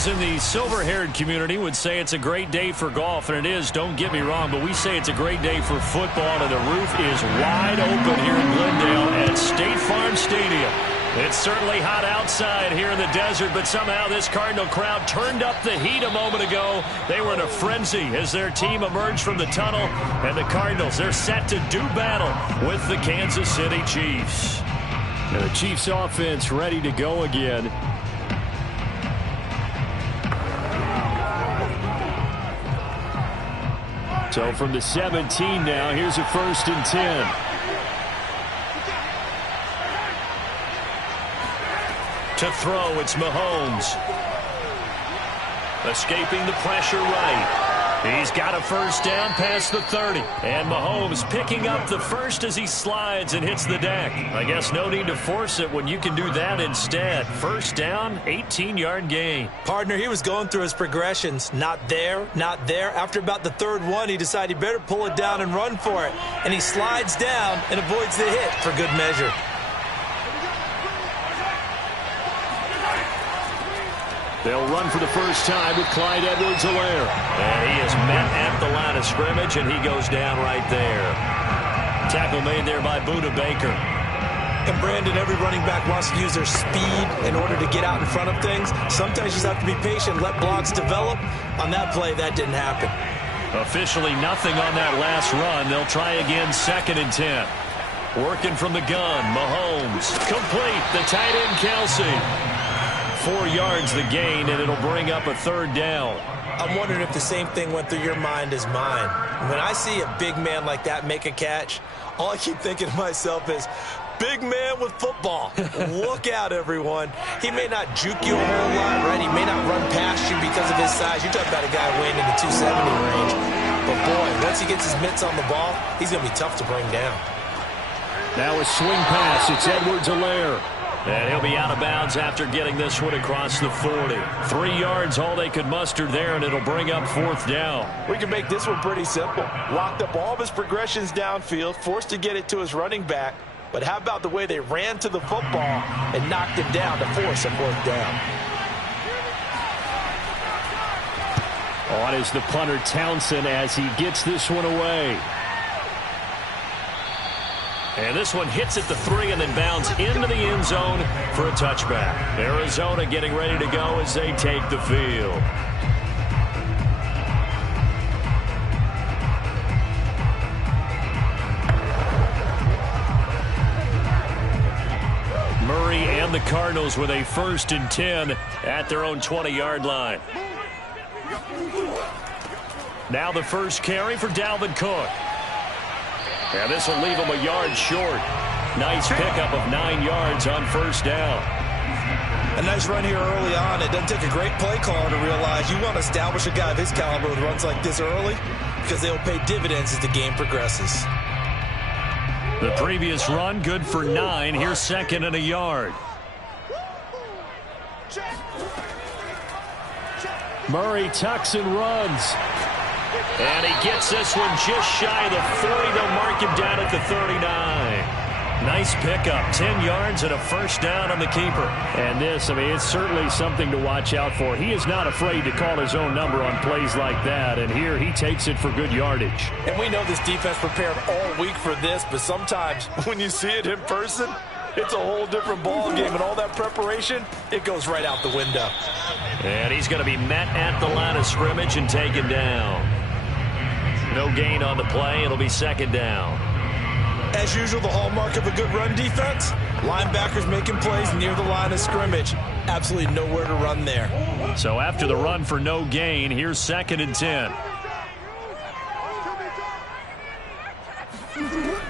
Those in the silver-haired community would say it's a great day for golf, and it is, don't get me wrong, but we say it's a great day for football, and the roof is wide open here in Glendale at State Farm Stadium. It's certainly hot outside here in the desert, but somehow this Cardinal crowd turned up the heat a moment ago. They were in a frenzy as their team emerged from the tunnel, and the Cardinals, they're set to do battle with the Kansas City Chiefs. And the Chiefs offense ready to go again. So from the 17 now, here's a 1st and 10. To throw, it's Mahomes. Escaping the pressure right. He's got a 1st down past the 30. And Mahomes picking up the 1st as he slides and hits the deck. I guess no need to force it when you can do that instead. 1st down, 18-yard gain. Partner, he was going through his progressions. Not there, not there. After about the 3rd one, he decided he better pull it down and run for it. And he slides down and avoids the hit for good measure. They'll run for the first time with Clyde Edwards-Helaire. And he is met at the line of scrimmage, and he goes down right there. Tackle made there by Budda Baker. And Brandon, every running back wants to use their speed in order to get out in front of things. Sometimes you just have to be patient, let blocks develop. On that play, that didn't happen. Officially nothing on that last run. They'll try again, 2nd and 10. Working from the gun, Mahomes. Complete, the tight end, Kelsey. 4 yards the gain, and it'll bring up a 3rd down. I'm wondering if the same thing went through your mind as mine. When I see a big man like that make a catch, all I keep thinking to myself is, big man with football. Look out, everyone. He may not juke you a whole lot, right? He may not run past you because of his size. You're talking about a guy weighing in the 270 range. But, boy, once he gets his mitts on the ball, he's going to be tough to bring down. Now a swing pass. It's Edwards-Helaire. And he'll be out of bounds after getting this one across the 40. 3 yards, all they could muster there, and it'll bring up 4th down. We can make this one pretty simple. Locked up all of his progressions downfield, forced to get it to his running back. But how about the way they ran to the football and knocked him down to force a 4th down? On is the punter, Townsend, as he gets this one away. And this one hits at the 3 and then bounds into the end zone for a touchback. Arizona getting ready to go as they take the field. Murray and the Cardinals with a 1st and 10 at their own 20-yard line. Now the first carry for Dalvin Cook. And this will leave him a yard short. Nice pickup of 9 yards on 1st down. A nice run here early on. It doesn't take a great play caller to realize you want to establish a guy of his caliber with runs like this early because they'll pay dividends as the game progresses. The previous run good for 9. Here's 2nd and a yard. Murray tucks and runs. And he gets this one just shy of the 40. They'll mark him down at the 39. Nice pickup. 10 yards and a 1st down on the keeper. And this, I mean, it's certainly something to watch out for. He is not afraid to call his own number on plays like that. And here he takes it for good yardage. And we know this defense prepared all week for this, but sometimes when you see it in person, it's a whole different ball game. And all that preparation, it goes right out the window. And he's going to be met at the line of scrimmage and taken down. No gain on the play. It'll be 2nd down. As usual, the hallmark of a good run defense, linebackers making plays near the line of scrimmage. Absolutely nowhere to run there. So after the run for no gain, here's 2nd and 10.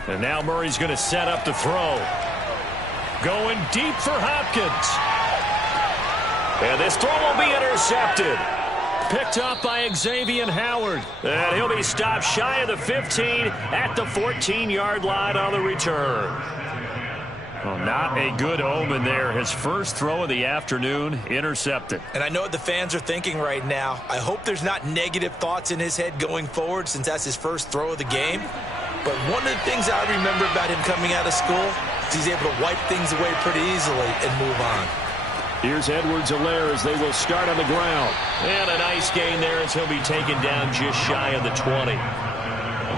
And now Murray's going to set up to throw. Going deep for Hopkins. And this throw will be intercepted. Picked up by Xavier Howard. And he'll be stopped shy of the 15 at the 14-yard line on the return. Well, not a good omen there. His first throw of the afternoon intercepted. And I know what the fans are thinking right now. I hope there's not negative thoughts in his head going forward since that's his first throw of the game. But one of the things I remember about him coming out of school is he's able to wipe things away pretty easily and move on. Here's Edwards-Helaire as they will start on the ground. And a nice gain there as he'll be taken down just shy of the 20.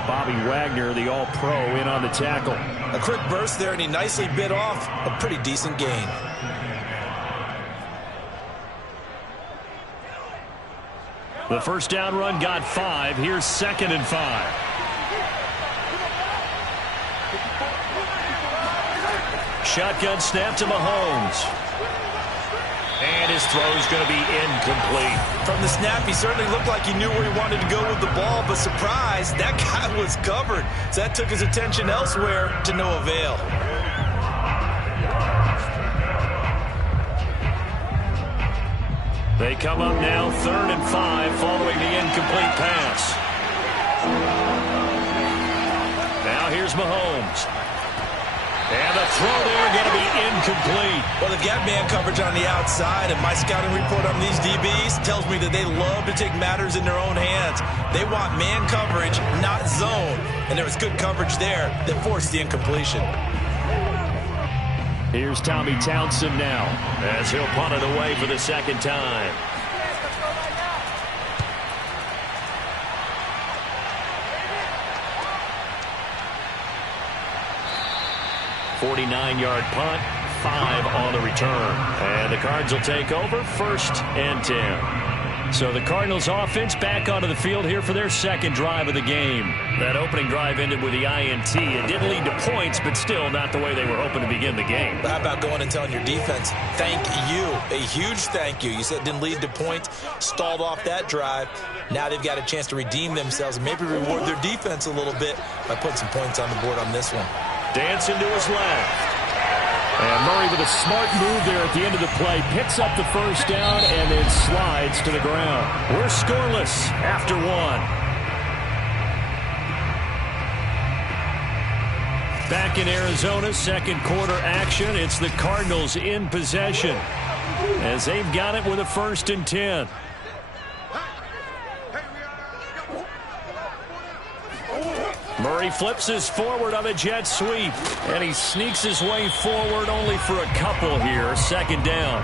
Bobby Wagner, the All-Pro, in on the tackle. A quick burst there, and he nicely bit off a pretty decent gain. The first down run got 5. Here's 2nd and 5. Shotgun snap to Mahomes. And his throw's going to be incomplete. From the snap, he certainly looked like he knew where he wanted to go with the ball, but surprise, that guy was covered. So that took his attention elsewhere to no avail. They come up now 3rd and 5 following the incomplete pass. Now here's Mahomes. And the throw there going to be incomplete. Well, they've got man coverage on the outside, and my scouting report on these DBs tells me that they love to take matters in their own hands. They want man coverage, not zone. And there was good coverage there that forced the incompletion. Here's Tommy Townsend now as he'll punt it away for the 2nd time. .49-yard punt, 5 on the return. And the Cards will take over 1st and 10. So the Cardinals offense back onto the field here for their 2nd drive of the game. That opening drive ended with the INT. It didn't lead to points, but still not the way they were hoping to begin the game. How about going and telling your defense, thank you, a huge thank you. You said it didn't lead to points, stalled off that drive. Now they've got a chance to redeem themselves and maybe reward their defense a little bit by putting some points on the board on this one. Dancing to his left. And Murray with a smart move there at the end of the play. Picks up the first down and then slides to the ground. We're scoreless after 1. Back in Arizona, 2nd quarter action. It's the Cardinals in possession as they've got it with a 1st and 10. Murray flips his forward on a jet sweep, and he sneaks his way forward only for a couple here. 2nd down.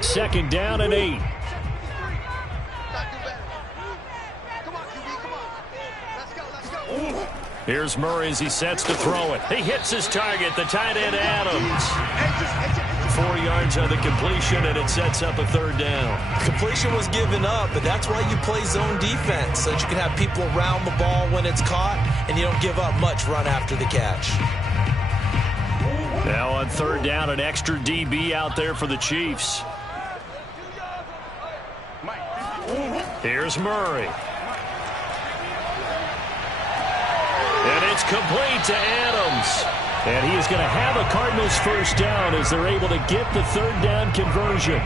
Second down and 8. Here's Murray as he sets to throw it. He hits his target, the tight end Adams. 4 yards on the completion, and it sets up a 3rd down. Completion was given up, but that's why you play zone defense, so that you can have people around the ball when it's caught, and you don't give up much run after the catch. Now on 3rd down, an extra DB out there for the Chiefs. Here's Murray. And it's complete to Adams. And he is going to have a Cardinals 1st down as they're able to get the 3rd down conversion.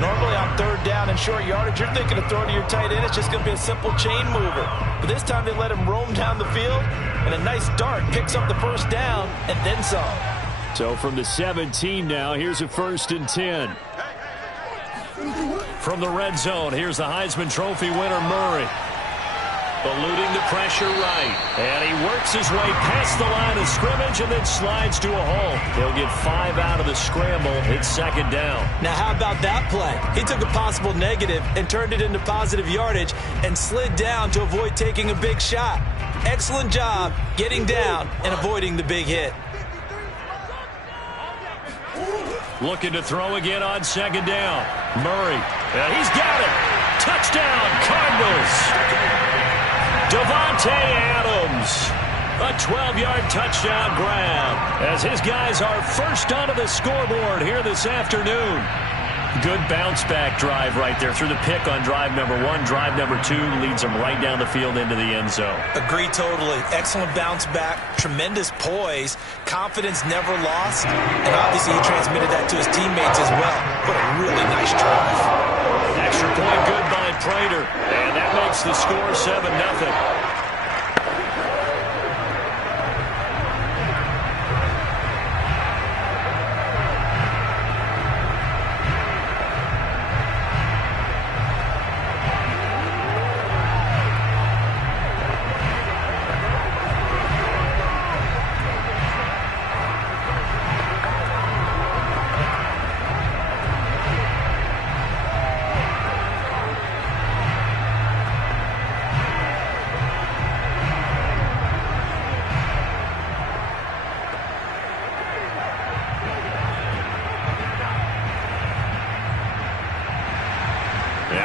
Normally on 3rd down and short yardage, you're thinking of throwing to your tight end. It's just going to be a simple chain mover. But this time they let him roam down the field, and a nice dart picks up the 1st down and then some. So from the 17 now, here's a 1st and 10. From the red zone, here's the Heisman Trophy winner, Murray. Eluding the pressure right. And he works his way past the line of scrimmage and then slides to a hole. He'll get 5 out of the scramble. It's 2nd down. Now how about that play? He took a possible negative and turned it into positive yardage and slid down to avoid taking a big shot. Excellent job getting down and avoiding the big hit. Looking to throw again on 2nd down. Murray. He's got it. Touchdown, Cardinals. Davante Adams, a 12-yard touchdown grab as his guys are first onto the scoreboard here this afternoon. Good bounce-back drive right there through the pick on drive number 1. Drive number 2 leads them right down the field into the end zone. Agree totally. Excellent bounce-back, tremendous poise, confidence never lost, and obviously he transmitted that to his teammates as well. What a really nice drive. Extra point good by Prater, and that makes the score 7-0.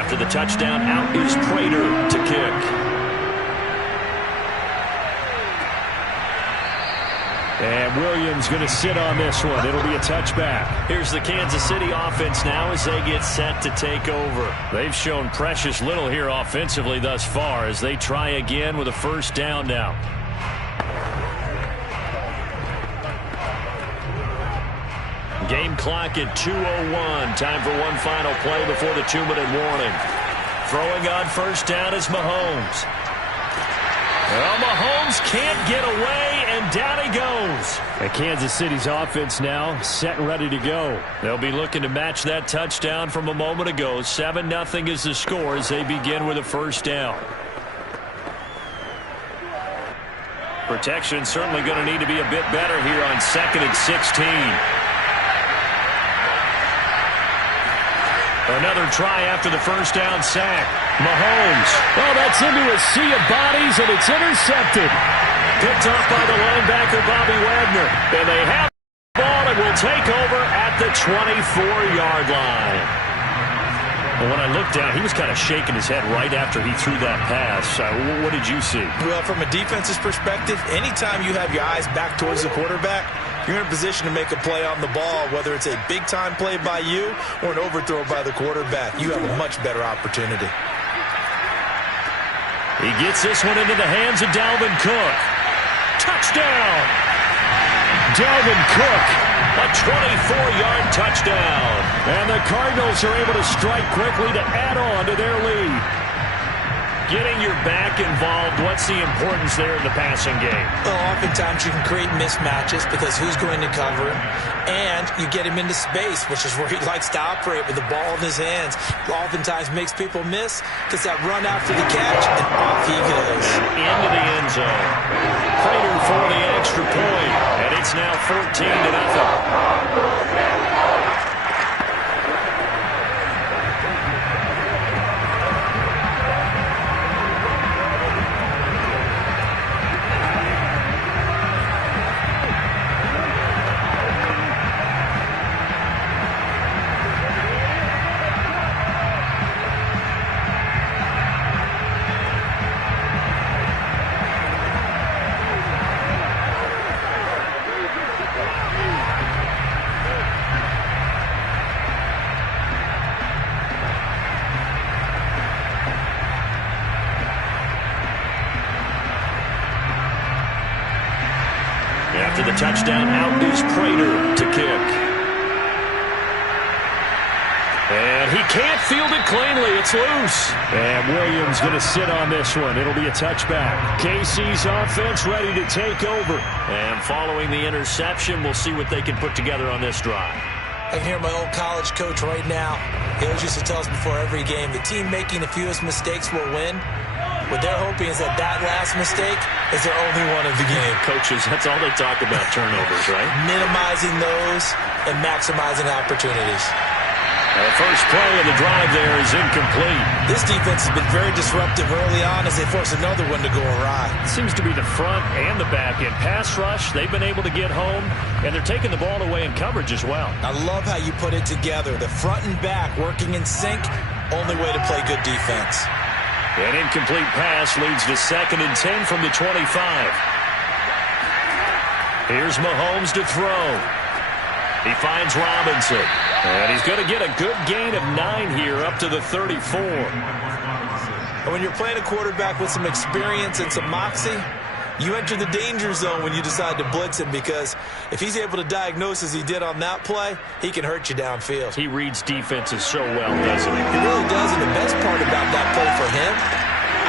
After the touchdown, out is Prater to kick. And Williams going to sit on this one. It'll be a touchback. Here's the Kansas City offense now as they get set to take over. They've shown precious little here offensively thus far as they try again with a first down now. Game clock at 2:01. Time for one final play before the 2-minute warning. Throwing on first down is Mahomes. Well, Mahomes can't get away, and down he goes. And Kansas City's offense now set and ready to go. They'll be looking to match that touchdown from a moment ago. 7-0 is the score as they begin with a first down. Protection certainly going to need to be a bit better here on 2nd and 16. Another try after the first down sack. Mahomes. Oh, that's into a sea of bodies, and it's intercepted. Picked off by the linebacker, Bobby Wagner. And they have the ball and will take over at the 24-yard line. Well, when I looked down, he was kind of shaking his head right after he threw that pass. What did you see? Well, from a defense's perspective, anytime you have your eyes back towards the quarterback, you're in a position to make a play on the ball, whether it's a big-time play by you or an overthrow by the quarterback. You have a much better opportunity. He gets this one into the hands of Dalvin Cook. Touchdown! Dalvin Cook, a 24-yard touchdown. And the Cardinals are able to strike quickly to add on to their lead. Getting your back involved, what's the importance there in the passing game? Well, oftentimes you can create mismatches because who's going to cover him, and you get him into space, which is where he likes to operate with the ball in his hands. Oftentimes makes people miss, gets that run after the catch, and off he goes. And into the end zone. Prater for the extra point, and it's now 14-0. After the touchdown, out is Prater to kick. And he can't field it cleanly. It's loose. And Williams going to sit on this one. It'll be a touchback. KC's offense ready to take over. And following the interception, we'll see what they can put together on this drive. I can hear my old college coach right now. He always used to tell us before every game, the team making the fewest mistakes will win. What they're hoping is that last mistake is their only one of the game. Coaches, that's all they talk about, turnovers, right? Minimizing those and maximizing opportunities. The first play of the drive there is incomplete. This defense has been very disruptive early on as they force another one to go awry. It seems to be the front and the back end. Pass rush, they've been able to get home, and they're taking the ball away in coverage as well. I love how you put it together. The front and back working in sync, only way to play good defense. An incomplete pass leads to 2nd and 10 from the 25. Here's Mahomes to throw. He finds Robinson. And he's going to get a good gain of 9 here up to the 34. And when you're playing a quarterback with some experience and some moxie, you enter the danger zone when you decide to blitz him, because if he's able to diagnose as he did on that play, he can hurt you downfield. He reads defenses so well, doesn't he? He really does, and the best part about that play for him,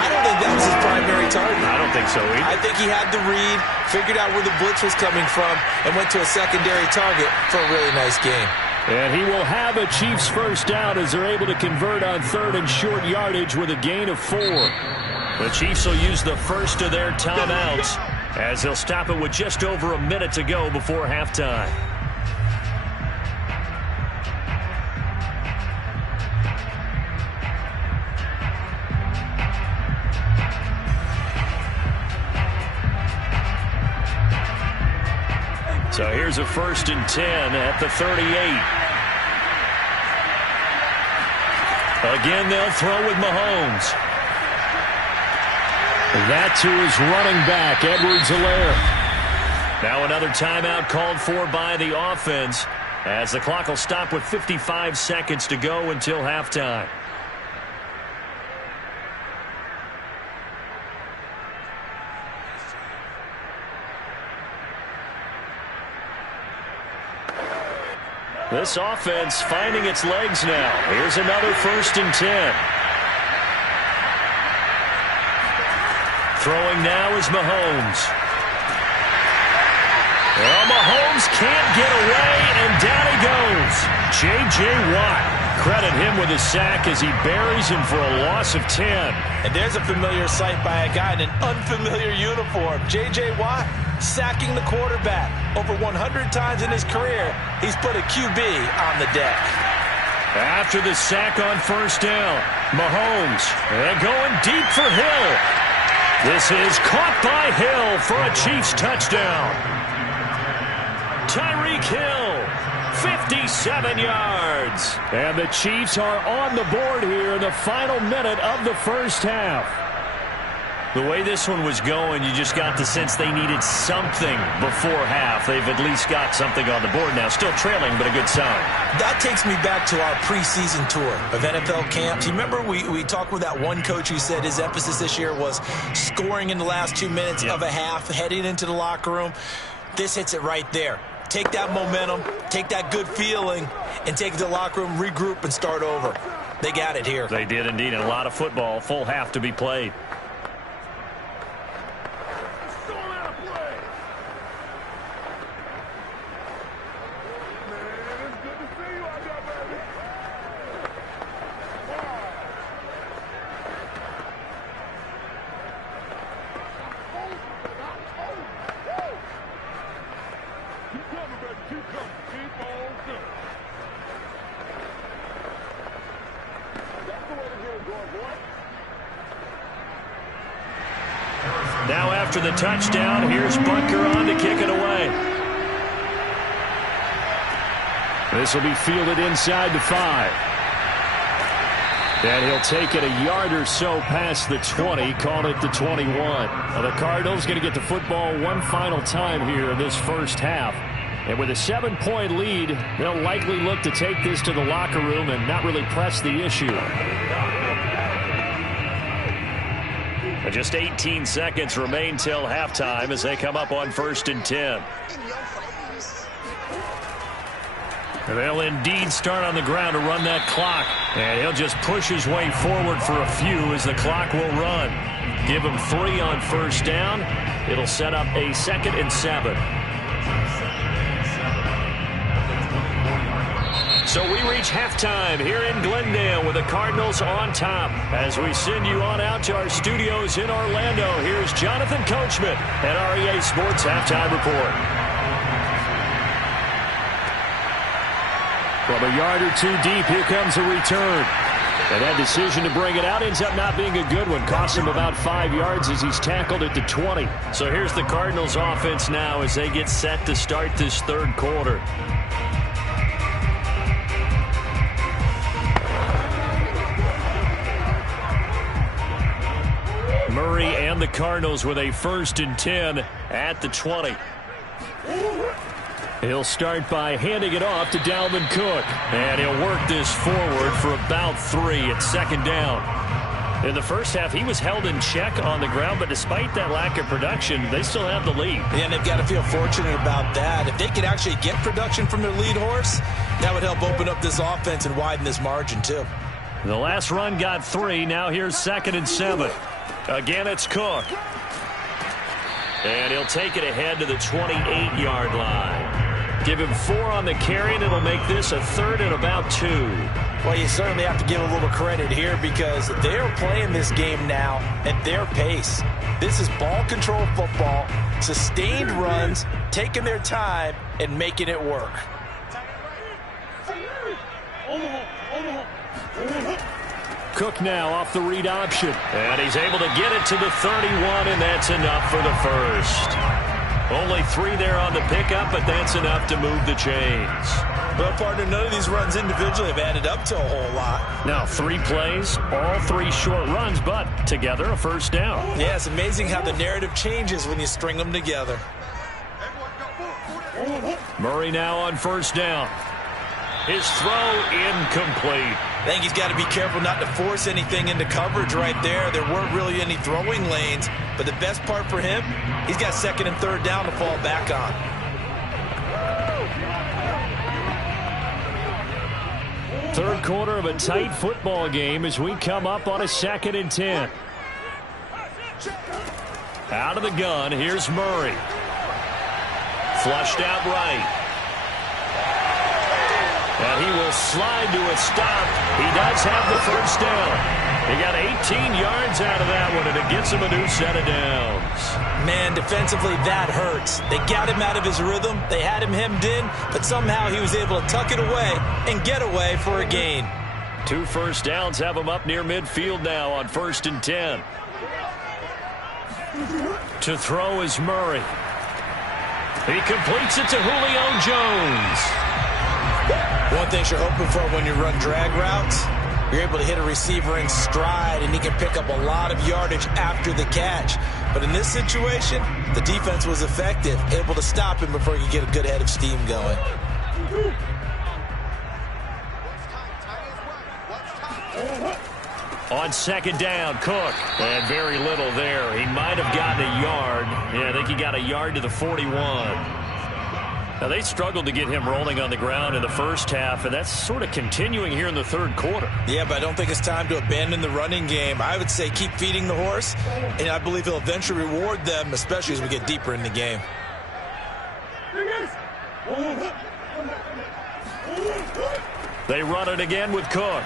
I don't think that was his primary target. I don't think so either. I think he had the read, figured out where the blitz was coming from, and went to a secondary target for a really nice game. And he will have a Chiefs first down as they're able to convert on 3rd and short yardage with a gain of 4. The Chiefs will use the first of their timeouts as they'll stop it with just over a minute to go before halftime. So here's a 1st and 10 at the 38. Again, they'll throw with Mahomes. That to his running back, Edwards-Helaire. Now another timeout called for by the offense as the clock will stop with 55 seconds to go until halftime. This offense finding its legs now. Here's another 1st and 10. Throwing now is Mahomes. Well, Mahomes can't get away, and down he goes. J.J. Watt. Credit him with a sack as he buries him for a loss of 10. And there's a familiar sight by a guy in an unfamiliar uniform. J.J. Watt sacking the quarterback. Over 100 times in his career, he's put a QB on the deck. After the sack on 1st down, Mahomes going deep for Hill. This is caught by Hill for a Chiefs touchdown. Tyreek Hill, 57 yards. And the Chiefs are on the board here in the final minute of the first half. The way this one was going, you just got the sense they needed something before half. They've at least got something on the board now. Still trailing, but a good sign. That takes me back to our preseason tour of NFL camps. You remember we talked with that one coach who said his emphasis this year was scoring in the last 2 minutes of a half, heading into the locker room. This hits it right there. Take that momentum, take that good feeling, and take it to the locker room, regroup, and start over. They got it here. They did indeed, and a lot of football, full half to be played. Now after the touchdown, here's Butker on to kick it away. This will be fielded inside the 5. And he'll take it a yard or so past the 20, call it the 21. Now the Cardinals going to get the football one final time here in this first half. And with a 7-point lead, they'll likely look to take this to the locker room and not really press the issue. Just 18 seconds remain till halftime as they come up on 1st and 10. They'll indeed start on the ground to run that clock. And he'll just push his way forward for a few as the clock will run. Give him 3 on 1st down. It'll set up a 2nd and 7. So we reach halftime here in Glendale with the Cardinals on top. As we send you on out to our studios in Orlando, here's Jonathan Coachman at REA Sports Halftime Report. From a yard or 2 deep, here comes a return. And that decision to bring it out ends up not being a good one. Costs him about 5 yards as he's tackled at the 20. So here's the Cardinals offense now as they get set to start this 3rd quarter. Murray and the Cardinals with a 1st and 10 at the 20. He'll start by handing it off to Dalvin Cook. And he'll work this forward for about 3 at 2nd down. In the first half, he was held in check on the ground, but despite that lack of production, they still have the lead. And they've got to feel fortunate about that. If they could actually get production from their lead horse, that would help open up this offense and widen this margin, too. The last run got 3. Now here's 2nd and 7. Again, it's Cook. And he'll take it ahead to the 28-yard line. Give him 4 on the carry, and it'll make this a 3rd and about 2. Well, you certainly have to give a little credit here because they're playing this game now at their pace. This is ball control football, sustained runs, taking their time, and making it work. Cook now off the read option. And he's able to get it to the 31, and that's enough for the first. Only 3 there on the pickup, but that's enough to move the chains. Well, partner, none of these runs individually have added up to a whole lot. Now 3 plays, all 3 short runs, but together a first down. Yeah, it's amazing how the narrative changes when you string them together. Murray now on first down. His throw incomplete. I think he's got to be careful not to force anything into coverage right there. There weren't really any throwing lanes, but the best part for him, he's got second and third down to fall back on. Third quarter of a tight football game as we come up on a 2nd and 10. Out of the gun, here's Murray. Flushed out right. And he will slide to a stop. He does have the first down. He got 18 yards out of that one, and it gets him a new set of downs. Man, defensively, that hurts. They got him out of his rhythm. They had him hemmed in, but somehow he was able to tuck it away and get away for a gain. 2 first downs have him up near midfield now on 1st and 10. To throw is Murray. He completes it to Julio Jones. One thing you're hoping for when you run drag routes, you're able to hit a receiver in stride, and he can pick up a lot of yardage after the catch. But in this situation, the defense was effective, able to stop him before he could get a good head of steam going. On 2nd down, Cook. And very little there. He might have gotten a yard. Yeah, I think he got a yard to the 41. Now, they struggled to get him rolling on the ground in the first half, and that's sort of continuing here in the third quarter. Yeah, but I don't think it's time to abandon the running game. I would say keep feeding the horse, and I believe he'll eventually reward them, especially as we get deeper in the game. They run it again with Cook.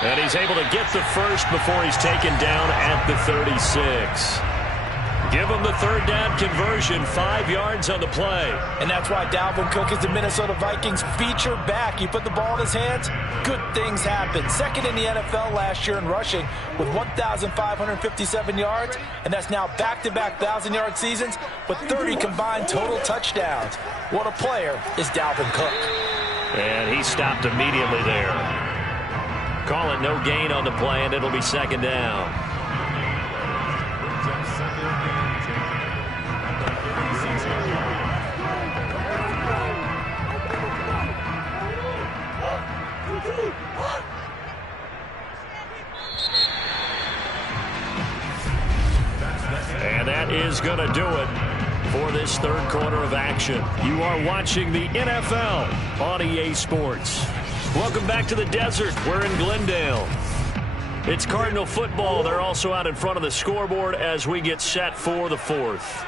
And he's able to get the first before he's taken down at the 36. Give him the third down conversion, 5 yards on the play. And that's why Dalvin Cook is the Minnesota Vikings feature back. You put the ball in his hands, good things happen. Second in the NFL last year in rushing with 1,557 yards, and that's now back-to-back 1,000-yard seasons with 30 combined total touchdowns. What a player is Dalvin Cook. And he stopped immediately there. Call it no gain on the play, and it'll be 2nd down. And that is going to do it for this third quarter of action. You are watching the NFL on EA Sports. Welcome back to the desert. We're in Glendale. It's Cardinal football. They're also out in front of the scoreboard as we get set for the 4th.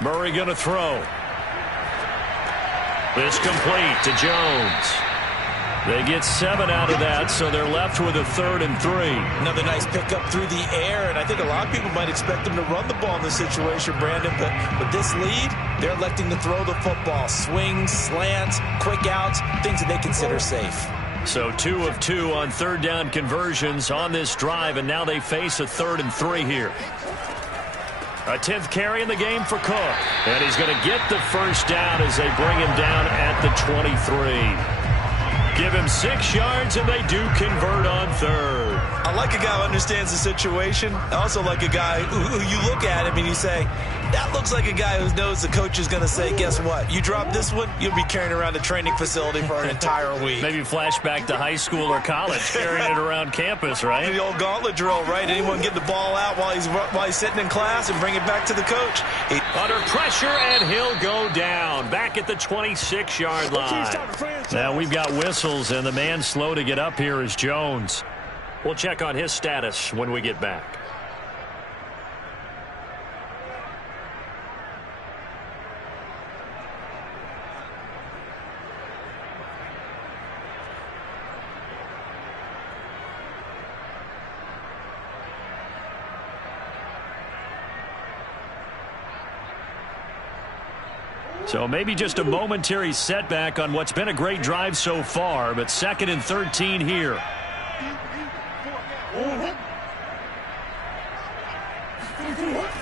Murray going to throw. This complete to Jones. They get 7 out of that, so they're left with a 3rd and 3. Another nice pickup through the air, and I think a lot of people might expect them to run the ball in this situation, Brandon, but with this lead, they're electing to throw the football. Swings, slants, quick outs, things that they consider safe. So 2 of 2 on third down conversions on this drive, and now they face a 3rd and 3 here. A 10th carry in the game for Cook, and he's going to get the first down as they bring him down at the 23. Give him 6 yards, and they do convert on 3rd. I like a guy who understands the situation. I also like a guy who you look at him and you say, that looks like a guy who knows the coach is going to say, guess what? You drop this one, you'll be carrying around a training facility for an entire week. Maybe flashback to high school or college, carrying it around campus, right? The old gauntlet drill, right? Anyone get the ball out while he's sitting in class and bring it back to the coach. Under pressure, and he'll go down. Back at the 26-yard line. Now we've got whistles, and the man slow to get up here is Jones. We'll check on his status when we get back. So maybe just a momentary setback on what's been a great drive so far, but 2nd and 13 here.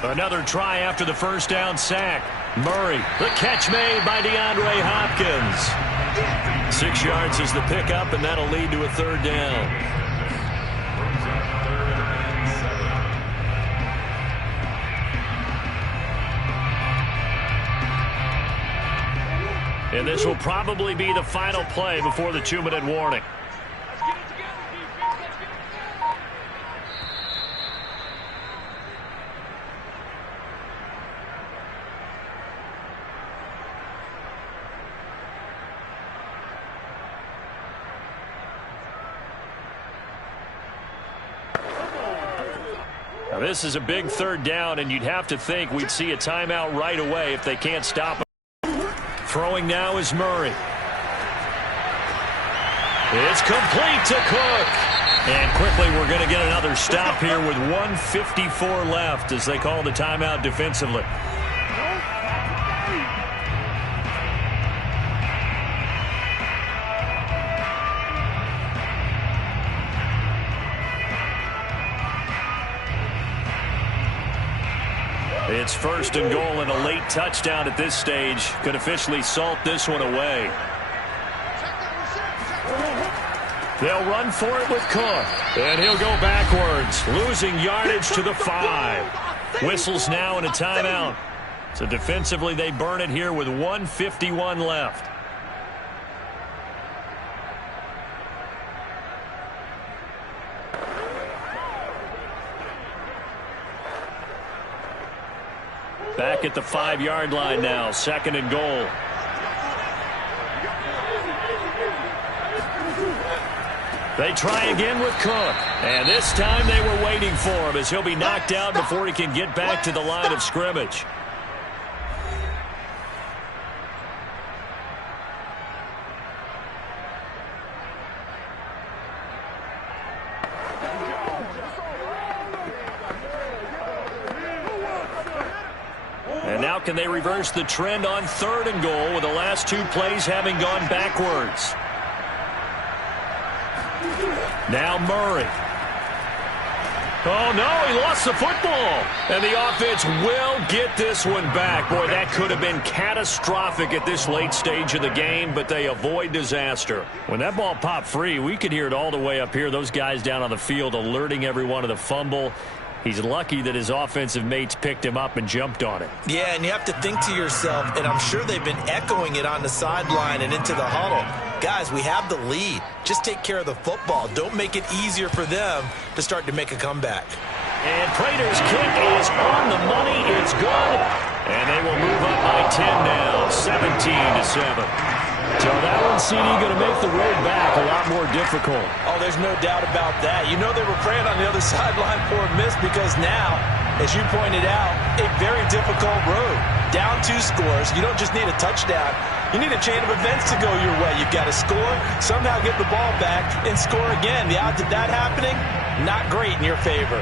Another try after the first down sack. Murray, the catch made by DeAndre Hopkins. 6 yards is the pickup, and that'll lead to a third down. And this will probably be the final play before the 2-minute warning. Now, this is a big third down, and you'd have to think we'd see a timeout right away if they can't stop him. Throwing now is Murray. It's complete to Cook. And quickly we're going to get another stop here with 1:54 left as they call the timeout defensively. It's 1st and goal, and a late touchdown at this stage could officially salt this one away. They'll run for it with Cook, and he'll go backwards, losing yardage to the 5. Whistles now in a timeout. So defensively, they burn it here with 1:51 left. Back at the 5-yard line now, 2nd and goal. They try again with Cook. And this time they were waiting for him as he'll be knocked out before he can get back to the line of scrimmage. And now can they reverse the trend on 3rd and goal with the last 2 plays having gone backwards? Now Murray. Oh, no, he lost the football. And the offense will get this one back. Boy, that could have been catastrophic at this late stage of the game, but they avoid disaster. When that ball popped free, we could hear it all the way up here. Those guys down on the field alerting everyone of the fumble. He's lucky that his offensive mates picked him up and jumped on it. Yeah, and you have to think to yourself, and I'm sure they've been echoing it on the sideline and into the huddle. Guys, we have the lead. Just take care of the football. Don't make it easier for them to start to make a comeback. And Prater's kick is on the money. It's good. And they will move up by 10 now, 17-7. So that one, CD, going to make the road back a lot more difficult. Oh, there's no doubt about that. You know they were praying on the other sideline for a miss because now, as you pointed out, a very difficult road. Down 2 scores. You don't just need a touchdown. You need a chain of events to go your way. You've got to score, somehow get the ball back, and score again. The odds of that happening, not great in your favor.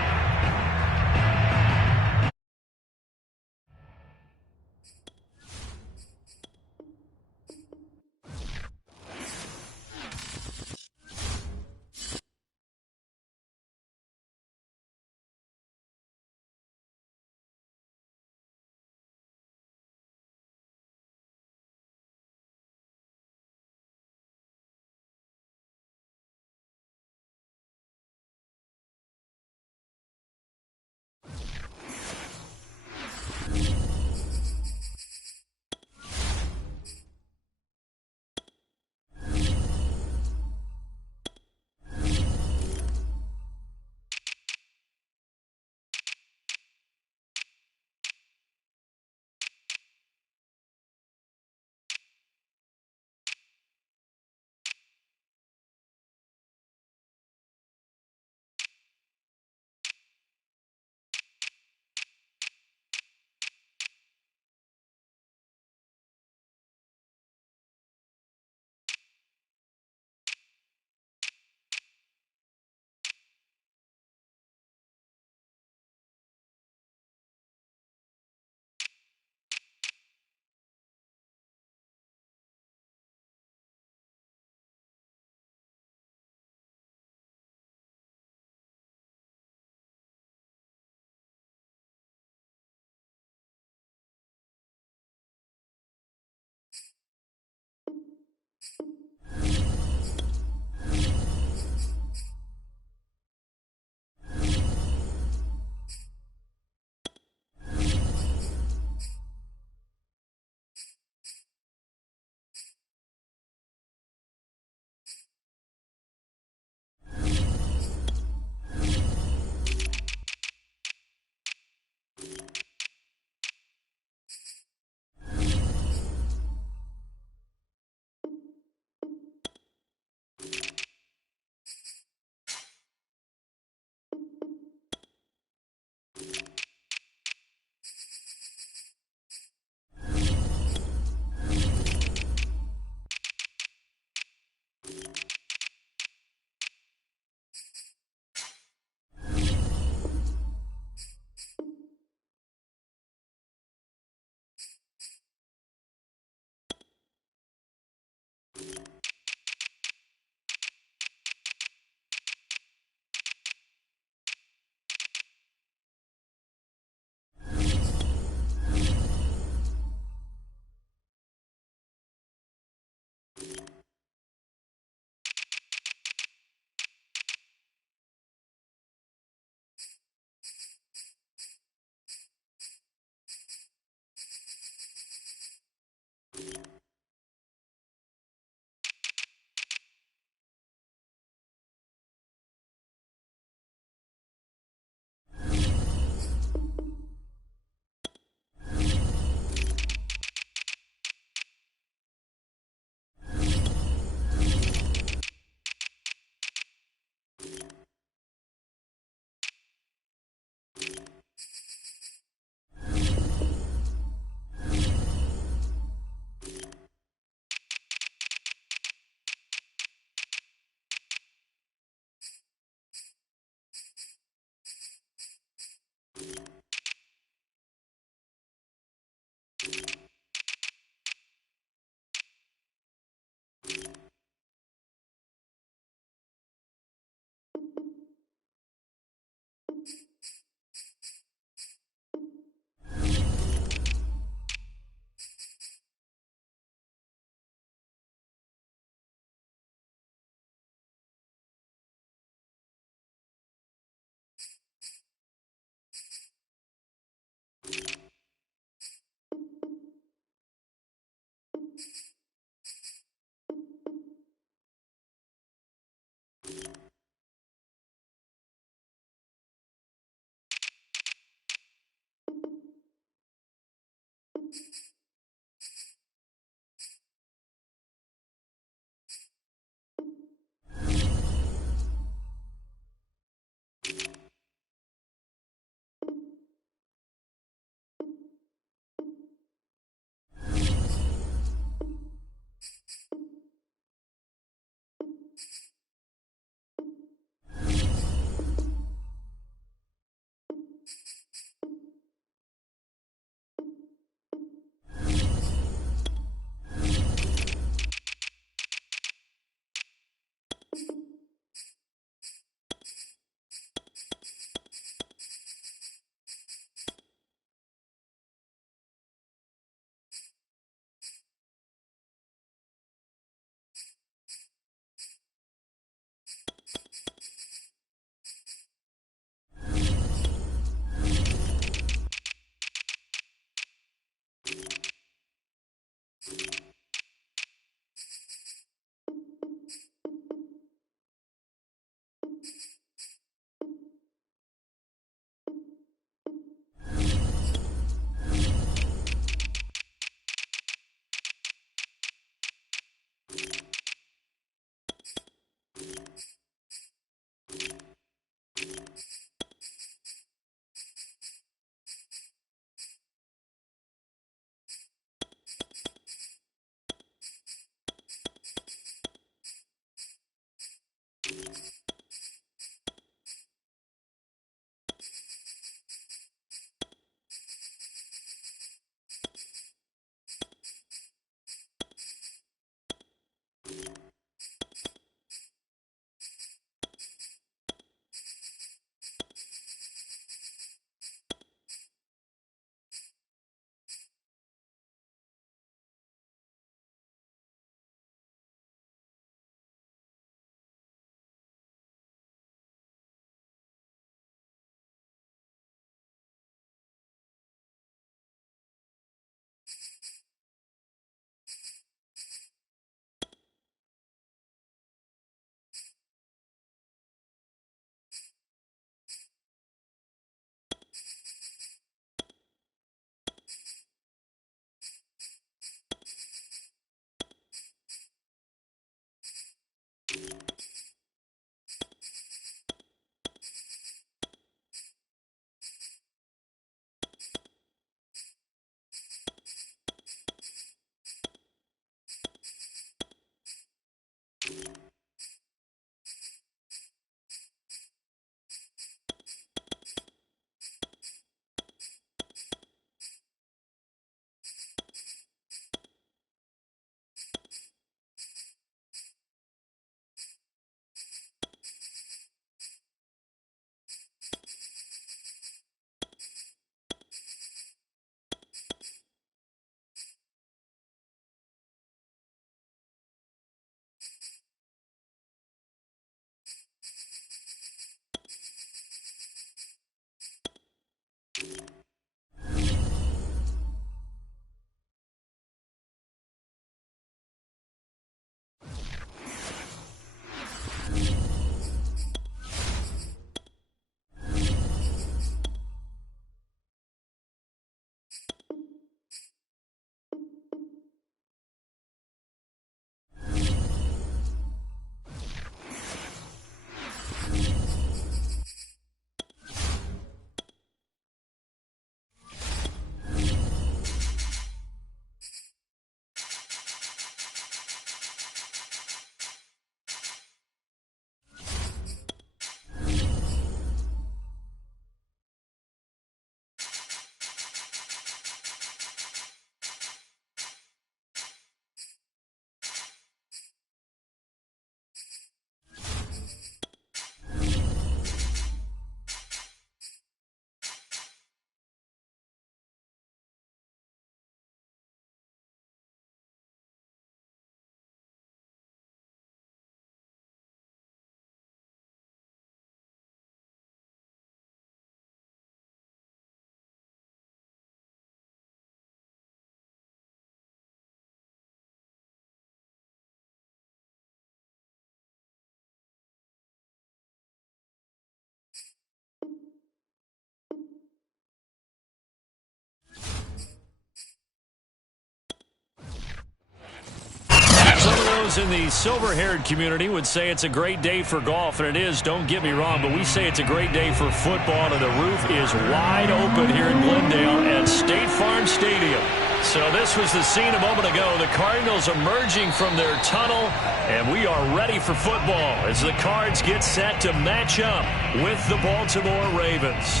Those in the silver-haired community would say it's a great day for golf, and it is, don't get me wrong, but we say it's a great day for football, and the roof is wide open here in Glendale at State Farm Stadium. So this was the scene a moment ago. The Cardinals emerging from their tunnel, and we are ready for football as the Cards get set to match up with the Baltimore Ravens.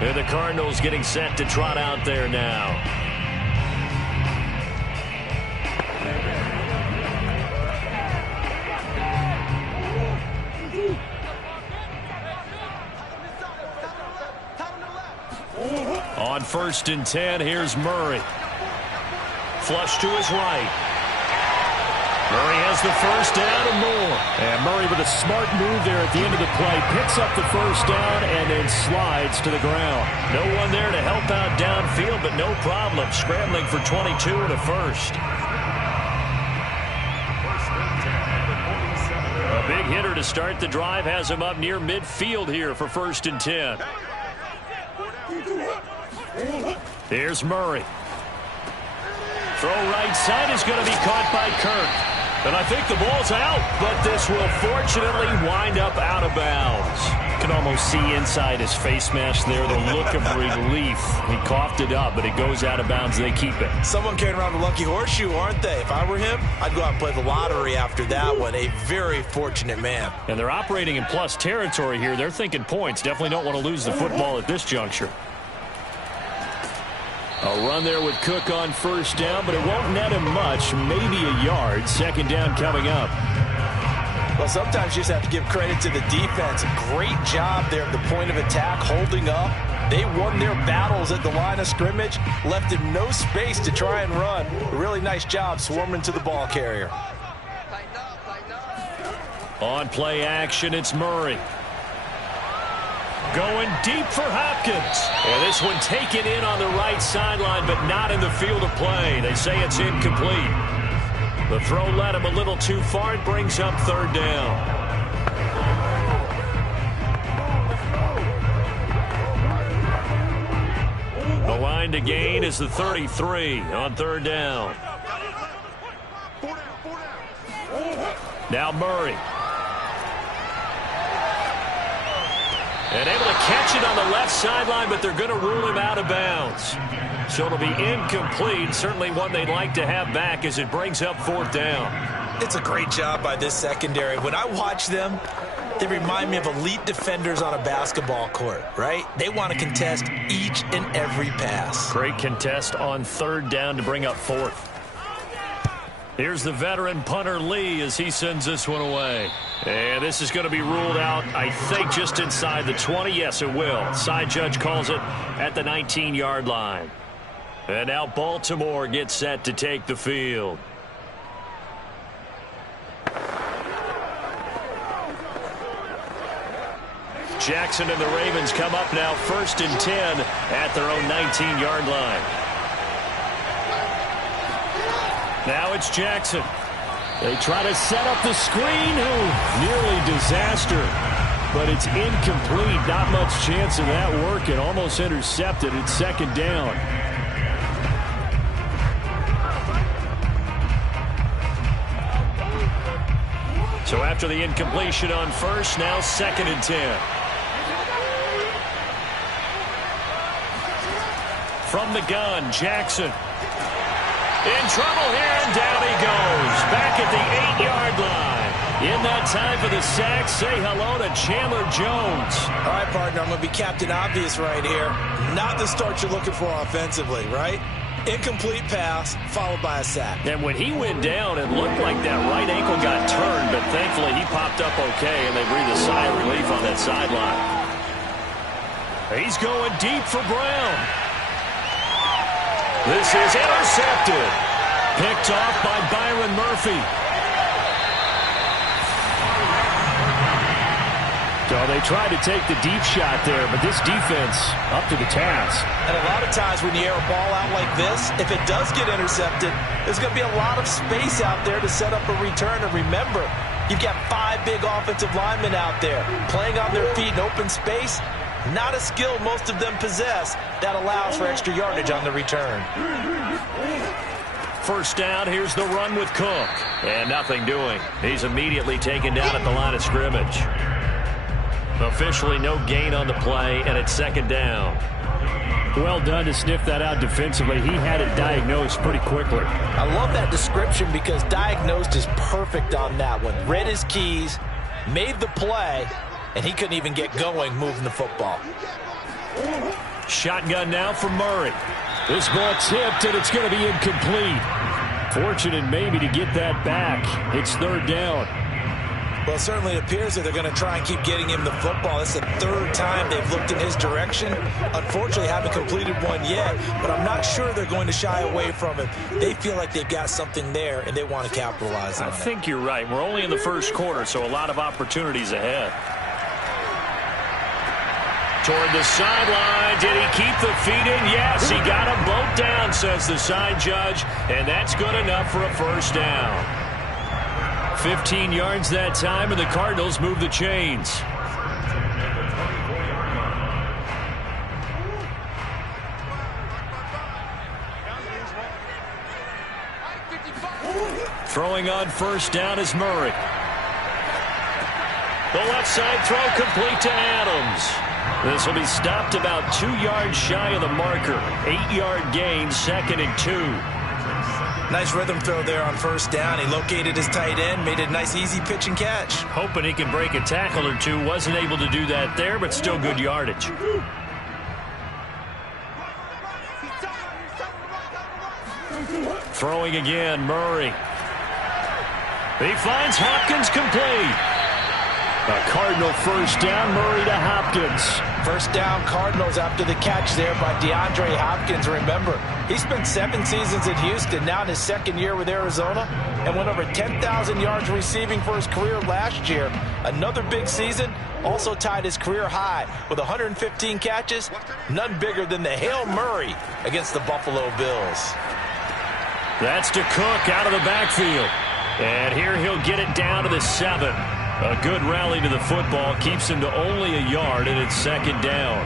And the Cardinals getting set to trot out there now. On 1st and 10, here's Murray. Flush to his right. Murray has the first down and more. And Murray with a smart move there at the end of the play. Picks up the first down and then slides to the ground. No one there to help out downfield, but no problem. Scrambling for 22 and a first. A big hitter to start the drive has him up near midfield here for 1st and 10. Here's Murray. Throw right side is going to be caught by Kirk. And I think the ball's out, but this will fortunately wind up out of bounds. You can almost see inside his face mask there the look of relief. He coughed it up, but it goes out of bounds. They keep it. Someone carrying around the lucky horseshoe, aren't they? If I were him, I'd go out and play the lottery after that one. A very fortunate man. And they're operating in plus territory here. They're thinking points. Definitely don't want to lose the football at this juncture. A run there with Cook on 1st down, but it won't net him much, maybe a yard. 2nd down coming up. Well, sometimes you just have to give credit to the defense. A great job there at the point of attack, holding up. They won their battles at the line of scrimmage, left him no space to try and run. A really nice job swarming to the ball carrier. On play action, it's Murray. Going deep for Hopkins. And this one taken in on the right sideline, but not in the field of play. They say it's incomplete. The throw led him a little too far. It brings up 3rd down. The line to gain is the 33 on 3rd down. Now Murray. And able to catch it on the left sideline, but they're going to rule him out of bounds. So it'll be incomplete. Certainly one they'd like to have back as it brings up 4th down. It's a great job by this secondary. When I watch them, they remind me of elite defenders on a basketball court, right? They want to contest each and every pass. Great contest on 3rd down to bring up 4th. Here's the veteran punter Lee as he sends this one away. And this is going to be ruled out, I think, just inside the 20. Yes, it will. Side judge calls it at the 19-yard line. And now Baltimore gets set to take the field. Jackson and the Ravens come up now 1st and 10 at their own 19-yard line. Now it's Jackson. They try to set up the screen. Oh, nearly disaster. But it's incomplete. Not much chance of that working. Almost intercepted. It's 2nd down. So after the incompletion on 1st, now 2nd and 10. From the gun, Jackson. In trouble here, and down he goes. Back at the 8-yard line. In that time for the sack, say hello to Chandler Jones. All right, partner, I'm going to be Captain Obvious right here. Not the start you're looking for offensively, right? Incomplete pass, followed by a sack. And when he went down, it looked like that right ankle got turned, but thankfully he popped up okay, and they breathed a sigh of relief on that sideline. He's going deep for Brown. This is intercepted. Picked off by Byron Murphy. So they tried to take the deep shot there, but this defense up to the task. And a lot of times when you air a ball out like this, if it does get intercepted, there's going to be a lot of space out there to set up a return. And remember, you've got 5 big offensive linemen out there playing on their feet in open space. Not a skill most of them possess that allows for extra yardage on the return. first down. Here's the run with Cook. And nothing doing. He's immediately taken down at the line of scrimmage. Officially no gain on the play, and it's second down. Well done to sniff that out defensively. He had it diagnosed pretty quickly. I love that description because diagnosed is perfect on that one. Read his keys, made the play, and he couldn't even get going moving the football. Shotgun now for Murray. This ball tipped, and it's going to be incomplete. Fortunate maybe to get that back. It's third down. Well, certainly it appears that they're going to try and keep getting him the football. It's the third time they've looked in his direction. Unfortunately, haven't completed one yet, but I'm not sure they're going to shy away from it. They feel like they've got something there, and they want to capitalize on it. I think you're right. We're only in the first quarter, so a lot of opportunities ahead. Toward the sideline. Did he keep the feet in? Yes, he got them both down, says the side judge, and that's good enough for a first down. 15 yards that time, and the Cardinals move the chains. Throwing on first down is Murray. The left side throw complete to Adams. This will be stopped about 2 yards shy of the marker. 8-yard gain, 2nd and 2. Nice rhythm throw there on first down. He located his tight end, made a nice easy pitch and catch. Hoping he can break a tackle or two. Wasn't able to do that there, but still good yardage. Throwing again, Murray. He finds Hopkins complete. A Cardinal first down, Murray to Hopkins. First down Cardinals after the catch there by DeAndre Hopkins. Remember, he spent 7 seasons at Houston, now in his 2nd year with Arizona, and went over 10,000 yards receiving for his career last year. Another big season, also tied his career high with 115 catches, none bigger than the Hail Murray against the Buffalo Bills. That's to Cook out of the backfield. And here he'll get it down to the 7. A good rally to the football keeps him to only a yard, and it's second down.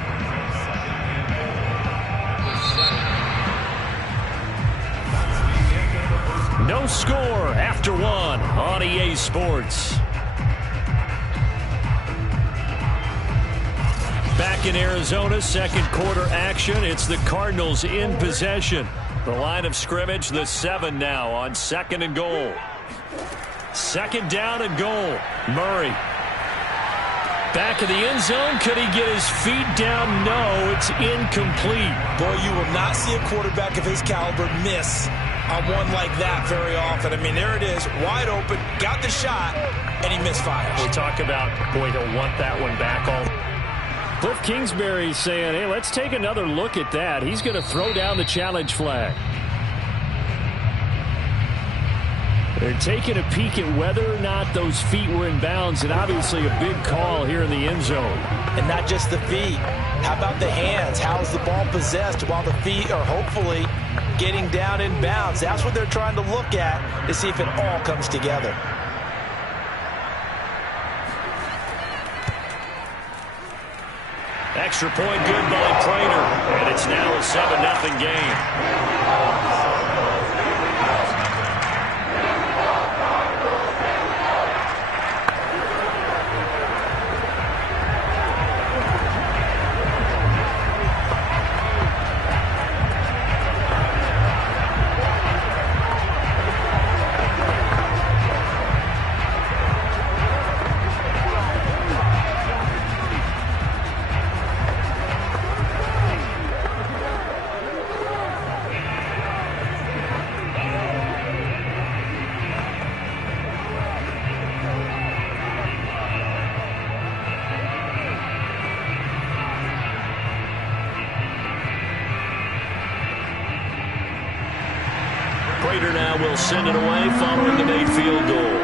No score after 1 on EA Sports. Back in Arizona, second quarter action. It's the Cardinals in possession. The line of scrimmage, the 7 now on 2nd and goal. Second down and goal. Murray. Back in the end zone. Could he get his feet down? No, it's incomplete. Boy, you will not see a quarterback of his caliber miss on one like that very often. I mean, there it is, wide open, got the shot, and he misfires. We talk about, boy, he'll want that one back all. Cliff Kingsbury saying, hey, let's take another look at that. He's going to throw down the challenge flag. They're taking a peek at whether or not those feet were in bounds, and obviously a big call here in the end zone. And not just the feet. How about the hands? How's the ball possessed while the feet are hopefully getting down in bounds? That's what they're trying to look at to see if it all comes together. Extra point good by Prater, and it's now a 7-0 game. Prater now will send it away following the made field goal.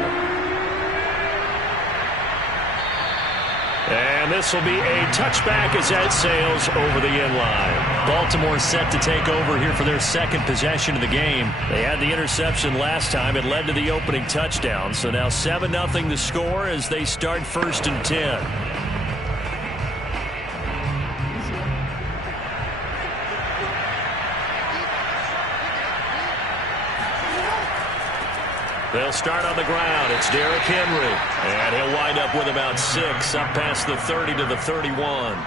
And this will be a touchback as that sails over the end line. Baltimore set to take over here for their second possession of the game. They had the interception last time. It led to the opening touchdown. So now 7-0 the score as they start 1st and 10. They'll start on the ground. It's Derrick Henry. And he'll wind up with about 6 up past the 30 to the 31.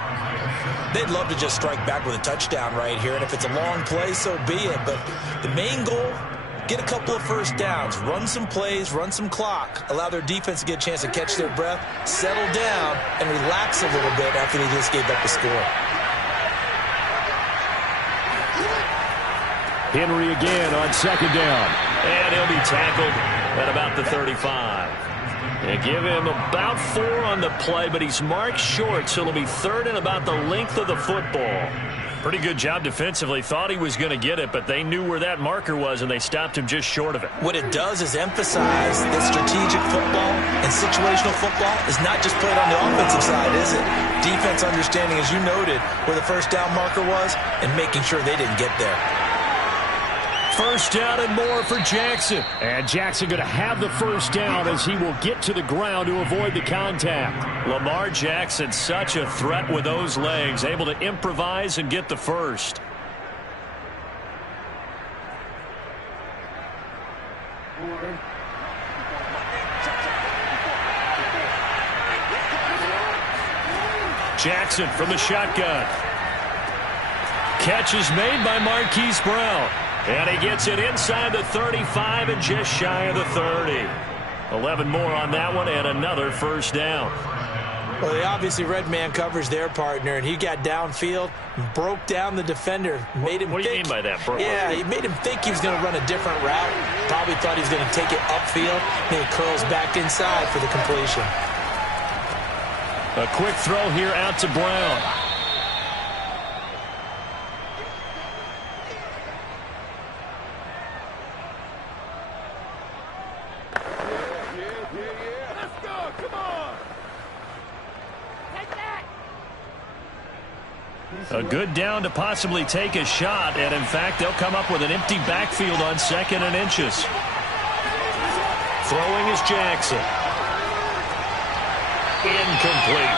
They'd love to just strike back with a touchdown right here. And if it's a long play, so be it. But the main goal, get a couple of first downs, run some plays, run some clock, allow their defense to get a chance to catch their breath, settle down, and relax a little bit after they just gave up a score. Henry again on second down. And he'll be tackled at about the 35. They give him about 4 on the play, but he's marked short, so it'll be 3rd and about the length of the football. Pretty good job defensively. Thought he was going to get it, but they knew where that marker was, and they stopped him just short of it. What it does is emphasize that strategic football and situational football is not just played on the offensive side, is it? Defense understanding, as you noted, where the first down marker was and making sure they didn't get there. First down and more for Jackson. And Jackson going to have the first down as he will get to the ground to avoid the contact. Lamar Jackson, such a threat with those legs, able to improvise and get the first. Jackson from the shotgun. Catch is made by Marquise Brown. And he gets it inside the 35 and just shy of the 30. 11 more on that one and another first down. Well, they obviously read man coverage their partner, and he got downfield, broke down the defender, made him What do you mean by that, bro? Yeah, he made him think he was going to run a different route. Probably thought he was going to take it upfield. Then he curls back inside for the completion. A quick throw here out to Brown. A good down to possibly take a shot, and in fact, they'll come up with an empty backfield on 2nd and inches. Throwing is Jackson. Incomplete.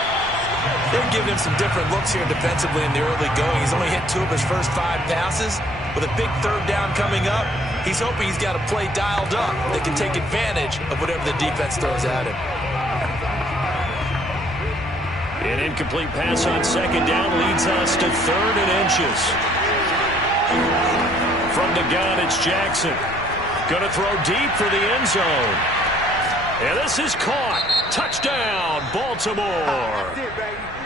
They're giving him some different looks here defensively in the early going. He's only hit 2 of his first 5 passes. With a big 3rd down coming up, he's hoping he's got a play dialed up that can take advantage of whatever the defense throws at him. An incomplete pass on 2nd down leads us to 3rd and inches. From the gun, it's Jackson. Going to throw deep for the end zone. And this is caught. Touchdown, Baltimore.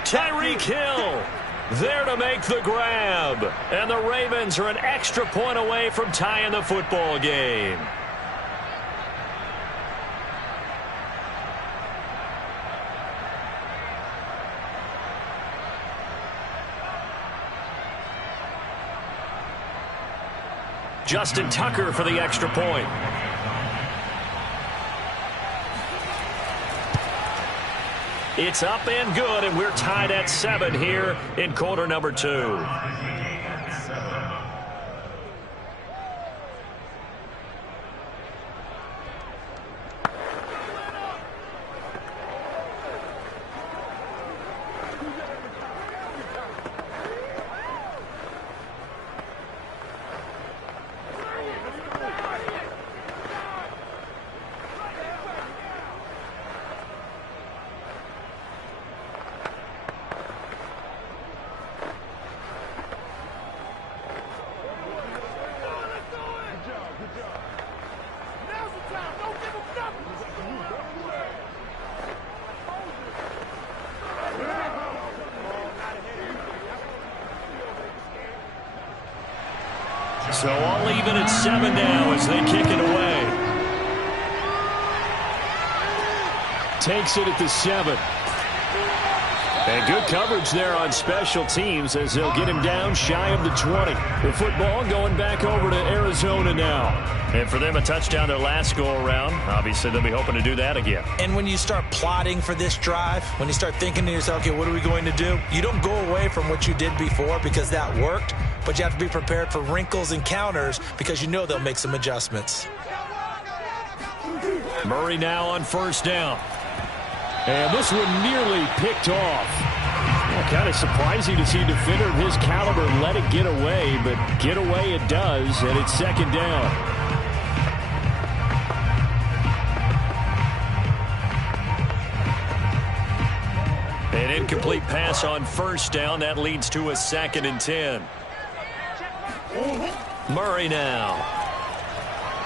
Tyreek Hill there to make the grab. And the Ravens are an extra point away from tying the football game. Justin Tucker for the extra point. It's up and good, and we're tied at 7 here in quarter number 2. So all even at 7 now as they kick it away. Takes it at the 7. And good coverage there on special teams as they'll get him down shy of the 20. The football going back over to Arizona now. And for them, a touchdown their last go-around. Obviously, they'll be hoping to do that again. And when you start plotting for this drive, when you start thinking to yourself, okay, what are we going to do? You don't go away from what you did before because that worked, but you have to be prepared for wrinkles and counters because you know they'll make some adjustments. Murray now on first down. And this one nearly picked off. Well, kind of surprising to see a defender of his caliber let it get away, but get away it does, and it's 2nd down. An incomplete pass on first down. That leads to a 2nd and 10. Murray now.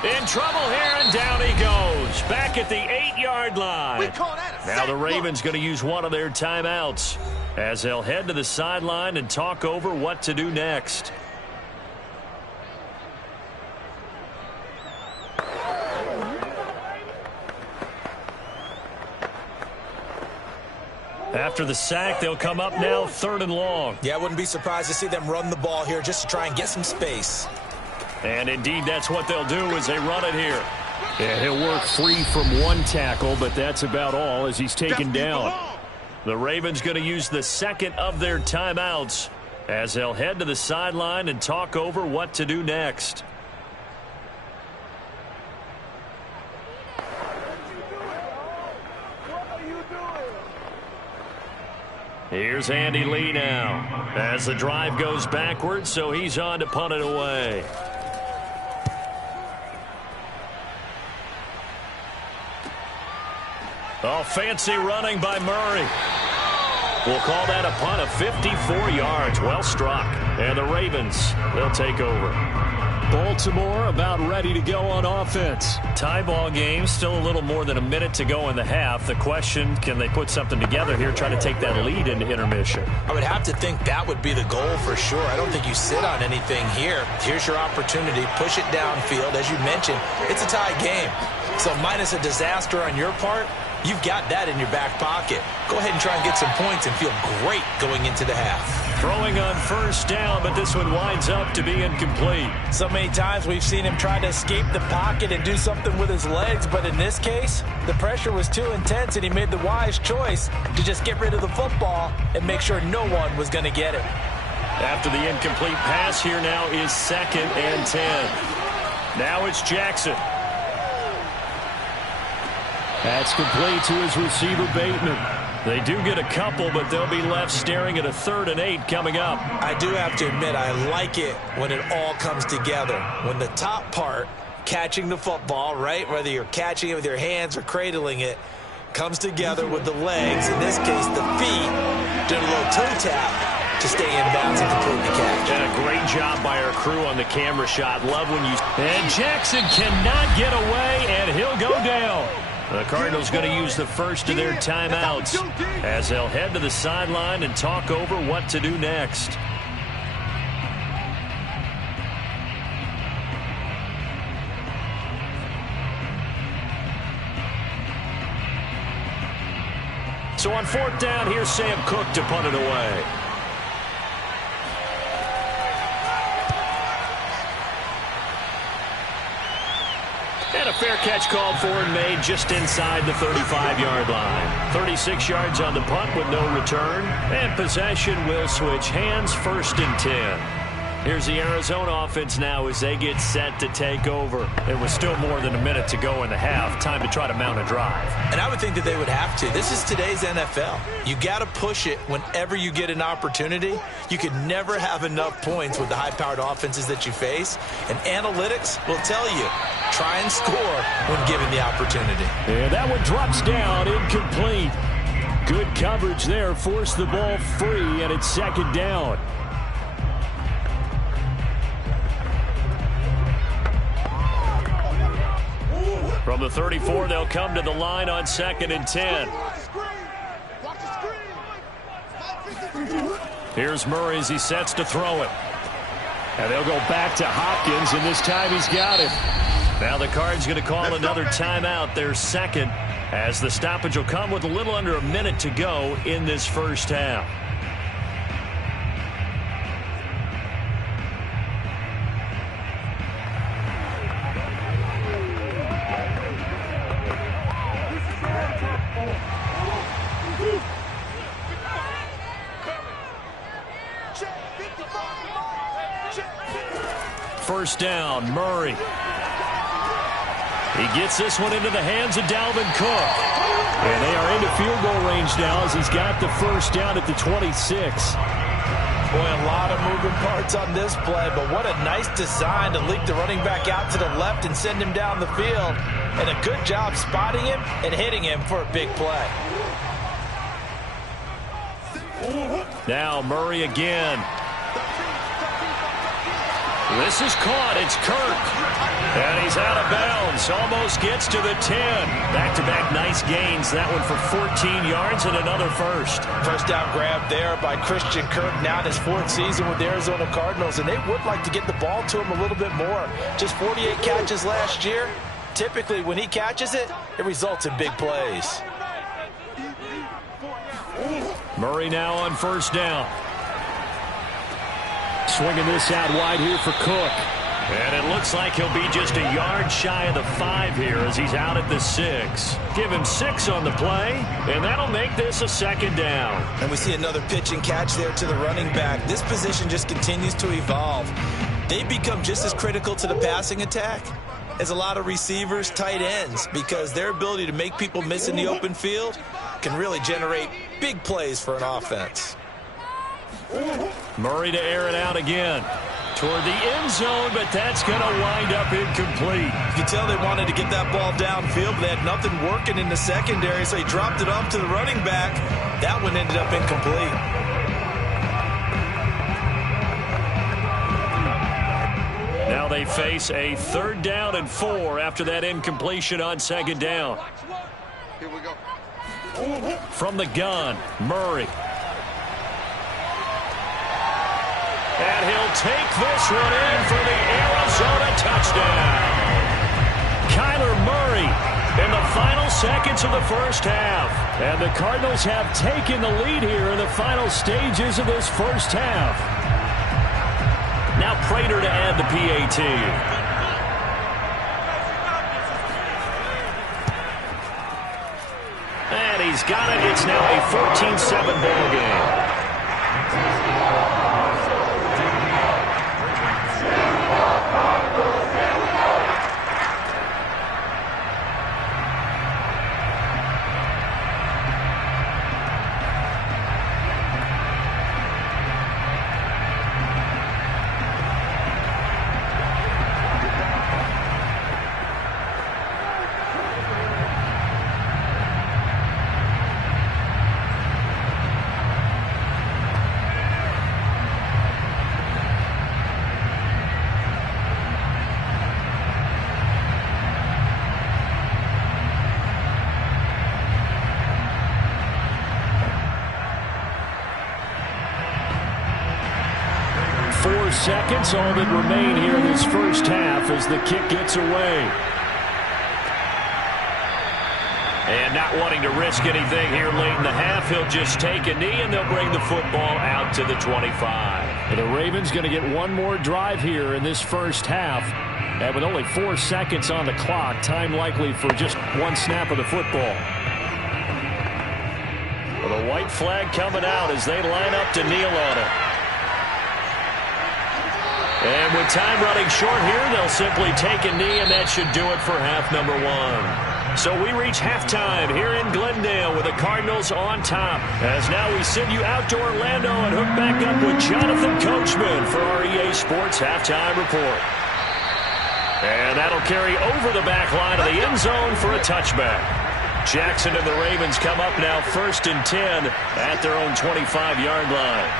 In trouble here, and down he goes. Back at the 8-yard line. Now the Ravens going to use one of their timeouts as they'll head to the sideline and talk over what to do next. After the sack, they'll come up now 3rd and long. Yeah, I wouldn't be surprised to see them run the ball here just to try and get some space. And indeed, that's what they'll do as they run it here. Yeah, he'll work free from one tackle, but that's about all as he's taken down. The Ravens going to use the 2nd of their timeouts as they'll head to the sideline and talk over what to do next. Here's Andy Lee now as the drive goes backwards, so he's on to punt it away. Oh, fancy running by Murray. We'll call that a punt of 54 yards. Well struck. And the Ravens, they'll take over. Baltimore about ready to go on offense. Tie ball game, still a little more than a minute to go in the half. The question, can they put something together here, try to take that lead into intermission? I would have to think that would be the goal for sure. I don't think you sit on anything here. Here's your opportunity. Push it downfield. As you mentioned, it's a tie game. So minus a disaster on your part, you've got that in your back pocket. Go ahead and try and get some points and feel great going into the half. Throwing on first down, but this one winds up to be incomplete. So many times we've seen him try to escape the pocket and do something with his legs, but in this case, the pressure was too intense and he made the wise choice to just get rid of the football and make sure no one was going to get it. After the incomplete pass, here now is 2nd and 10. Now it's Jackson. That's complete to his receiver, Bateman. They do get a couple, but they'll be left staring at a 3rd and 8 coming up. I do have to admit, I like it when it all comes together. When the top part, catching the football, right, whether you're catching it with your hands or cradling it, comes together with the legs, in this case the feet, doing a little toe tap to stay in bounds and complete the catch. And a great job by our crew on the camera shot. Love when you... And Jackson cannot get away, and he'll go down. The Cardinals going to use the first of their timeouts as they'll head to the sideline and talk over what to do next. So on 4th down, here's Sam Cook to punt it away. And a fair catch called for and made just inside the 35-yard line. 36 yards on the punt with no return. And possession will switch hands, 1st and 10. Here's the Arizona offense now as they get set to take over. It was still more than a minute to go in the half. Time to try to mount a drive. And I would think that they would have to. This is today's NFL. You got to push it whenever you get an opportunity. You could never have enough points with the high-powered offenses that you face. And analytics will tell you, try and score when given the opportunity. And that one drops down, incomplete. Good coverage there, forced the ball free, and it's 2nd down. From the 34, they'll come to the line on 2nd and 10. Here's Murray as he sets to throw it. And they'll go back to Hopkins, and this time he's got it. Now the Cards going to call another timeout, their 2nd, as the stoppage will come with a little under a minute to go in this first half. First down, Murray. He gets this one into the hands of Dalvin Cook. And they are into field goal range now as he's got the first down at the 26. Boy, a lot of moving parts on this play, but what a nice design to leak the running back out to the left and send him down the field. And a good job spotting him and hitting him for a big play. Now Murray again. This is caught. It's Kirk. And he's out of bounds. Almost gets to the 10. Back-to-back nice gains. That one for 14 yards and another first. First down grab there by Christian Kirk. Now in his 4th season with the Arizona Cardinals. And they would like to get the ball to him a little bit more. Just 48 catches last year. Typically, when he catches it, it results in big plays. Murray now on first down. Swinging this out wide here for Cook. And it looks like he'll be just a yard shy of the 5 here as he's out at the 6. Give him 6 on the play, and that'll make this a second down. And we see another pitch and catch there to the running back. This position just continues to evolve. They become just as critical to the passing attack as a lot of receivers, tight ends, because their ability to make people miss in the open field can really generate big plays for an offense. Murray to air it out again. Toward the end zone, but that's going to wind up incomplete. You can tell they wanted to get that ball downfield, but they had nothing working in the secondary, so he dropped it off to the running back. That one ended up incomplete. Now they face a 3rd down and 4 after that incompletion on 2nd down. Here we go. From the gun, Murray. And he'll take this one in for the Arizona touchdown. Kyler Murray in the final seconds of the first half. And the Cardinals have taken the lead here in the final stages of this first half. Now Prater to add the PAT. And he's got it. It's now a 14-7 ball game. Seconds, all that remain here in this first half as the kick gets away. And not wanting to risk anything here late in the half, he'll just take a knee and they'll bring the football out to the 25. The Ravens going to get one more drive here in this first half. And with only 4 seconds on the clock, time likely for just one snap of the football. Well, the white flag coming out as they line up to kneel on it. And with time running short here, they'll simply take a knee, and that should do it for half number 1. So we reach halftime here in Glendale with the Cardinals on top. As now we send you out to Orlando and hook back up with Jonathan Coachman for our EA Sports Halftime Report. And that'll carry over the back line of the end zone for a touchback. Jackson and the Ravens come up now 1st and 10 at their own 25-yard line.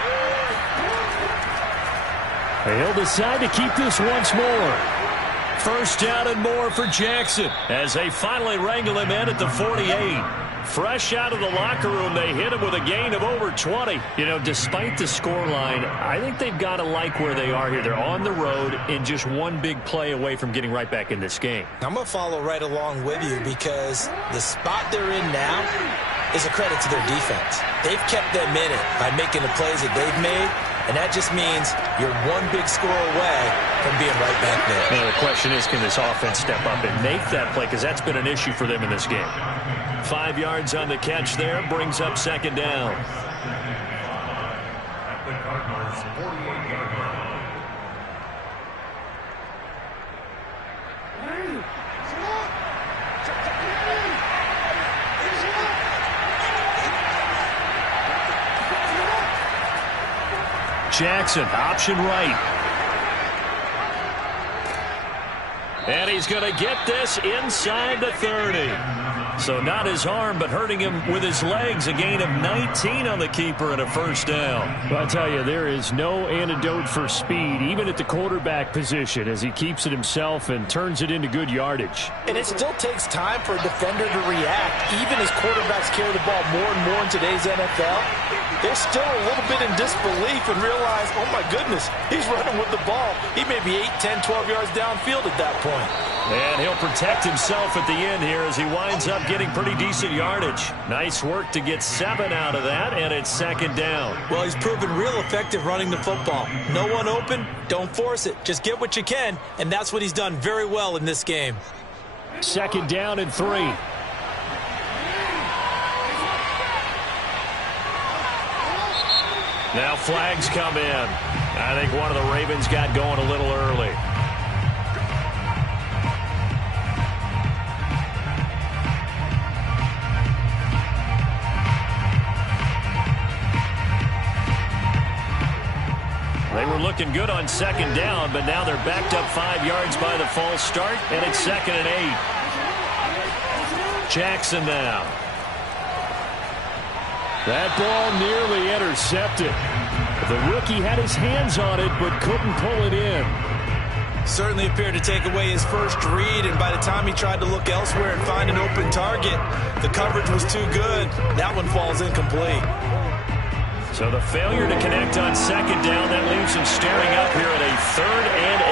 He'll decide to keep this once more. 1st down and more for Jackson as they finally wrangle him in at the 48. Fresh out of the locker room, they hit him with a gain of over 20. You know, despite the scoreline, I think they've got to like where they are here. They're on the road and just one big play away from getting right back in this game. I'm going to follow right along with you because the spot they're in now is a credit to their defense. They've kept them in it by making the plays that they've made. And that just means you're one big score away from being right back there. Now the question is, can this offense step up and make that play? Because that's been an issue for them in this game. 5 yards on the catch there, brings up 2nd down. Jackson, option right. And he's going to get this inside the 30. So not his arm, but hurting him with his legs. A gain of 19 on the keeper and a first down. Well, I'll tell you, there is no antidote for speed, even at the quarterback position, as he keeps it himself and turns it into good yardage. And it still takes time for a defender to react. Even as quarterbacks carry the ball more and more in today's NFL, they're still a little bit in disbelief and realize, oh my goodness, he's running with the ball. He may be 8, 10, 12 yards downfield at that point. And he'll protect himself at the end here as he winds up getting pretty decent yardage. Nice work to get 7 out of that, and it's second down. Well, he's proven real effective running the football. No one open, don't force it. Just get what you can, and that's what he's done very well in this game. Second down and 3. Now flags come in. I think one of the Ravens got going a little early. They were looking good on second down, but now they're backed up 5 yards by the false start, and it's second and 8. Jackson now. That ball nearly intercepted. The rookie had his hands on it, but couldn't pull it in. Certainly appeared to take away his first read, and by the time he tried to look elsewhere and find an open target, the coverage was too good. That one falls incomplete. So the failure to connect on second down, that leaves him staring up here at a 3rd and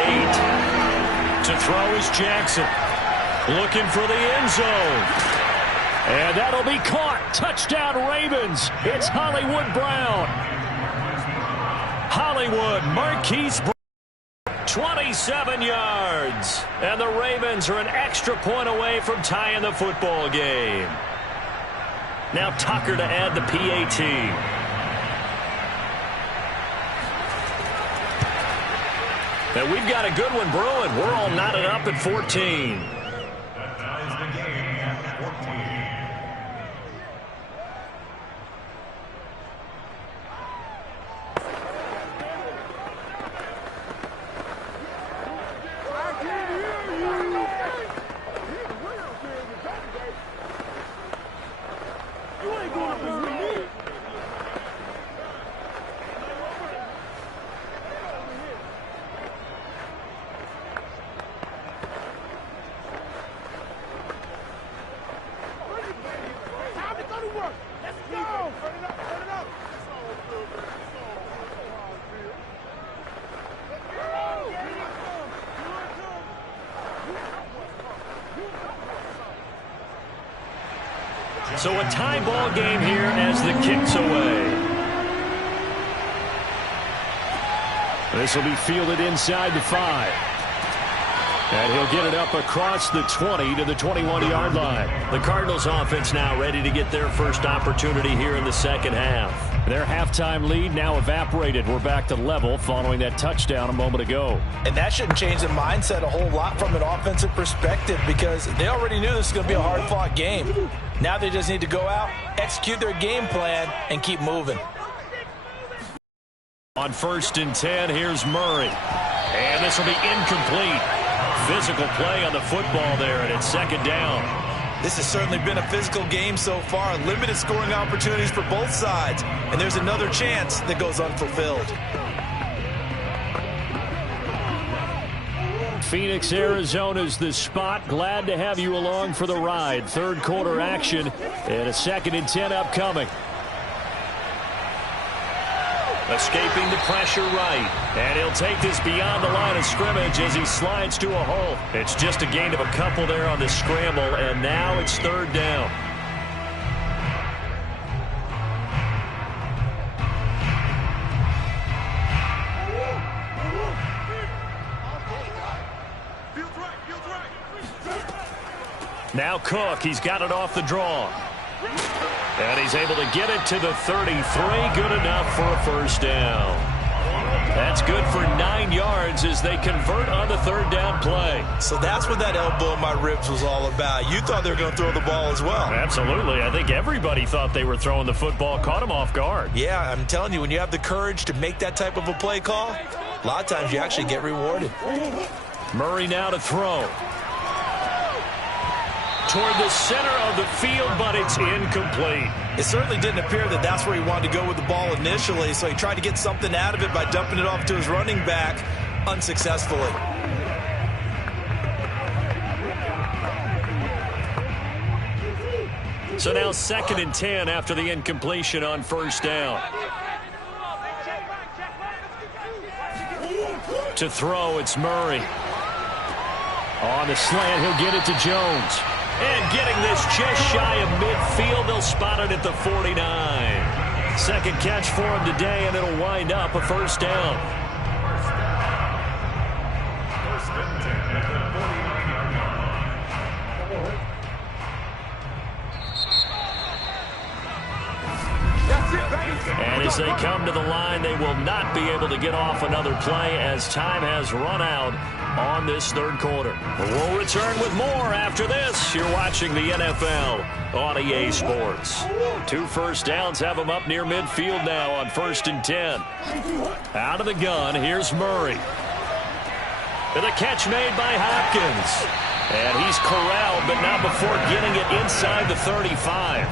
8. To throw is Jackson. Looking for the end zone. And that'll be caught. Touchdown Ravens. It's Hollywood Brown. Hollywood, Marquise Brown. 27 yards. And the Ravens are an extra point away from tying the football game. Now Tucker to add the PAT. And we've got a good one brewing. We're all knotted up at 14. So a tie ball game here as the kick's away. This will be fielded inside the 5. And he'll get it up across the 20 to the 21-yard line. The Cardinals offense now ready to get their first opportunity here in the second half. Their halftime lead now evaporated. We're back to level following that touchdown a moment ago. And that shouldn't change the mindset a whole lot from an offensive perspective because they already knew this was going to be a hard-fought game. Now they just need to go out, execute their game plan, and keep moving. On 1st and 10, here's Murray. And this will be incomplete. Physical play on the football there, and it's second down. This has certainly been a physical game so far. Limited scoring opportunities for both sides. And there's another chance that goes unfulfilled. Phoenix, Arizona's the spot. Glad to have you along for the ride. Third quarter action and a 2nd and 10 upcoming. Escaping the pressure right. And he'll take this beyond the line of scrimmage as he slides to a hole. It's just a gain of a couple there on the scramble, and now it's 3rd down. Now Cook, he's got it off the draw. And he's able to get it to the 33. Good enough for a first down. That's good for 9 yards as they convert on the 3rd down play. So that's what that elbow in my ribs was all about. You thought they were going to throw the ball as well. Absolutely. I think everybody thought they were throwing the football. Caught him off guard. Yeah, I'm telling you, when you have the courage to make that type of a play call, a lot of times you actually get rewarded. Murray now to throw. Toward the center of the field, but it's incomplete. It certainly didn't appear that that's where he wanted to go with the ball initially, so he tried to get something out of it by dumping it off to his running back unsuccessfully. So now 2nd and 10 after the incompletion on first down. To throw, it's Murray. On the slant, he'll get it to Jones. And getting this just shy of midfield, they'll spot it at the 49. Second catch for him today, and it'll wind up a first down. And as they come to the line, they will not be able to get off another play as time has run out on this third quarter. We'll return with more after this. You're watching the NFL on EA Sports. 2 first downs have them up near midfield now on 1st and 10. Out of the gun, here's Murray. And the catch made by Hopkins. And he's corralled, but not before getting it inside the 35.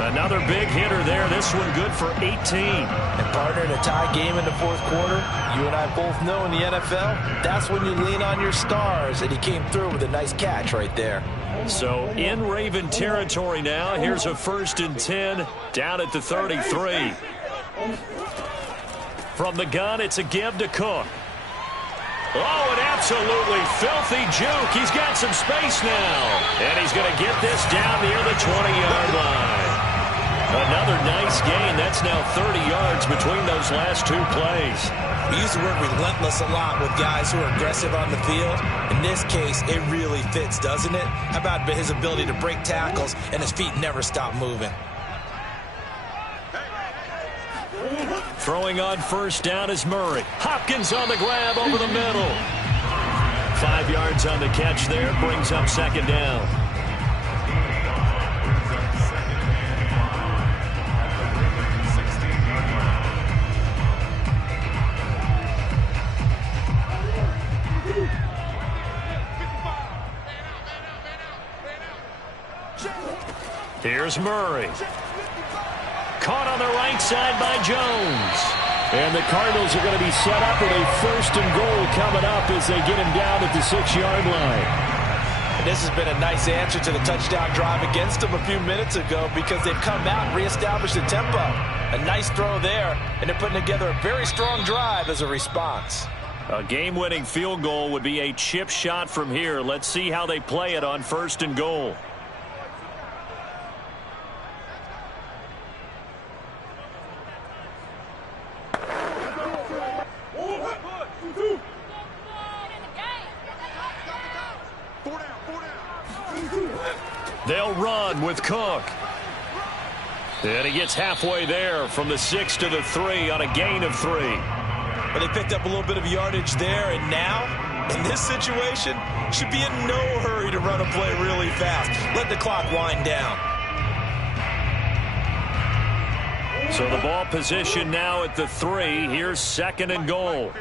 Another big hitter there. This one good for 18. And partner, in a tie game in the fourth quarter, you and I both know in the NFL, that's when you lean on your stars, and he came through with a nice catch right there. So in Raven territory now, here's a 1st and 10 down at the 33. From the gun, it's a give to Cook. Oh, an absolutely filthy juke. He's got some space now. And he's going to get this down near the 20-yard line. Another nice gain. That's now 30 yards between those last 2 plays. We use the word relentless a lot with guys who are aggressive on the field. In this case, it really fits, doesn't it? How about his ability to break tackles and his feet never stop moving? Throwing on first down is Murray. Hopkins on the grab over the middle. 5 yards on the catch there. Brings up 2nd down. Here's Murray. Caught on the right side by Jones. And the Cardinals are going to be set up with a 1st and goal coming up as they get him down at the 6-yard line. And this has been a nice answer to the touchdown drive against them a few minutes ago because they've come out and reestablished the tempo. A nice throw there, and they're putting together a very strong drive as a response. A game-winning field goal would be a chip shot from here. Let's see how they play it on 1st and goal. They'll run with Cook. And he gets halfway there from the 6 to the 3 on a gain of 3. But they picked up a little bit of yardage there, and now, in this situation, should be in no hurry to run a play really fast. Let the clock wind down. So the ball position now at the 3. Here's 2nd and goal.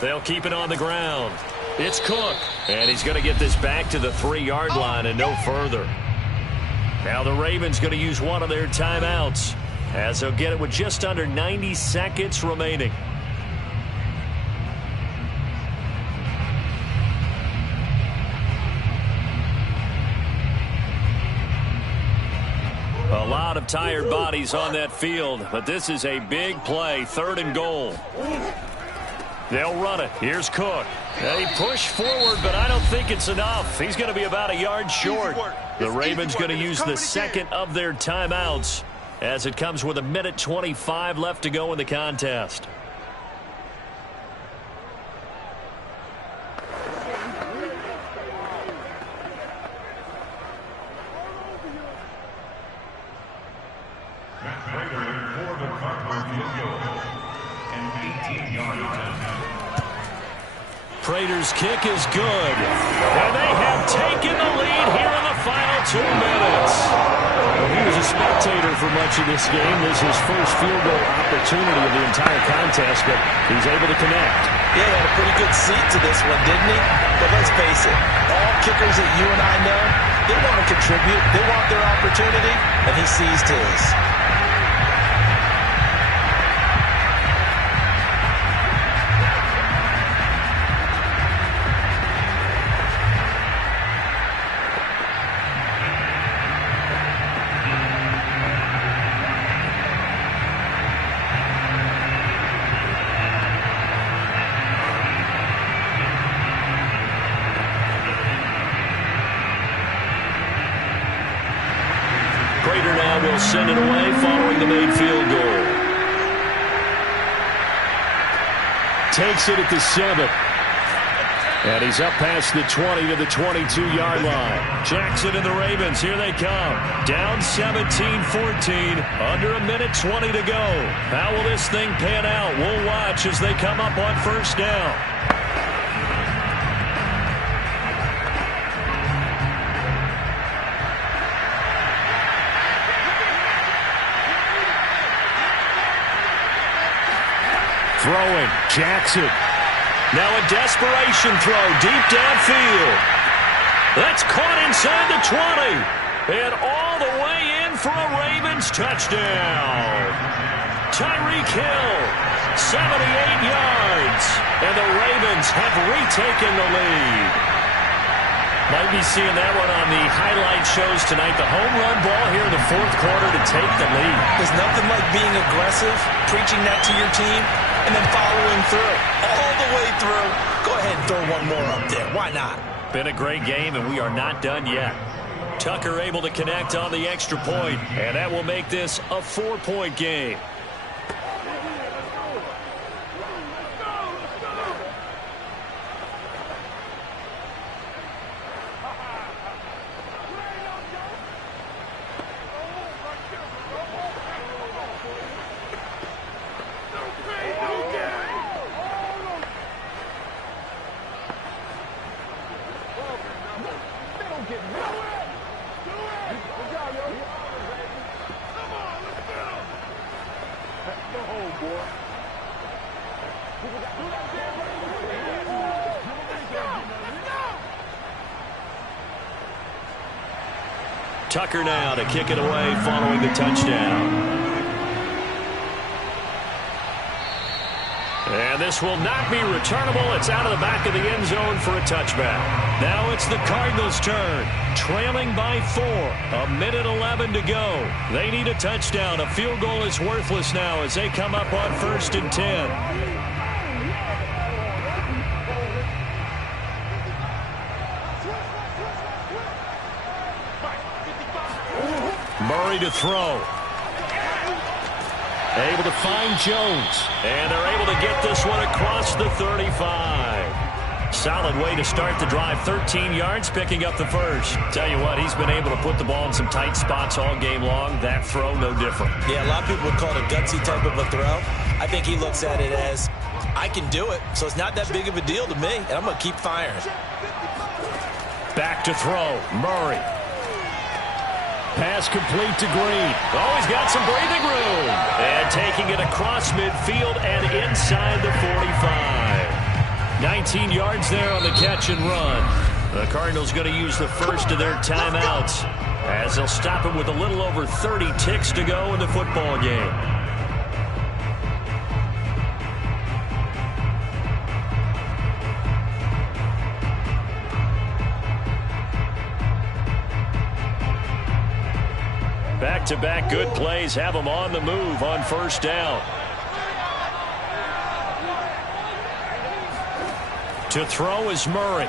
They'll keep it on the ground. It's Cook. And he's going to get this back to the 3-yard line and no further. Now the Ravens going to use one of their timeouts as they'll get it with just under 90 seconds remaining. A lot of tired bodies on that field, but this is a big play, 3rd and goal. They'll run it. Here's Cook. They push forward, but I don't think it's enough. He's going to be about a yard short. The Ravens going to use the 2nd of their timeouts as it comes with 1:25 left to go in the contest. Prater's kick is good. And they have taken the lead here in the final 2 minutes. Well, he was a spectator for much of this game. This is his first field goal opportunity of the entire contest, but he's able to connect. Yeah, he had a pretty good seat to this one, didn't he? But let's face it, all kickers that you and I know, they want to contribute. They want their opportunity, and he seized his. Prater now will send it away following the made field goal. Takes it at the 7. And he's up past the 20 to the 22-yard line. Jackson and the Ravens, here they come. Down 17-14, under a minute 20 to go. How will this thing pan out? We'll watch as they come up on first down. Throwing, Jackson. Now a desperation throw deep downfield. That's caught inside the 20. And all the way in for a Ravens touchdown. Tyreek Hill, 78 yards. And the Ravens have retaken the lead. Might be seeing that one on the highlight shows tonight. The home run ball here in the fourth quarter to take the lead. There's nothing like being aggressive, preaching that to your team, and then following through. All the way through. Go ahead and throw one more up there. Why not? Been a great game, and we are not done yet. Tucker able to connect on the extra point, and that will make this a 4-point game. Tucker now to kick it away following the touchdown. And this will not be returnable. It's out of the back of the end zone for a touchback. Now it's the Cardinals' turn. Trailing by 4. A minute 11 to go. They need a touchdown. A field goal is worthless now as they come up on 1st and 10. Murray to throw. Able to find Jones. And they're able to get this one across the 35. Solid way to start the drive. 13 yards, picking up the first. Tell you what, he's been able to put the ball in some tight spots all game long. That throw, no different. Yeah, a lot of people would call it a gutsy type of a throw. I think he looks at it as, I can do it, so it's not that big of a deal to me, and I'm going to keep firing. Back to throw. Murray. Pass complete to Green. Oh, he's got some breathing room. And taking it across midfield and inside the 45. 19 yards there on the catch and run. The Cardinals going to use the first of their timeouts as they'll stop him with a little over 30 ticks to go in the football game. Back-to-back good plays have them on the move on first down. To throw is Murray.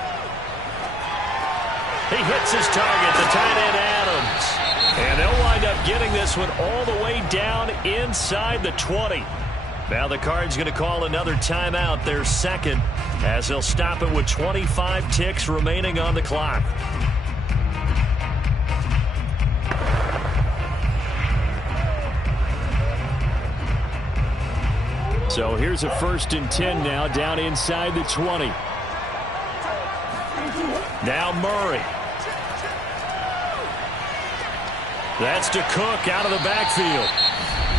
He hits his target, the tight end Adams. And they'll wind up getting this one all the way down inside the 20. Now the Cards going to call another timeout, their second, as they'll stop it with 25 ticks remaining on the clock. So here's a 1st and 10 now, down inside the 20. Now Murray. That's to Cook out of the backfield.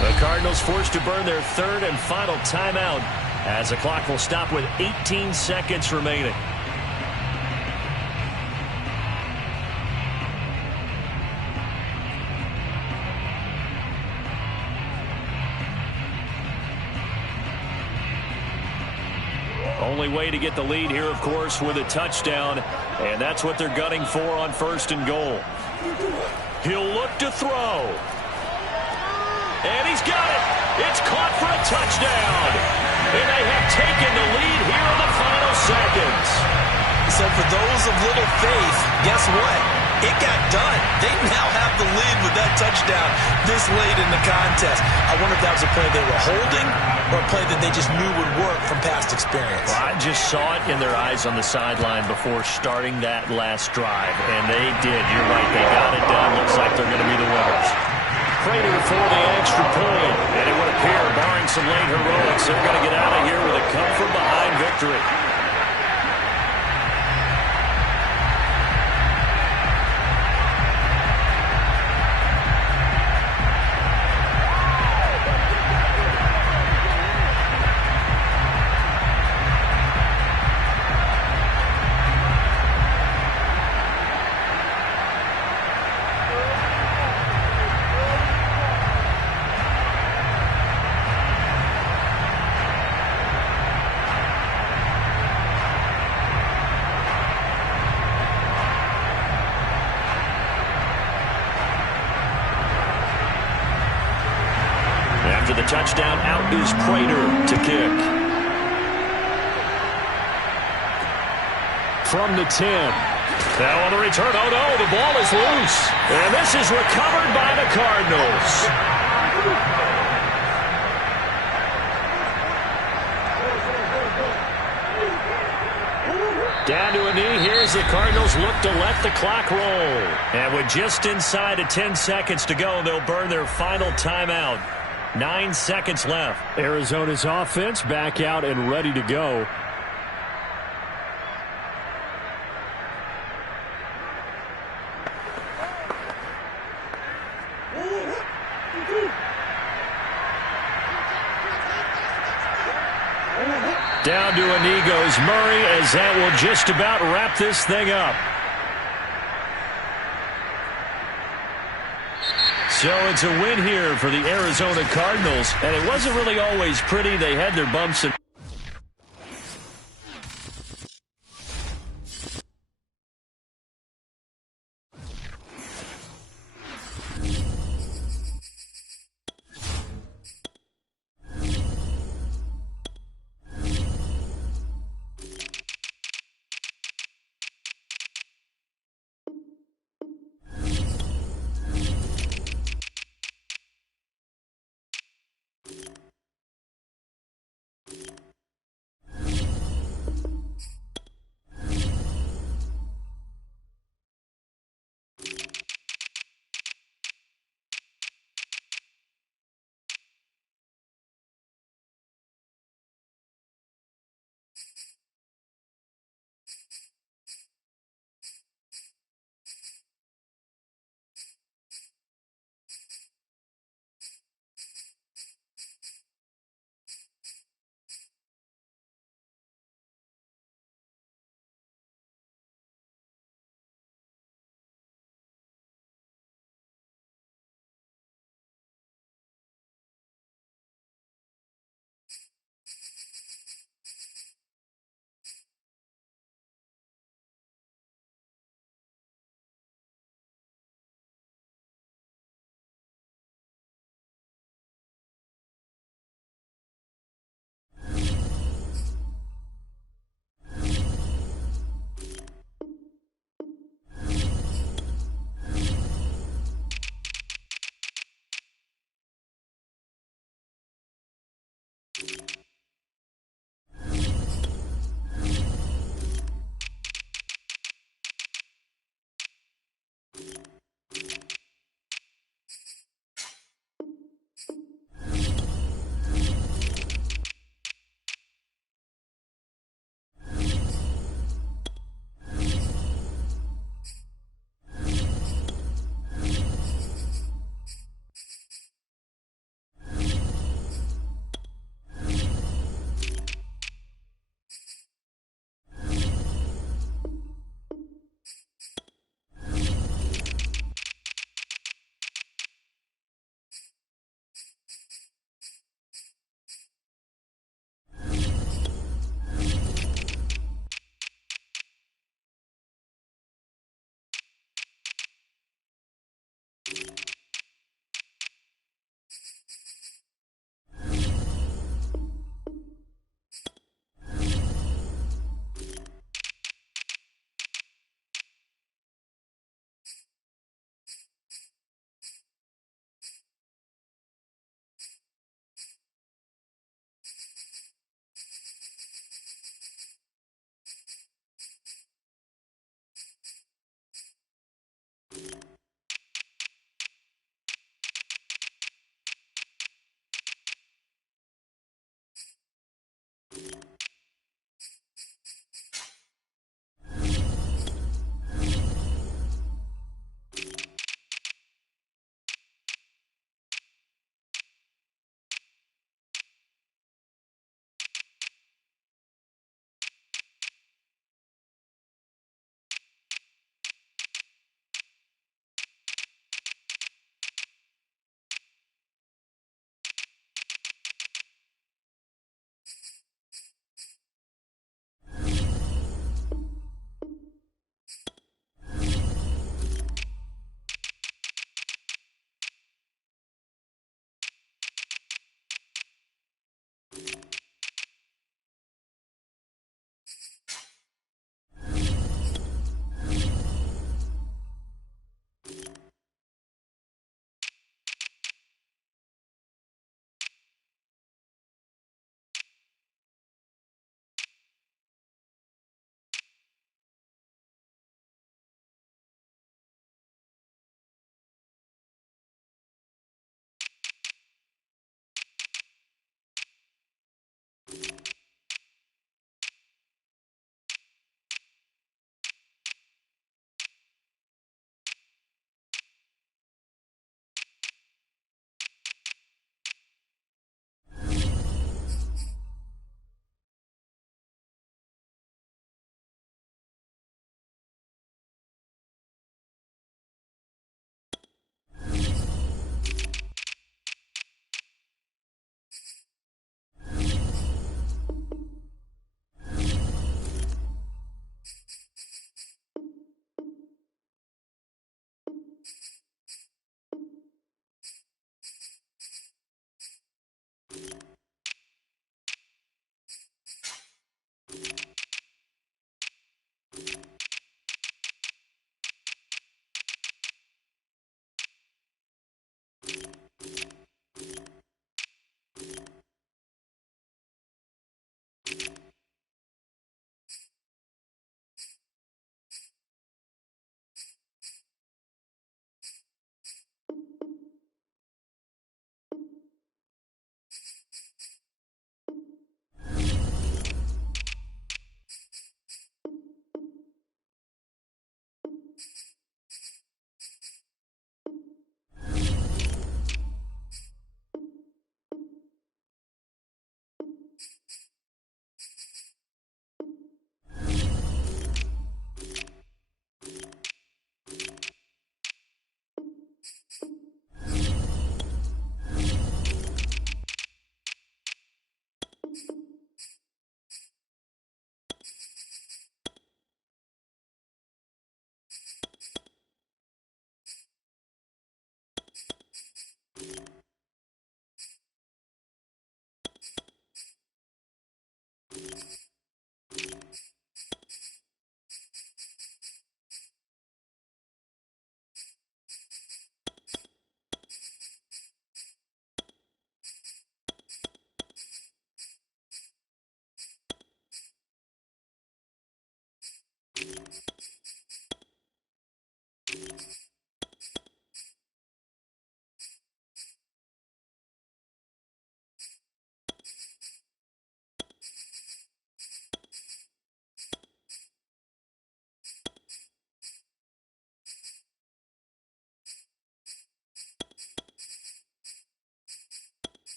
The Cardinals forced to burn their third and final timeout as the clock will stop with 18 seconds remaining. Only way to get the lead here, of course, with a touchdown, and that's what they're gunning for on 1st and goal. He'll look to throw. And he's got it. It's caught for a touchdown. And they have taken the lead here in the final seconds. So for those of little faith, guess what? It got done. They now have the lead with that touchdown this late in the contest. I wonder if that was a play they were holding or a play that they just knew would work from past experience. Well, I just saw it in their eyes on the sideline before starting that last drive, and they did. You're right. They got it done. Looks like they're going to be the winners. Prater for the extra point, and it would appear, barring some late heroics, they're going to get out of here with a come-from-behind victory. After the touchdown, out is Prater to kick. From the 10. Now on the return, oh no, the ball is loose. And this is recovered by the Cardinals. Down to a knee. Here's the Cardinals look to let the clock roll. And with just inside of 10 seconds to go, they'll burn their final timeout. 9 seconds left. Arizona's offense back out and ready to go. Down to a knee goes Murray, as that will just about wrap this thing up. So it's a win here for the Arizona Cardinals, and it wasn't really always pretty. They had their bumps and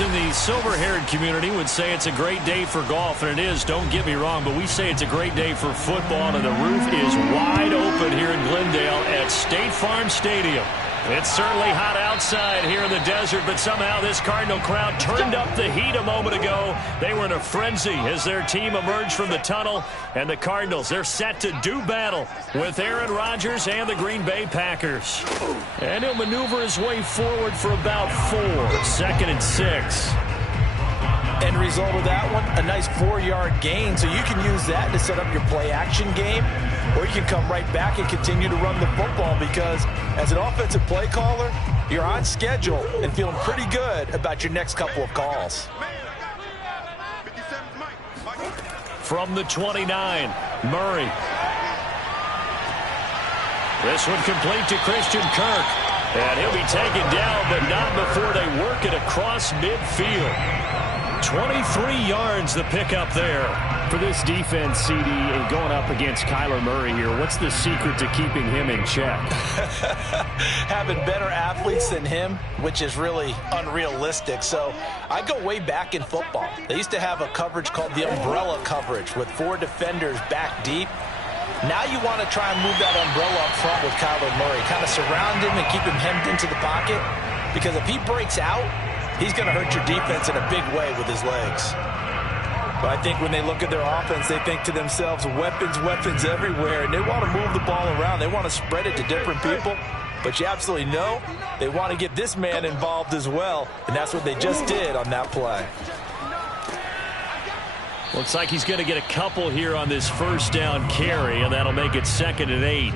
In the silver-haired community would say it's a great day for golf, and it is, don't get me wrong, but we say it's a great day for football, and the roof is wide open here in Glendale at State Farm Stadium. It's certainly hot outside here in the desert, but somehow this Cardinal crowd turned up the heat a moment ago. They were in a frenzy as their team emerged from the tunnel, and the Cardinals, they're set to do battle with Aaron Rodgers and the Green Bay Packers. And he'll maneuver his way forward for about 4, 2nd and 6. End result of that one, a nice 4-yard gain, so you can use that to set up your play-action game, or you can come right back and continue to run the football because as an offensive play caller, you're on schedule and feeling pretty good about your next couple of calls. From the 29, Murray. This one complete to Christian Kirk. And he'll be taken down, but not before they work it across midfield. 23 yards the pickup there. For this defense, CD, and going up against Kyler Murray here, what's the secret to keeping him in check? Having better athletes than him, which is really unrealistic. So I go way back in football. They used to have a coverage called the umbrella coverage with 4 defenders back deep. Now you want to try and move that umbrella up front with Kyler Murray. Kind of surround him and keep him hemmed into the pocket. Because if he breaks out, he's going to hurt your defense in a big way with his legs. But I think when they look at their offense, they think to themselves, weapons, weapons everywhere. And they want to move the ball around. They want to spread it to different people. But you absolutely know they want to get this man involved as well. And that's what they just did on that play. Looks like he's going to get a couple here on this first down carry, and that'll make it 2nd and 8.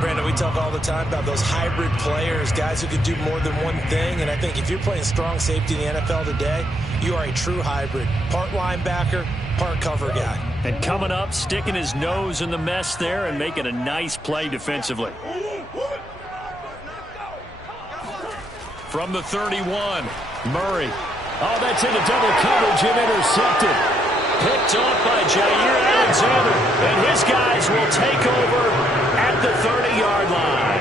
Brandon, we talk all the time about those hybrid players, guys who can do more than one thing. And I think if you're playing strong safety in the NFL today, you are a true hybrid. Part linebacker, part cover guy. And coming up, sticking his nose in the mess there and making a nice play defensively. From the 31, Murray. Oh, that's into double coverage and intercepted. Picked off by Jair Alexander. And his guys will take over at the 30-yard line.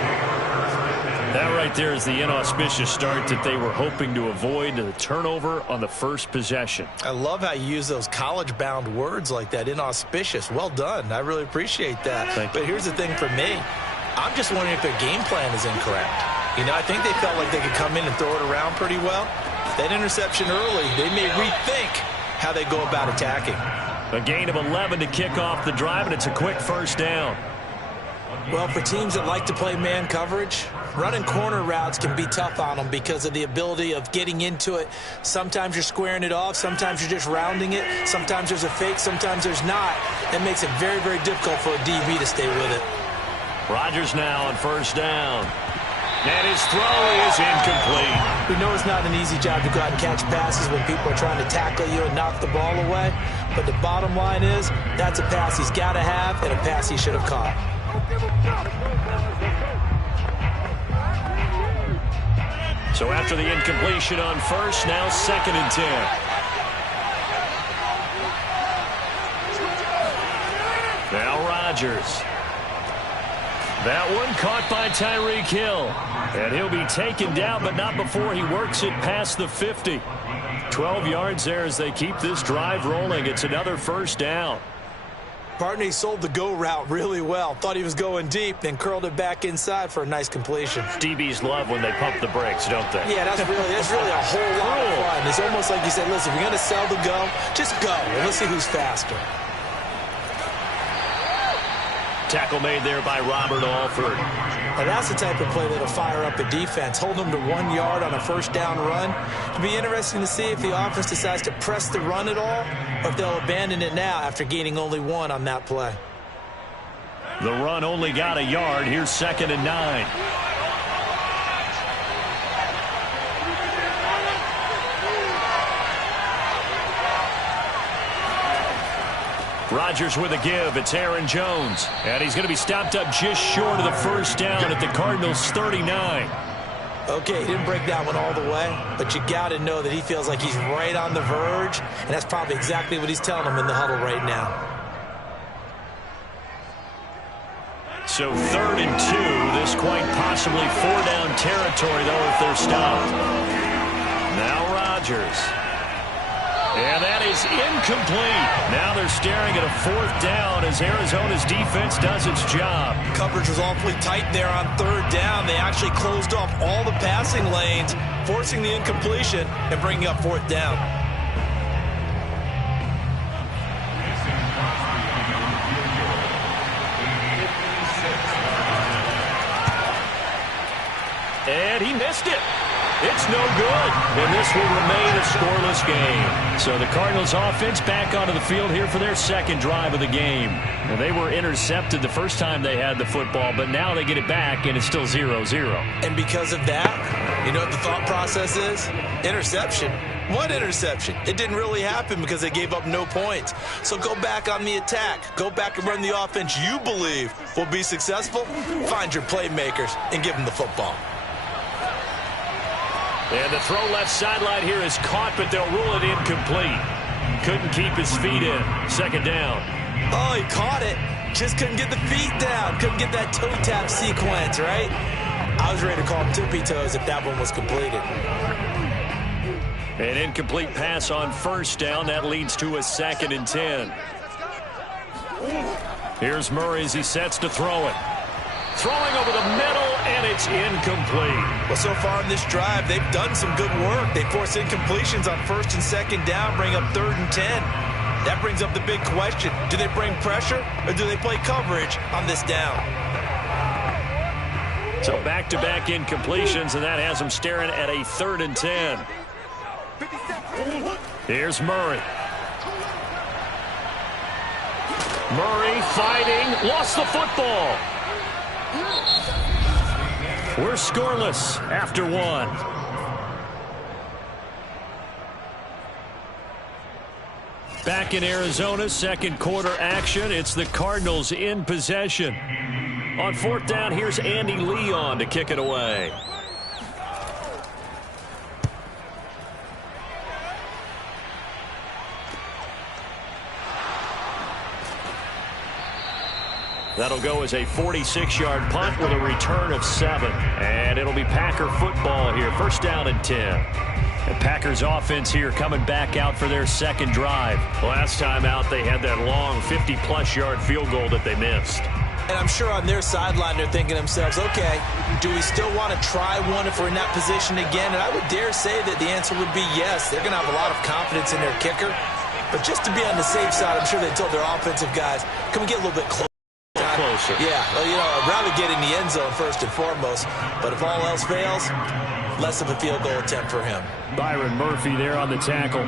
That right there is the inauspicious start that they were hoping to avoid, the turnover on the first possession. I love how you use those college-bound words like that, inauspicious. Well done. I really appreciate that. But here's the thing for me. I'm just wondering if their game plan is incorrect. You know, I think they felt like they could come in and throw it around pretty well. That interception early, they may rethink how they go about attacking. A gain of 11 to kick off the drive, and it's a quick first down. Well, for teams that like to play man coverage, running corner routes can be tough on them because of the ability of getting into it. Sometimes you're squaring it off. Sometimes you're just rounding it. Sometimes there's a fake. Sometimes there's not. That makes it very, very difficult for a DB to stay with it. Rodgers now on first down. And his throw is incomplete. We know it's not an easy job to go out and catch passes when people are trying to tackle you and knock the ball away. But the bottom line is that's a pass he's got to have and a pass he should have caught. So after the incompletion on first, now 2nd and 10. Now Rodgers. That one caught by Tyreek Hill. And he'll be taken down, but not before he works it past the 50. 12 yards there as they keep this drive rolling. It's another first down. Partney sold the go route really well. Thought he was going deep, then curled it back inside for a nice completion. DBs love when they pump the brakes, don't they? Yeah, that's really a whole lot of fun. It's almost like you said, listen, if you're going to sell the go, just go. And let's see who's faster. Tackle made there by Robert Alford. Now that's the type of play that'll fire up a defense. Hold them to 1 yard on a first down run. It'll be interesting to see if the offense decides to press the run at all or if they'll abandon it now after gaining only 1 on that play. The run only got a yard. Here's 2nd and 9. Rodgers with a give. It's Aaron Jones. And he's going to be stopped up just short of the first down at the Cardinals' 39. Okay, he didn't break that one all the way, but you got to know that he feels like he's right on the verge, and that's probably exactly what he's telling them in the huddle right now. So 3rd and 2. This quite possibly 4-down territory, though, if they're stopped. Now Rodgers. And that is incomplete. Now they're staring at a 4th down as Arizona's defense does its job. Coverage was awfully tight there on 3rd down. They actually closed off all the passing lanes, forcing the incompletion and bringing up 4th down. And he missed it. It's no good, and this will remain a scoreless game. So the Cardinals offense back onto the field here for their 2nd drive of the game. Now, they were intercepted the first time they had the football, but now they get it back, and it's still 0-0. And because of that, you know what the thought process is? Interception. What interception? It didn't really happen because they gave up no points. So go back on the attack. Go back and run the offense you believe will be successful. Find your playmakers and give them the football. And the throw left sideline here is caught, but they'll rule it incomplete. Couldn't keep his feet in. 2nd down. Oh, he caught it. Just couldn't get the feet down. Couldn't get that toe tap sequence, right? I was ready to call him tippy toes if that one was completed. An incomplete pass on first down. That leads to a 2nd and 10. Here's Murray as he sets to throw it. Throwing over the middle, and it's incomplete. Well, so far in this drive, they've done some good work. They force incompletions on 1st and 2nd down, bring up 3rd and 10. That brings up the big question. Do they bring pressure, or do they play coverage on this down? So back-to-back incompletions, and that has them staring at a 3rd and 10. Here's Murray. Murray fighting, lost the football. We're scoreless after 1. Back in Arizona, 2nd quarter action. It's the Cardinals in possession. On 4th down, here's Andy Leon to kick it away. That'll go as a 46-yard punt with a return of 7. And it'll be Packer football here. First down and 10. The Packers offense here coming back out for their second drive. Last time out, they had that long 50-plus yard field goal that they missed. And I'm sure on their sideline they're thinking to themselves, okay, do we still want to try one if we're in that position again? And I would dare say that the answer would be yes. They're going to have a lot of confidence in their kicker. But just to be on the safe side, I'm sure they told their offensive guys, can we get a little bit closer? Yeah, well, you know, I'd rather get in the end zone first and foremost. But if all else fails, less of a field goal attempt for him. Byron Murphy there on the tackle.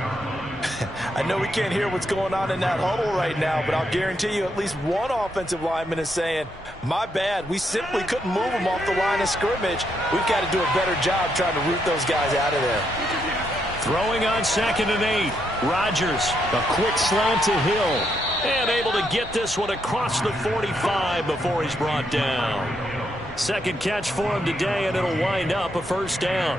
I know we can't hear what's going on in that huddle right now, but I'll guarantee you at least one offensive lineman is saying, my bad, we simply couldn't move them off the line of scrimmage. We've got to do a better job trying to root those guys out of there. Throwing on 2nd and 8. Rodgers, a quick slant to Hill. And able to get this one across the 45 before he's brought down. Second catch for him today, and it'll wind up a first down.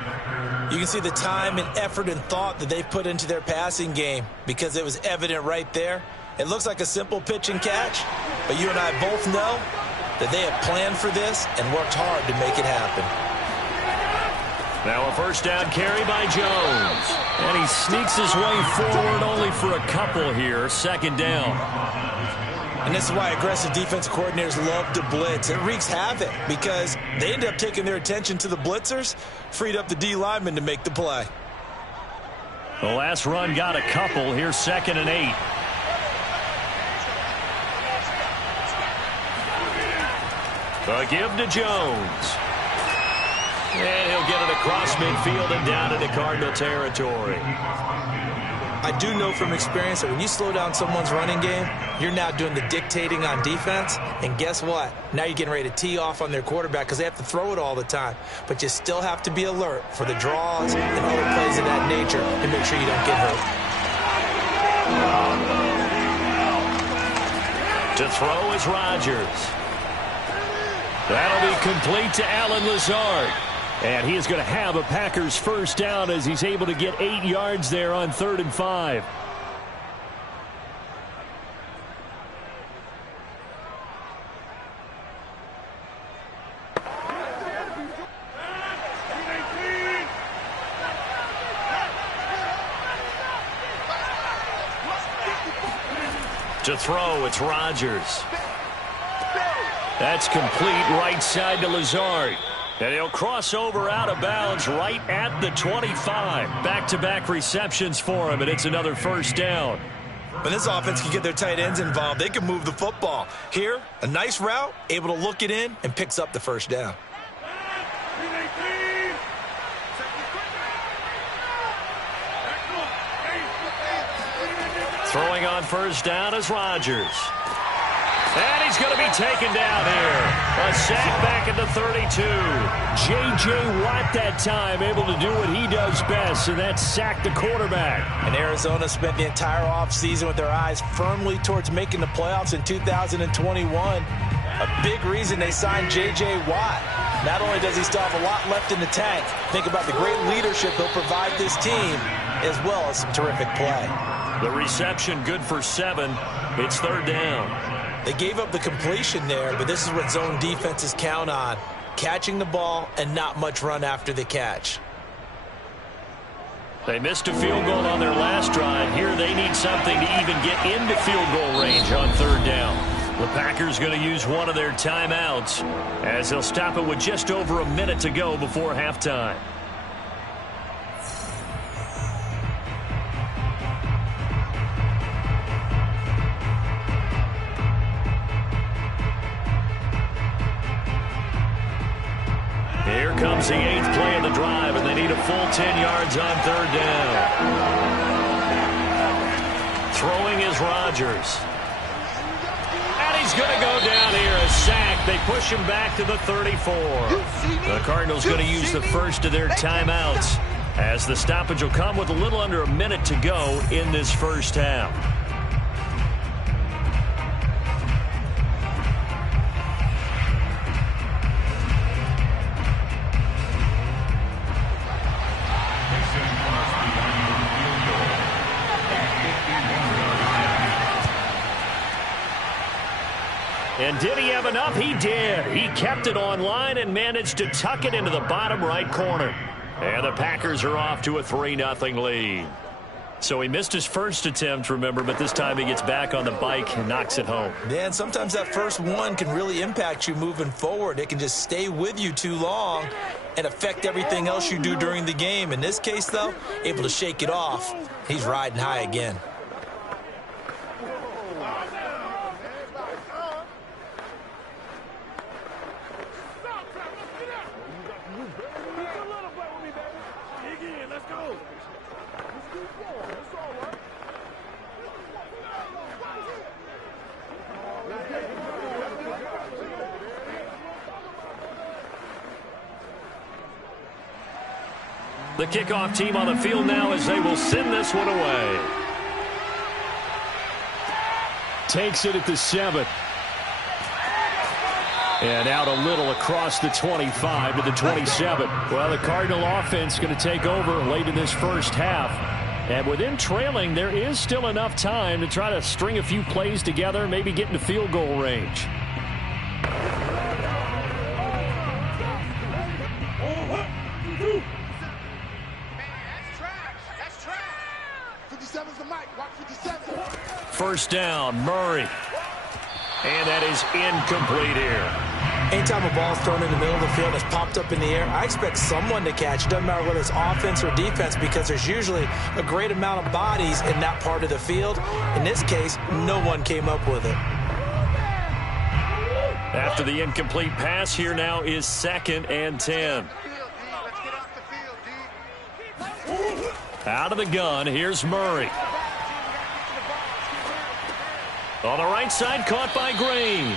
You can see the time and effort and thought that they've put into their passing game because it was evident right there. It looks like a simple pitch and catch, but you and I both know that they have planned for this and worked hard to make it happen. Now a first down carry by Jones. And he sneaks his way forward only for a couple here. Second down. And this is why aggressive defense coordinators love to blitz. It wreaks havoc because they end up taking their attention to the blitzers, freed up the D lineman to make the play. The last run got a couple. Here's 2nd and 8. A give to Jones. And he'll get it across midfield and down into Cardinal territory. I do know from experience that when you slow down someone's running game, you're now doing the dictating on defense. And guess what? Now you're getting ready to tee off on their quarterback because they have to throw it all the time. But you still have to be alert for the draws and other plays of that nature to make sure you don't get hurt. To throw is Rodgers. That'll be complete to Allen Lazard. And he is going to have a Packers first down as he's able to get 8 yards there on 3rd and 5. To throw, it's Rodgers. That's complete right side to Lazard. And he'll cross over out of bounds right at the 25. Back-to-back receptions for him, and it's another first down. When this offense can get their tight ends involved, they can move the football. Here, a nice route, able to look it in, and picks up the first down. Throwing on first down is Rodgers. And he's going to be taken down here. A sack back at the 32. J.J. Watt that time able to do what he does best, and that's sack the quarterback. And Arizona spent the entire offseason with their eyes firmly towards making the playoffs in 2021. A big reason they signed J.J. Watt. Not only does he still have a lot left in the tank, think about the great leadership he'll provide this team, as well as some terrific play. The reception good for 7. It's 3rd down. They gave up the completion there, but this is what zone defenses count on. Catching the ball and not much run after the catch. They missed a field goal on their last drive. Here they need something to even get into field goal range on 3rd down. The Packers going to use one of their timeouts as they'll stop it with just over a minute to go before halftime. Here comes the 8th play of the drive, and they need a full 10 yards on 3rd down. Throwing is Rodgers. And he's going to go down here, a sack. They push him back to the 34. The Cardinals going to use the first of their timeouts as the stoppage will come with a little under a minute to go in this first half. And did he have enough? He did. He kept it online and managed to tuck it into the bottom right corner. And the Packers are off to a 3-0 lead. So he missed his first attempt, remember, but this time he gets back on the bike and knocks it home. Yeah, and sometimes that first one can really impact you moving forward. It can just stay with you too long and affect everything else you do during the game. In this case, though, able to shake it off. He's riding high again. The kickoff team on the field now as they will send this one away. Takes it at the 7. And out a little across the 25 to the 27. Well, the Cardinal offense going to take over late in this first half. And with them trailing, there is still enough time to try to string a few plays together, maybe get into field goal range. First down, Murray. And that is incomplete here. Anytime a ball's thrown in the middle of the field that's popped up in the air, I expect someone to catch. It doesn't matter whether it's offense or defense because there's usually a great amount of bodies in that part of the field. In this case, no one came up with it. After the incomplete pass, here now is 2nd and 10. Out of the gun, here's Murray. On the right side, caught by Green.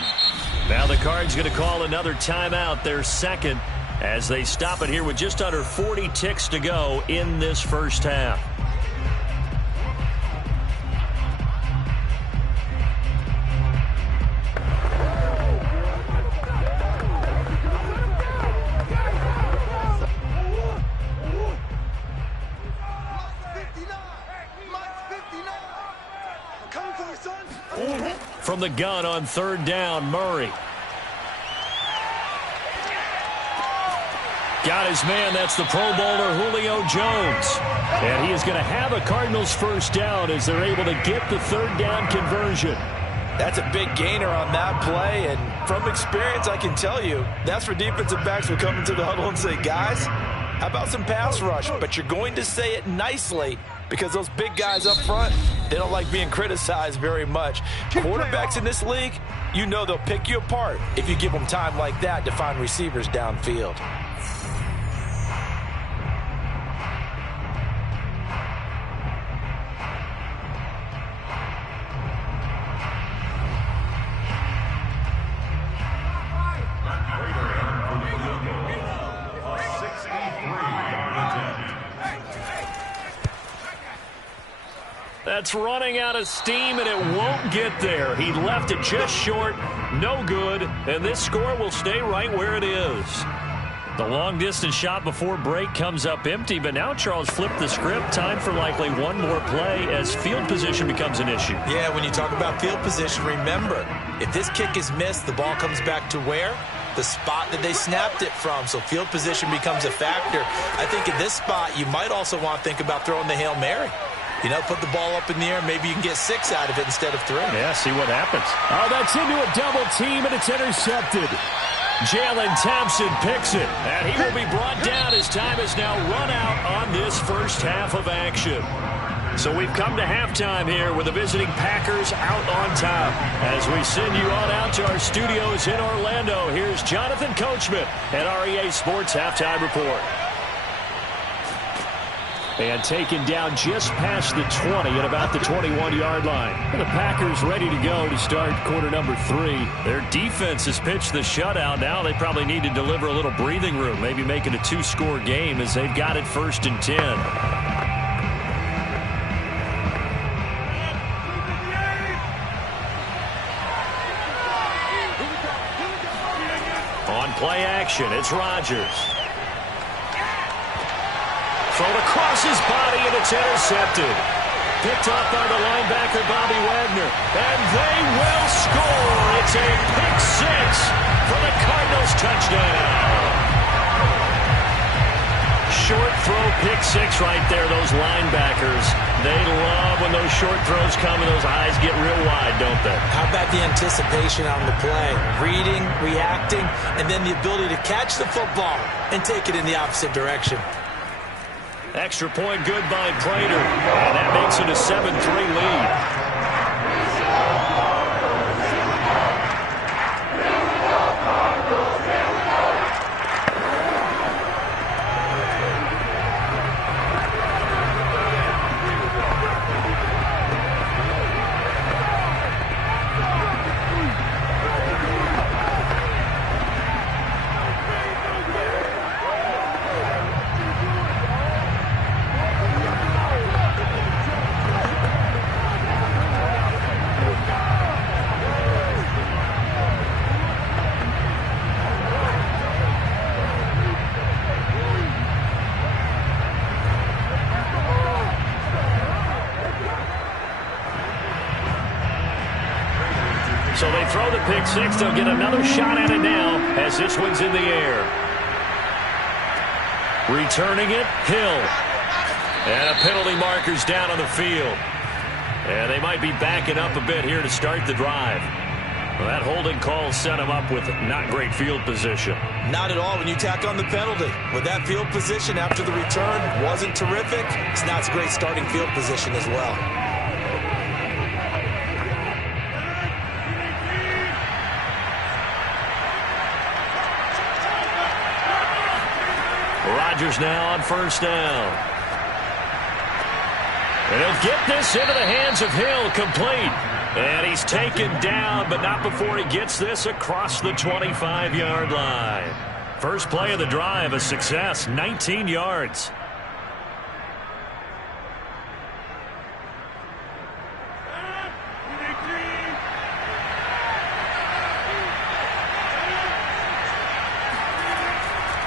Now the Cards going to call another timeout, their second, as they stop it here with just under 40 ticks to go in this first half. From the gun on 3rd down, Murray. Got his man. That's the Pro Bowler Julio Jones. And he is going to have a Cardinals first down as they're able to get the 3rd down conversion. That's a big gainer on that play, and from experience, I can tell you, that's where defensive backs will come into the huddle and say, guys, how about some pass rush? But you're going to say it nicely because those big guys up front, they don't like being criticized very much. Quarterbacks in this league, you know they'll pick you apart if you give them time like that to find receivers downfield. That's running out of steam, and it won't get there. He left it just short, no good, and this score will stay right where it is. The long-distance shot before break comes up empty, but now Charles flipped the script. Time for likely one more play as field position becomes an issue. Yeah, when you talk about field position, remember, if this kick is missed, the ball comes back to where? The spot that they snapped it from. So field position becomes a factor. I think in this spot, you might also want to think about throwing the Hail Mary. You know, put the ball up in the air. Maybe you can get 6 out of it instead of 3. Yeah, see what happens. Oh, that's into a double team, and it's intercepted. Jalen Thompson picks it, and he will be brought down as time has now run out on this first half of action. So we've come to halftime here with the visiting Packers out on top. As we send you on out to our studios in Orlando, here's Jonathan Coachman at REA Sports Halftime Report. And taken down just past the 20 at about the 21-yard line. And the Packers ready to go to start quarter number 3. Their defense has pitched the shutout. Now they probably need to deliver a little breathing room, maybe make it a 2-score game as they've got it 1st and 10. On play action, it's Rodgers. Thrown across his body, and it's intercepted. picked off by the linebacker, Bobby Wagner. And they will score. It's a pick six for the Cardinals touchdown. Short throw pick six right there, those linebackers. They love when those short throws come and those eyes get real wide, don't they? How about the anticipation on the play? Reading, reacting, and then the ability to catch the football and take it in the opposite direction. Extra point good by Prater. And that makes it a 7-3 lead. So they throw the pick six. They'll get another shot at it now as this one's in the air. Returning it, Hill. And a penalty marker's down on the field. And they might be backing up a bit here to start the drive. Well, that holding call set him up with not great field position. Not at all when you tack on the penalty. With that field position after the return wasn't terrific, it's not a great starting field position as well. Rodgers now on first down. And he'll get this into the hands of Hill, complete. And he's taken down, but not before he gets this across the 25-yard line. First play of the drive, a success, 19 yards.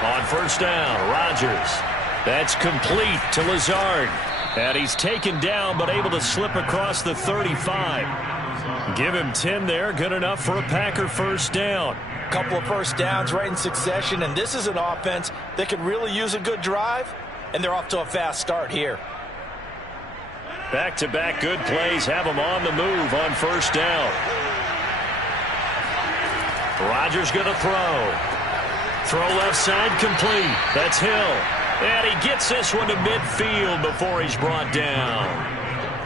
On first down, Rodgers. That's complete to Lazard. And he's taken down, but able to slip across the 35. Give him 10 there, good enough for a Packer first down. Couple of first downs right in succession, and this is an offense that could really use a good drive, and they're off to a fast start here. Back-to-back good plays have them on the move on first down. Rodgers going to throw. Throw left side complete. That's Hill. And he gets this one to midfield before he's brought down.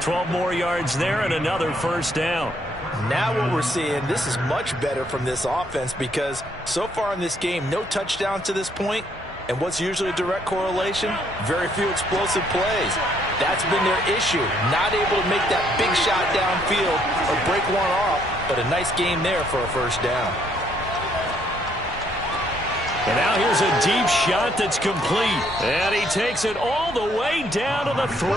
12 more yards there and another first down. Now what we're seeing, this is much better from this offense because so far in this game, no touchdown to this point. And what's usually a direct correlation? Very few explosive plays. That's been their issue. Not able to make that big shot downfield or break one off, but a nice game there for a first down. And now here's a deep shot that's complete. And he takes it all the way down to the 3.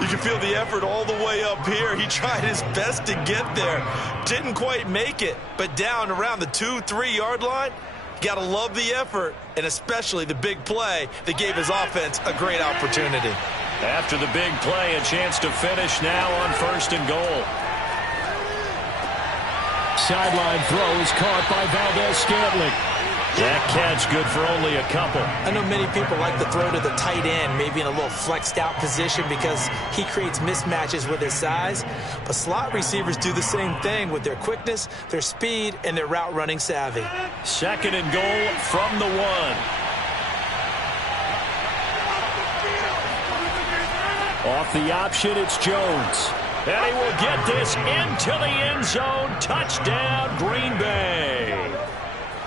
You can feel the effort all the way up here. He tried his best to get there. Didn't quite make it, but down around the 2-3 yard line. Got to love the effort, and especially the big play that gave his offense a great opportunity. After the big play, a chance to finish now on first and goal. Sideline throw is caught by Valdez-Scantling. That catch good for only a couple. I know many people like to throw to the tight end, maybe in a little flexed out position because he creates mismatches with his size. But slot receivers do the same thing with their quickness, their speed, and their route running savvy. Second and goal from the 1. Off the option, it's Jones. And he will get this into the end zone. Touchdown, Green Bay.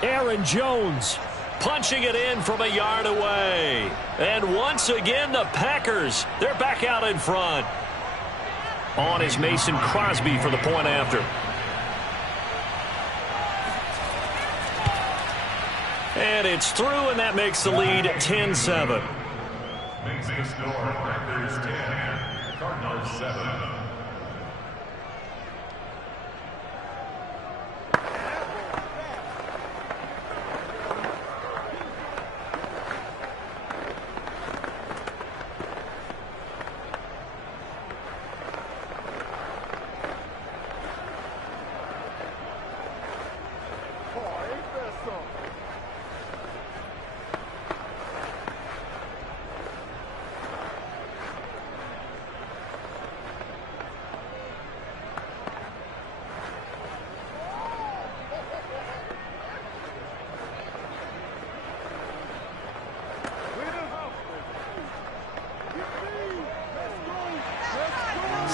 Aaron Jones punching it in from a yard away. And once again, the Packers, they're back out in front. On is Mason Crosby for the point after. And it's through, and that makes the lead 10-7. Makes the score Packers 10, Cardinals 7.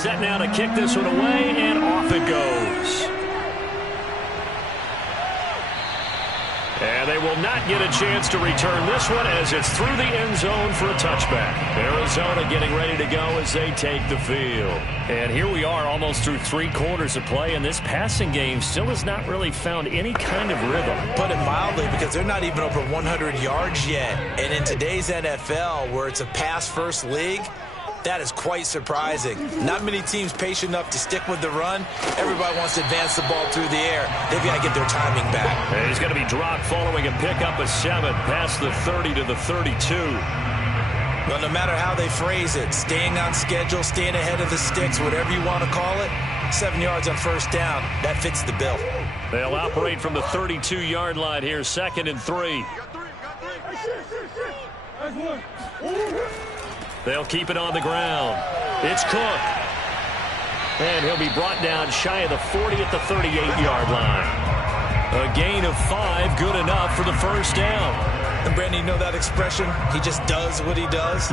Set now to kick this one away, and off it goes. And they will not get a chance to return this one as it's through the end zone for a touchback. Arizona getting ready to go as they take the field. And here we are almost through 3 quarters of play, and this passing game still has not really found any kind of rhythm. Put it mildly, because they're not even over 100 yards yet. And in today's NFL, where it's a pass-first league, that is quite surprising. Not many teams patient enough to stick with the run. Everybody wants to advance the ball through the air. They've got to get their timing back. And he's going to be dropped following a pickup of 7 past the 30 to the 32. Well, no matter how they phrase it, staying on schedule, staying ahead of the sticks, whatever you want to call it, 7 yards on first down, that fits the bill. They'll operate from the 32-yard line here, 2nd and 3. They'll keep it on the ground. It's Cook. And he'll be brought down shy of the 40 at the 38-yard line. A gain of 5, good enough for the first down. And Brandon, you know that expression? He just does what he does.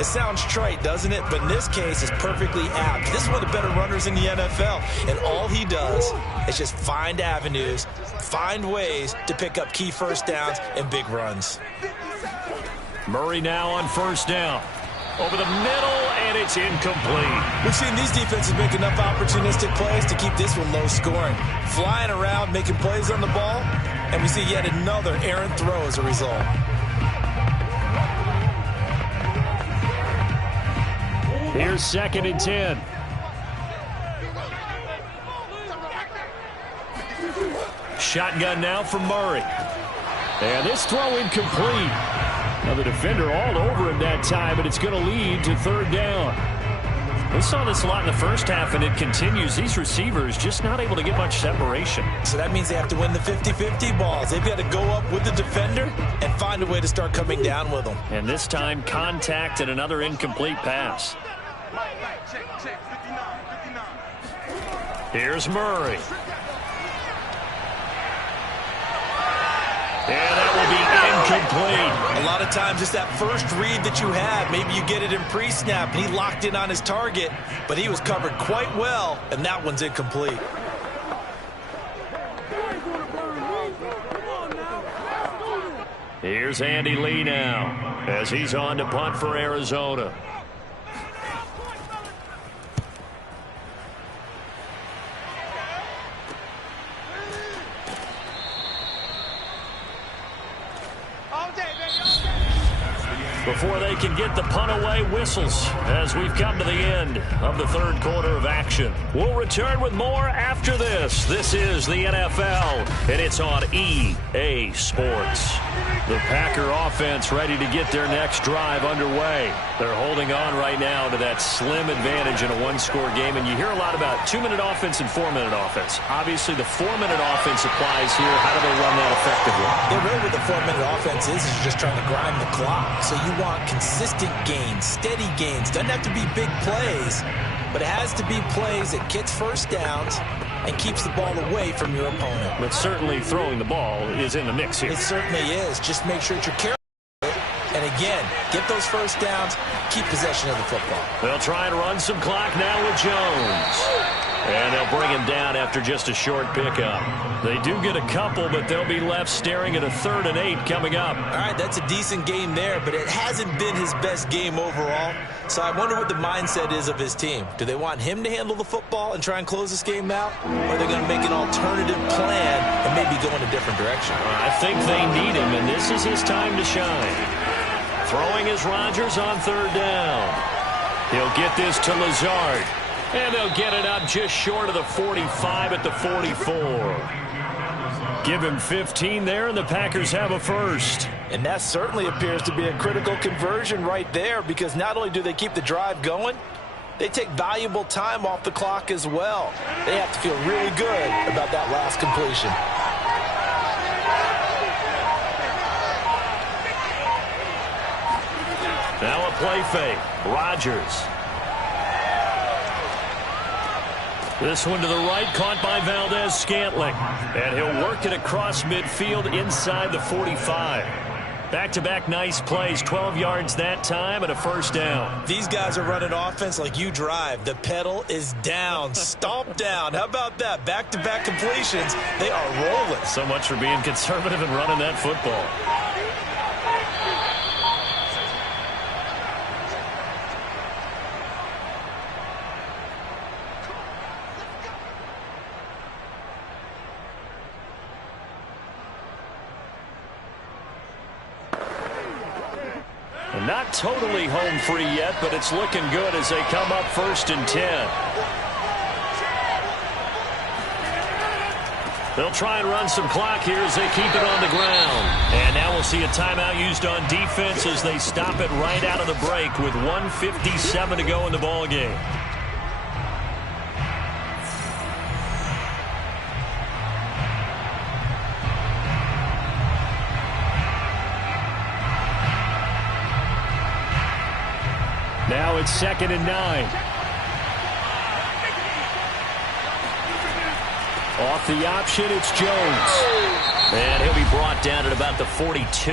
It sounds trite, doesn't it? But in this case, it's perfectly apt. This is one of the better runners in the NFL. And all he does is just find avenues, find ways to pick up key first downs and big runs. Murray now on first down. Over the middle, and it's incomplete. We've seen these defenses make enough opportunistic plays to keep this one low scoring. Flying around, making plays on the ball, and we see yet another errant throw as a result. Here's 2nd and 10. Shotgun now from Murray. And this throw incomplete. Now the defender all over him that time, but it's going to lead to 3rd down. We saw this a lot in the first half, and it continues. These receivers just not able to get much separation. So that means they have to win the 50-50 balls. They've got to go up with the defender and find a way to start coming down with them. And this time, contact and another incomplete pass. Here's Murray. And that will be incomplete. A lot of times it's that first read that you have. Maybe you get it in pre-snap, and he locked in on his target, but he was covered quite well, and that one's incomplete. Here's Andy Lee now as he's on to punt for Arizona. Before they can get the punt away, whistles as we've come to the end of the 3rd quarter of action. We'll return with more after this. This is the NFL, and it's on EA Sports. The Packer offense ready to get their next drive underway. They're holding on right now to that slim advantage in a 1-score game, and you hear a lot about 2-minute offense and 4-minute offense. Obviously, the 4-minute offense applies here. How do they run that effectively? Yeah, really what the 4-minute offense is you're just trying to grind the clock. So you want consistent gains, steady gains. Doesn't have to be big plays, but it has to be plays that gets first downs and keeps the ball away from your opponent. But certainly throwing the ball is in the mix here. It certainly is. Just make sure that you're careful. And again, get those first downs, keep possession of the football. They'll try and run some clock now with Jones. And they'll bring him down after just a short pickup. They do get a couple, but they'll be left staring at a 3rd and 8 coming up. All right, that's a decent game there, but it hasn't been his best game overall. So I wonder what the mindset is of his team. Do they want him to handle the football and try and close this game out? Or are they going to make an alternative plan and maybe go in a different direction? I think they need him, and this is his time to shine. Throwing is Rodgers on 3rd down. He'll get this to Lazard. And they'll get it up just short of the 45 at the 44. Give him 15 there, and the Packers have a first. And that certainly appears to be a critical conversion right there, because not only do they keep the drive going, they take valuable time off the clock as well. They have to feel really good about that last completion. Now a play fake. Rodgers. This one to the right, caught by Valdez-Scantling. And he'll work it across midfield inside the 45. Back-to-back nice plays, 12 yards that time and a first down. These guys are running offense like you drive. The pedal is down, stomp down. How about that? Back-to-back completions. They are rolling. So much for being conservative and running that football. Not totally home free yet, but it's looking good as they come up 1st and 10. They'll try and run some clock here as they keep it on the ground. And now we'll see a timeout used on defense as they stop it right out of the break with 1:57 to go in the ball game. Now it's 2nd and 9. Off the option, it's Jones. And he'll be brought down at about the 42.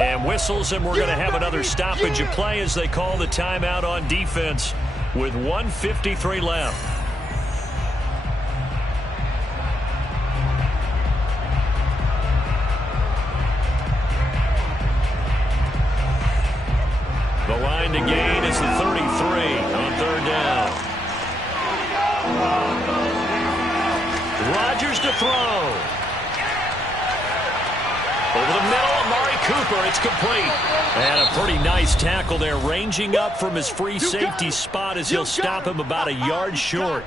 And whistles, and we're going to have another stoppage of play as they call the timeout on defense with 1:53 left. The line to gain is the 33 on 3rd down. Rodgers to throw. Over the middle, Amari Cooper, it's complete. And a pretty nice tackle there, ranging up from his free safety spot as he'll stop him about a yard short.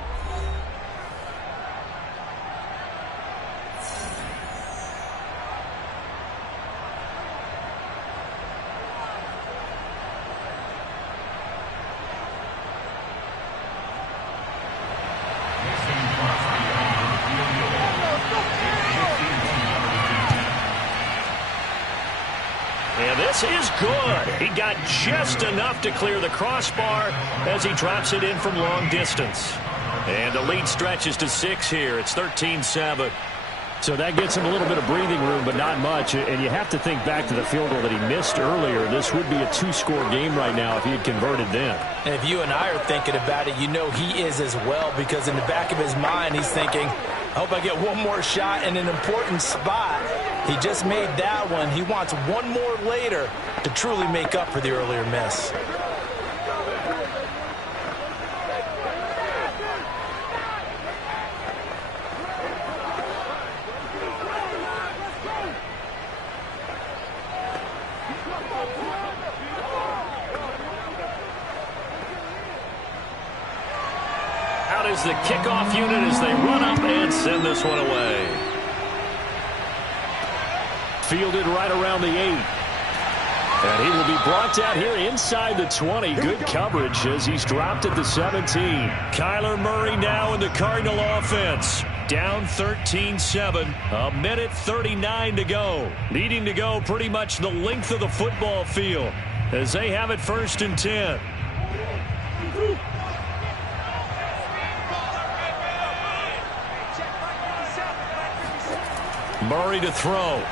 This is good. He got just enough to clear the crossbar as he drops it in from long distance. And the lead stretches to 6 here. It's 13-7. So that gets him a little bit of breathing room, but not much. And you have to think back to the field goal that he missed earlier. This would be a 2-score game right now if he had converted then. And if you and I are thinking about it, you know he is as well, because in the back of his mind, he's thinking, I hope I get one more shot in an important spot. He just made that one. He wants one more later to truly make up for the earlier miss. Out is the kickoff unit as they run up and send this one away. Fielded right around the 8. And he will be brought down here inside the 20. Good coverage as he's dropped at the 17. Kyler Murray now in the Cardinal offense. Down 13-7. A minute 39 to go. Needing to go pretty much the length of the football field as they have it 1st and 10. Murray to throw.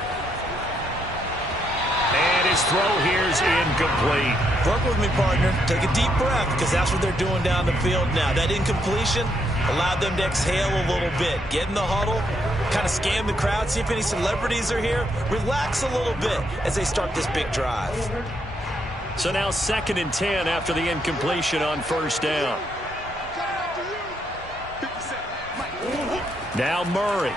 And his throw here's incomplete. Work with me, partner. Take a deep breath, because that's what they're doing down the field now. That incompletion allowed them to exhale a little bit. Get in the huddle, kind of scan the crowd, see if any celebrities are here. Relax a little bit as they start this big drive. So now 2nd and 10 after the incompletion on 1st down. Now Murray.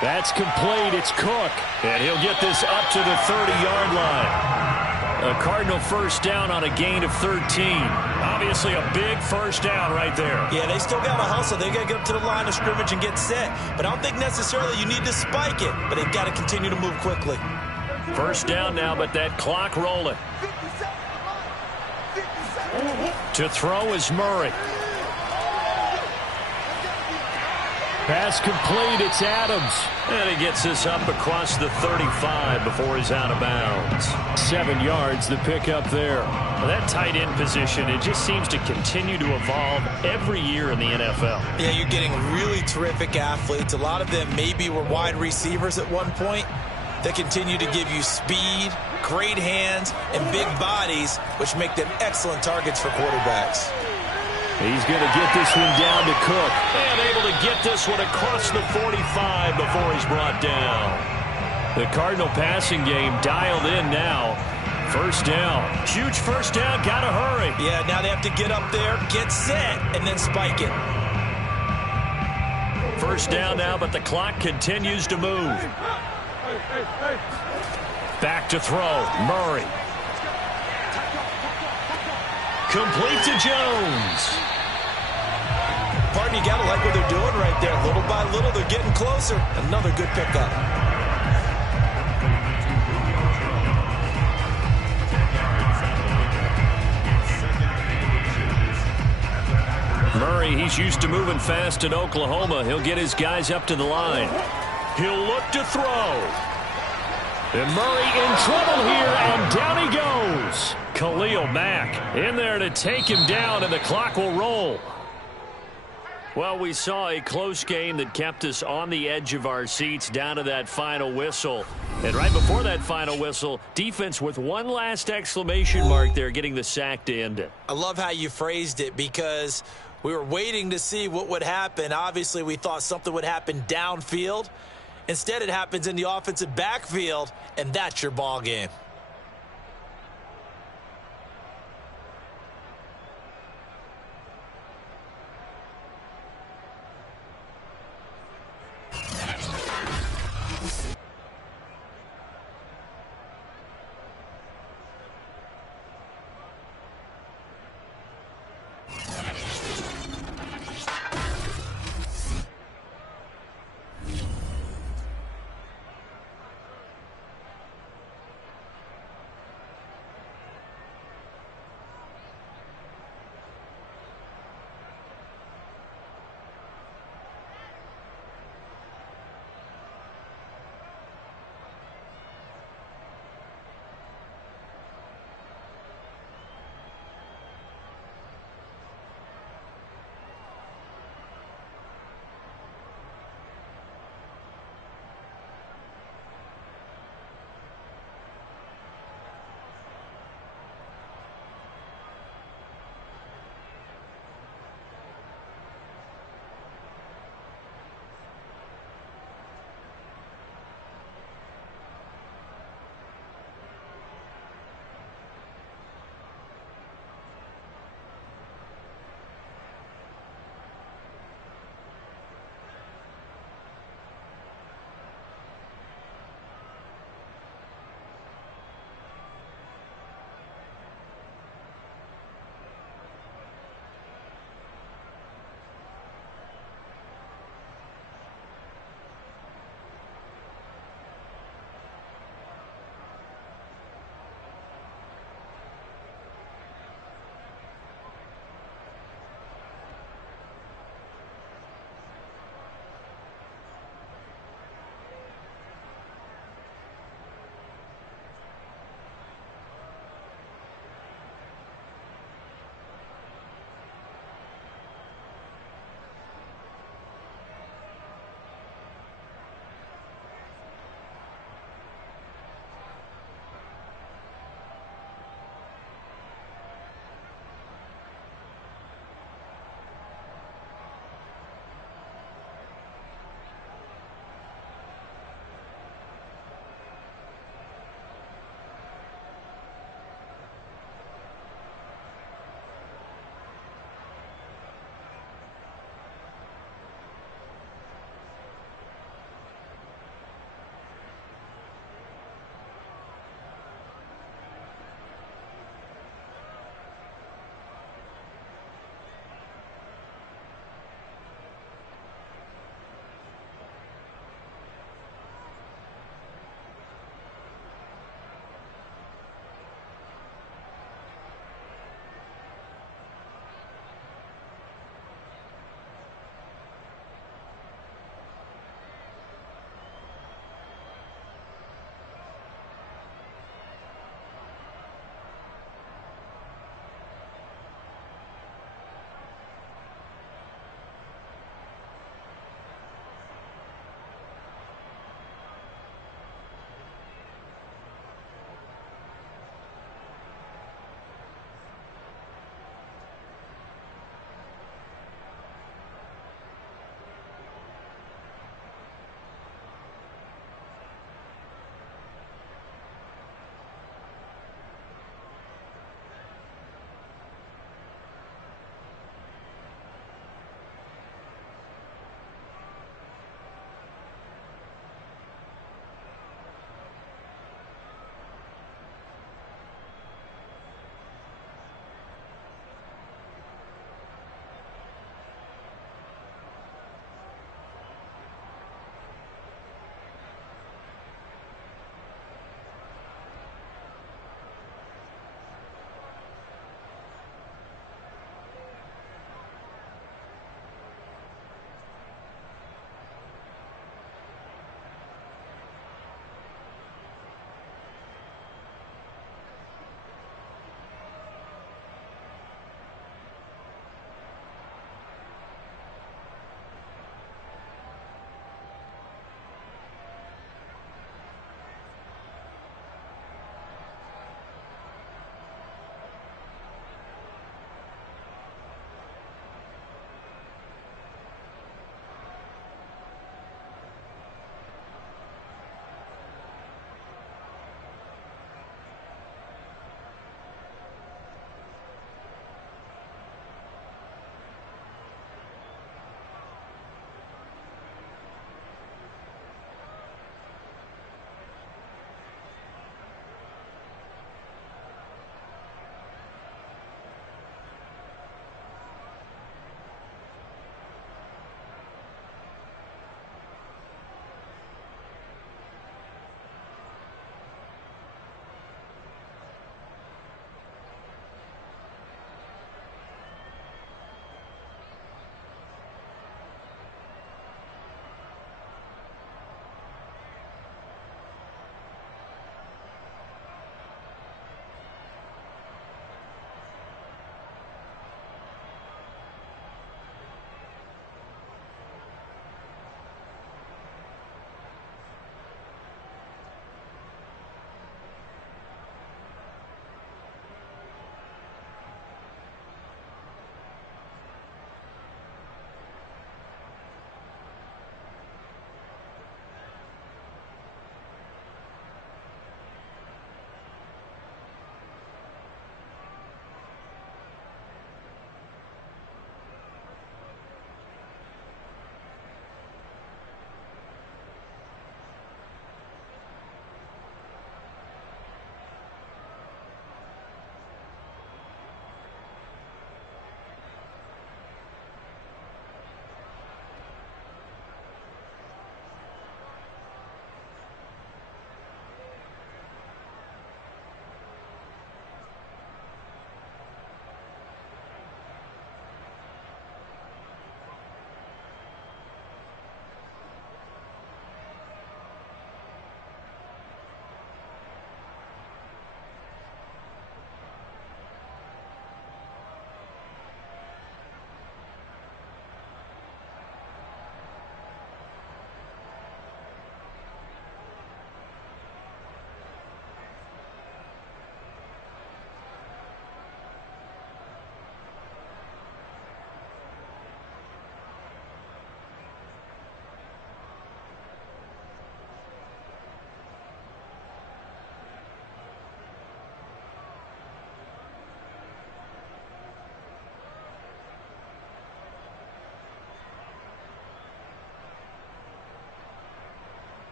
That's complete. It's Cook. And he'll get this up to the 30-yard line. A Cardinal 1st down on a gain of 13. Obviously a big 1st down right there. Yeah, they still got to hustle. They got to get up to the line of scrimmage and get set. But I don't think necessarily you need to spike it. But they've got to continue to move quickly. 1st down now, but that clock rolling. To throw is Murray. Pass complete. It's Adams. And he gets this up across the 35 before he's out of bounds. 7 yards, the pickup there. Well, that tight end position, it just seems to continue to evolve every year in the NFL. Yeah, you're getting really terrific athletes. A lot of them maybe were wide receivers at one point. They continue to give you speed, great hands, and big bodies, which make them excellent targets for quarterbacks. He's going to get this one down to Cook. And able to get this one across the 45 before he's brought down. The Cardinal passing game dialed in now. First down. Huge first down. Got to hurry. Yeah, now they have to get up there, get set, and then spike it. First down now, but the clock continues to move. Back to throw. Murray. Complete to Jones. Pardon, you got to like what they're doing right there. Little by little, they're getting closer. Another good pickup. Murray, he's used to moving fast in Oklahoma. He'll get his guys up to the line. He'll look to throw. And Murray in trouble here, and down he goes. Khalil Mack in there to take him down, and the clock will roll. Well, we saw a close game that kept us on the edge of our seats down to that final whistle. And right before that final whistle, defense with one last exclamation mark there, getting the sack to end it. I love how you phrased it, because we were waiting to see what would happen. Obviously, we thought something would happen downfield. Instead, it happens in the offensive backfield, and that's your ball game.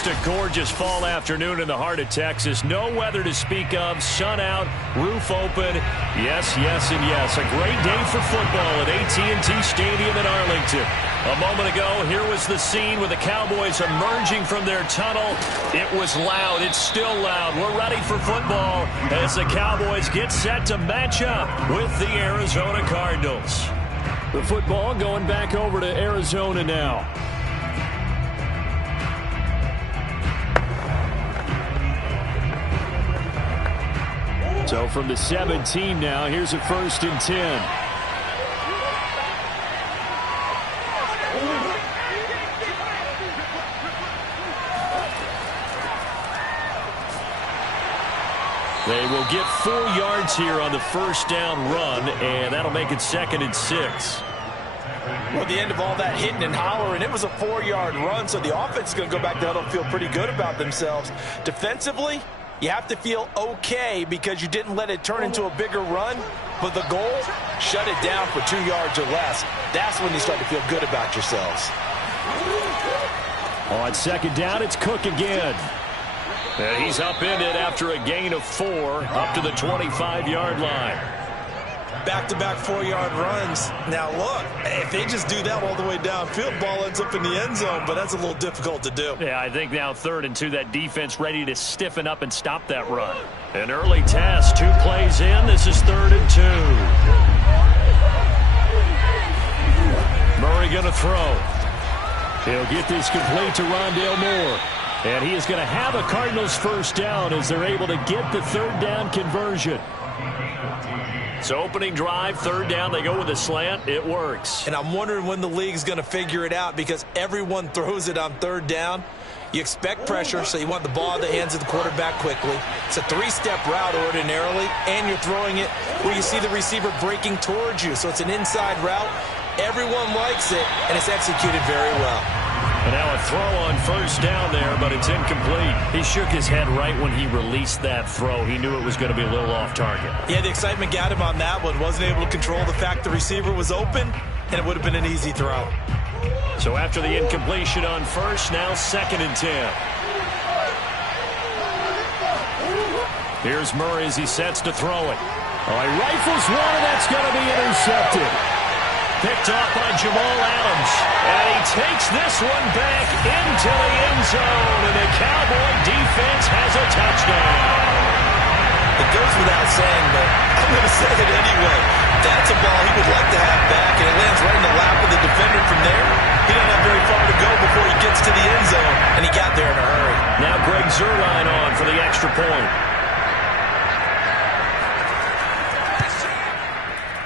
Just a gorgeous fall afternoon in the heart of Texas. No weather to speak of. Sun out, roof open. Yes, yes, and yes. A great day for football at AT&T Stadium in Arlington. A moment ago, here was the scene with the Cowboys emerging from their tunnel. It was loud. It's still loud. We're ready for football as the Cowboys get set to match up with the Arizona Cardinals. The football going back over to Arizona now. So from the 17 now, here's a 1st and 10. They will get 4 yards here on the first down run, and that'll make it 2nd and 6. Well, the end of all that hitting and hollering, it was a 4-yard run, so the offense is going to go back to huddle and feel pretty good about themselves. Defensively, you have to feel okay because you didn't let it turn into a bigger run, but the goal, shut it down for 2 yards or less. That's when you start to feel good about yourselves. On 2nd down, it's Cook again. And he's upended after a gain of 4 up to the 25-yard line. Back-to-back 4-yard runs. Now, look, if they just do that all the way downfield, ball ends up in the end zone, but that's a little difficult to do. Yeah, I think now 3rd and 2, that defense ready to stiffen up and stop that run. An early test, 2 plays in. This is 3rd and 2. Murray going to throw. He'll get this complete to Rondale Moore. And he is going to have a Cardinals first down as they're able to get the 3rd down conversion. So opening drive, 3rd down, they go with a slant. It works. And I'm wondering when the league's going to figure it out because everyone throws it on 3rd down. You expect pressure, so you want the ball in the hands of the quarterback quickly. It's a 3-step route ordinarily, and you're throwing it where you see the receiver breaking towards you. So it's an inside route. Everyone likes it, and it's executed very well. And now a throw on 1st down there, but it's incomplete. He shook his head right when he released that throw. He knew it was going to be a little off target. Yeah, the excitement got him on that one. Wasn't able to control the fact the receiver was open, and it would have been an easy throw. So after the incompletion on 1st, now 2nd and 10. Here's Murray as he sets to throw it. Oh, he rifles one, and that's going to be intercepted. Picked off by Jamal Adams. And he takes this one back into the end zone. And the Cowboy defense has a touchdown. It goes without saying, but I'm going to say it anyway. That's a ball he would like to have back, and it lands right in the lap of the defender from there. He doesn't have very far to go before he gets to the end zone, and he got there in a hurry. Now Greg Zuerlein on for the extra point.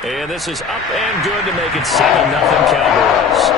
And this is up and good to make it 7-0 Cowboys.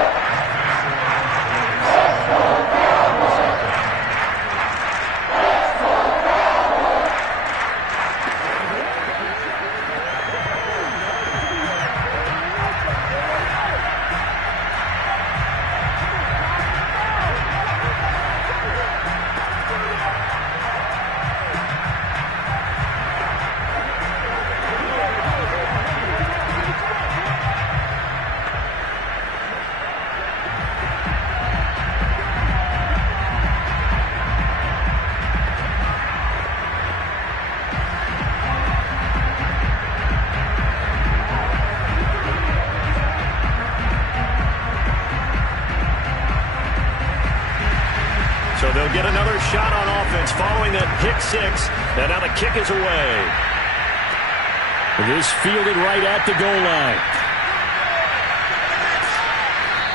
So they'll get another shot on offense following that pick 6. And now the kick is away. It is fielded right at the goal line.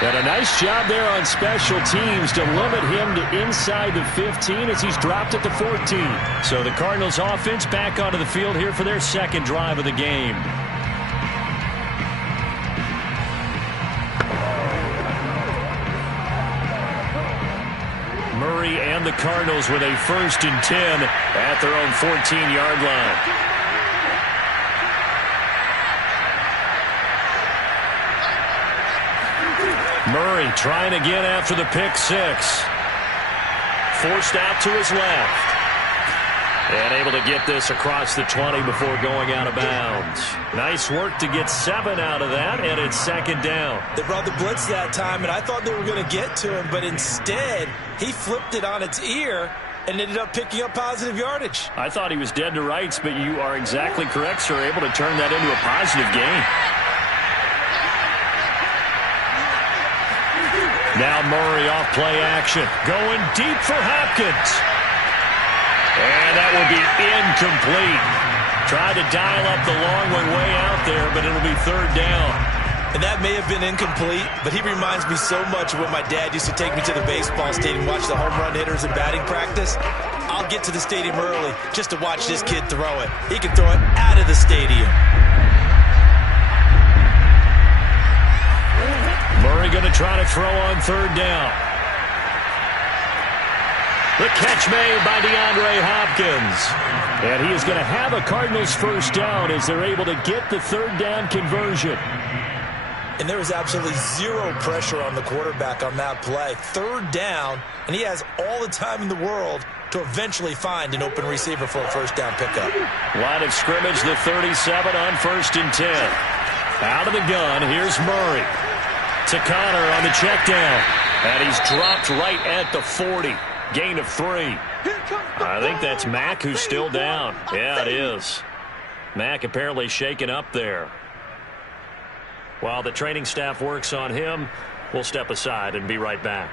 And a nice job there on special teams to limit him to inside the 15 as he's dropped at the 14. So the Cardinals offense back onto the field here for their 2nd drive of the game. Murray and the Cardinals with a 1st and 10 at their own 14-yard line. Murray trying again after the pick 6. Forced out to his left. And able to get this across the 20 before going out of bounds. Nice work to get 7 out of that, and it's second down. They brought the blitz that time, and I thought they were going to get to him, but instead, he flipped it on its ear and ended up picking up positive yardage. I thought he was dead to rights, but you are exactly correct, sir. Able to turn that into a positive gain. Now Murray off play action. Going deep for Hopkins. And that will be incomplete. Tried to dial up the long way out there, but it'll be third down. And that may have been incomplete, but he reminds me so much of when my dad used to take me to the baseball stadium, watch the home run hitters and batting practice. I'll get to the stadium early just to watch this kid throw it. He can throw it out of the stadium. Murray going to try to throw on third down. The catch made by DeAndre Hopkins. And he is going to have a Cardinals first down as they're able to get the third down conversion. And there was absolutely zero pressure on the quarterback on that play. Third down, and he has all the time in the world to eventually find an open receiver for a first down pickup. Line of scrimmage, the 37 on 1st and 10. Out of the gun, here's Murray. To Connor on the check down. And he's dropped right at the 40. Gain of 3. I think that's Mack who's still down. Yeah, it is. Mack apparently shaken up there. While the training staff works on him, we'll step aside and be right back.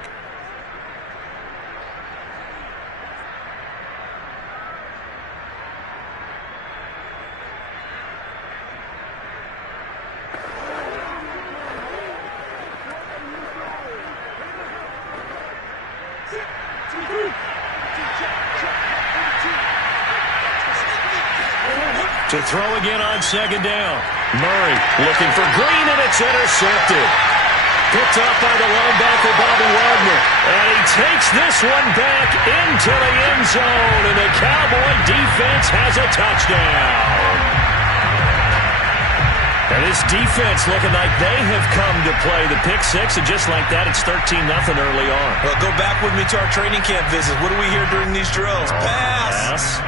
To throw again on second down. Murray looking for Green, and it's intercepted. Picked up by the linebacker, Bobby Wagner. And he takes this one back into the end zone, and the Cowboy defense has a touchdown. And this defense looking like they have come to play. The pick six, and just like that, it's 13-0 early on. Well, go back with me to our training camp visit. What do we hear during these drills? Pass.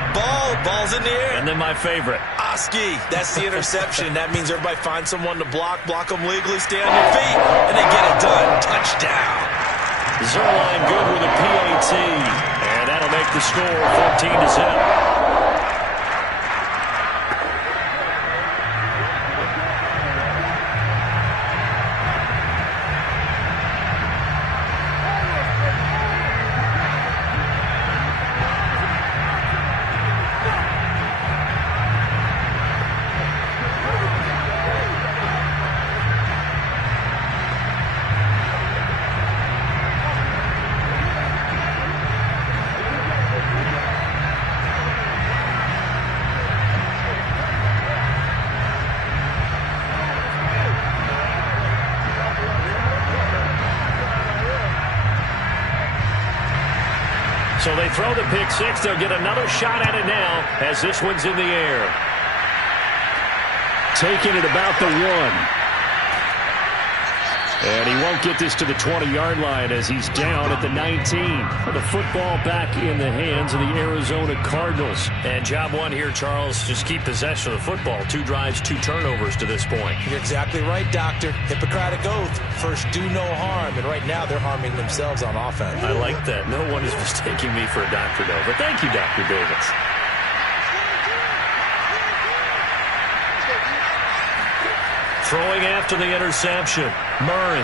Ball's in the air. And then my favorite. Oski. That's the interception. That means everybody finds someone to block them legally, stay on your feet, and they get it done. Touchdown. Zerline good with a PAT. And that'll make the score 14-0. So they throw the pick six. They'll get another shot at it now as this one's in the air. Taking it about the 1. And he won't get this to the 20-yard line as he's down at the 19. The football back in the hands of the Arizona Cardinals. And job one here, Charles, just keep possession of the football. 2 drives, 2 turnovers to this point. You're exactly right, Doctor. Hippocratic oath. First, do no harm. And right now, they're harming themselves on offense. I like that. No one is mistaking me for a doctor, though. But thank you, Dr. Davis. Throwing after the interception. Murray.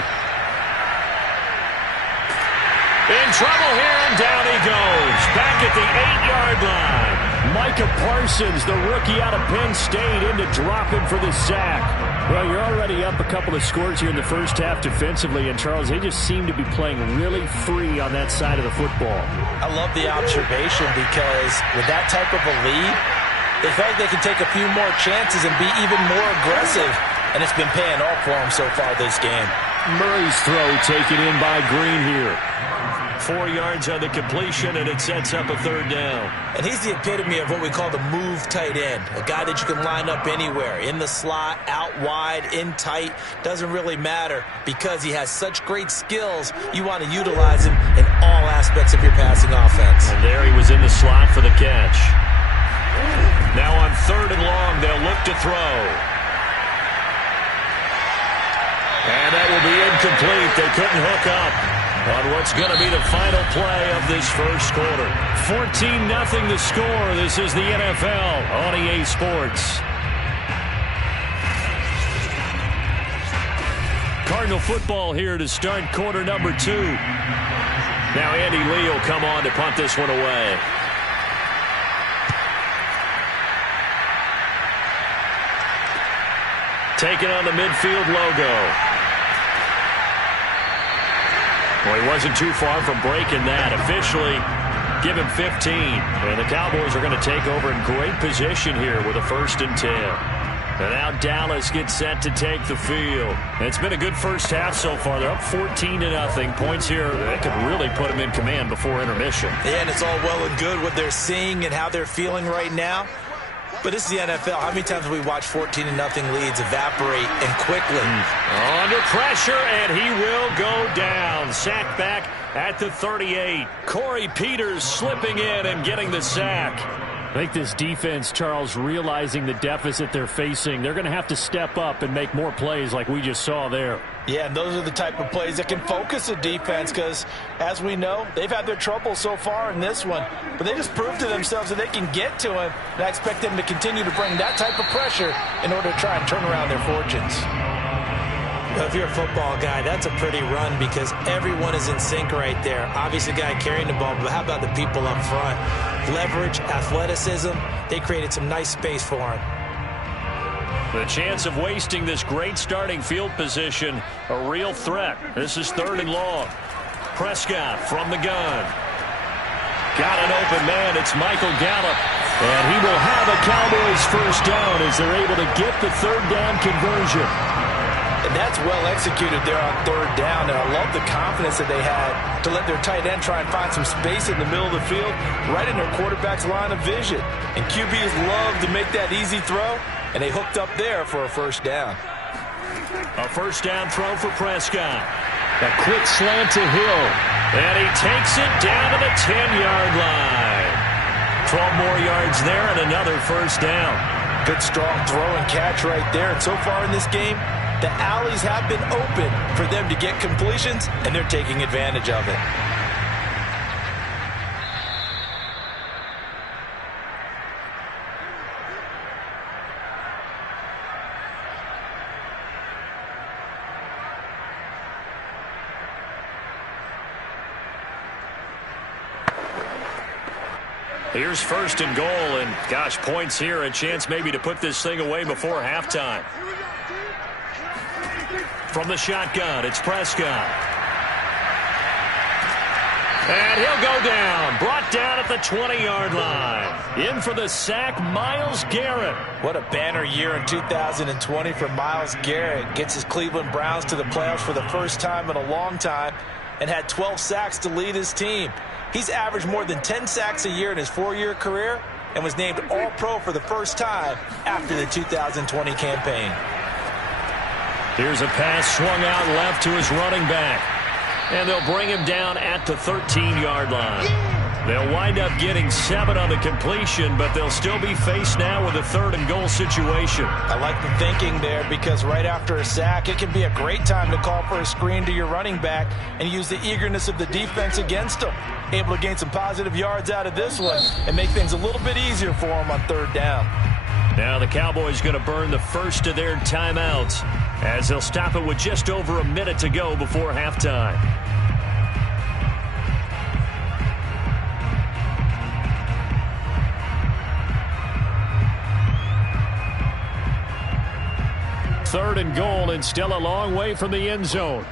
In trouble here, and down he goes. Back at the 8-yard line. Micah Parsons, the rookie out of Penn State, in to drop him for the sack. Well, you're already up a couple of scores here in the first half defensively, and Charles, they just seem to be playing really free on that side of the football. I love the observation because with that type of a lead, they feel like they can take a few more chances and be even more aggressive. And it's been paying off for him so far this game. Murray's throw taken in by Green here. 4 yards on the completion, and it sets up a third down. And he's the epitome of what we call the move tight end. A guy that you can line up anywhere. In the slot, out wide, in tight. Doesn't really matter because he has such great skills. You want to utilize him in all aspects of your passing offense. And there he was in the slot for the catch. Now on 3rd and long, they'll look to throw. And that will be incomplete. They couldn't hook up on what's going to be the final play of this first quarter. 14-0 the score. This is the NFL on EA Sports. Cardinal football here to start quarter number 2. Now Andy Lee will come on to punt this one away. Taking on the midfield logo. Well, he wasn't too far from breaking that. Officially, give him 15. And the Cowboys are going to take over in great position here with a 1st and 10. And now Dallas gets set to take the field. And it's been a good first half so far. They're up 14-0. Points here that could really put them in command before intermission. Yeah, and it's all well and good what they're seeing and how they're feeling right now. But this is the NFL. How many times have we watched 14-0 leads evaporate and quickly? Under pressure, and he will go down. Sack back at the 38. Corey Peters slipping in and getting the sack. I think this defense, Charles, realizing the deficit they're facing, they're going to have to step up and make more plays like we just saw there. Yeah, and those are the type of plays that can focus a defense because, as we know, they've had their trouble so far in this one. But they just proved to themselves that they can get to him, and I expect them to continue to bring that type of pressure in order to try and turn around their fortunes. Well, if you're a football guy, that's a pretty run because everyone is in sync right there. Obviously, the guy carrying the ball, but how about the people up front? Leverage, athleticism, they created some nice space for him. The chance of wasting this great starting field position, a real threat. This is 3rd and long. Prescott from the gun. Got an open man. It's Michael Gallup. And he will have a Cowboys 1st down as they're able to get the 3rd down conversion. And that's well executed there on 3rd down. And I love the confidence that they had to let their tight end try and find some space in the middle of the field, right in their quarterback's line of vision. And QBs love to make that easy throw, and they hooked up there for a 1st down. A 1st down throw for Prescott. A quick slant to Hill. And he takes it down to the 10-yard line. 12 more yards there and another 1st down. Good strong throw and catch right there. And so far in this game, the alleys have been open for them to get completions, and they're taking advantage of it. Here's 1st and goal, and gosh, points here, a chance maybe to put this thing away before halftime. From the shotgun, it's Prescott. And he'll go down. Brought down at the 20-yard line. In for the sack, Myles Garrett. What a banner year in 2020 for Myles Garrett. Gets his Cleveland Browns to the playoffs for the 1st time in a long time and had 12 sacks to lead his team. He's averaged more than 10 sacks a year in his 4-year career and was named All-Pro for the 1st time after the 2020 campaign. Here's a pass swung out left to his running back. And they'll bring him down at the 13-yard line. They'll wind up getting 7 on the completion, but they'll still be faced now with a 3rd and goal situation. I like the thinking there because right after a sack, it can be a great time to call for a screen to your running back and use the eagerness of the defense against them. Able to gain some positive yards out of this one and make things a little bit easier for them on 3rd down. Now the Cowboys going to burn the first of their timeouts as they'll stop it with just over a minute to go before halftime. Third and goal, and still a long way from the end zone.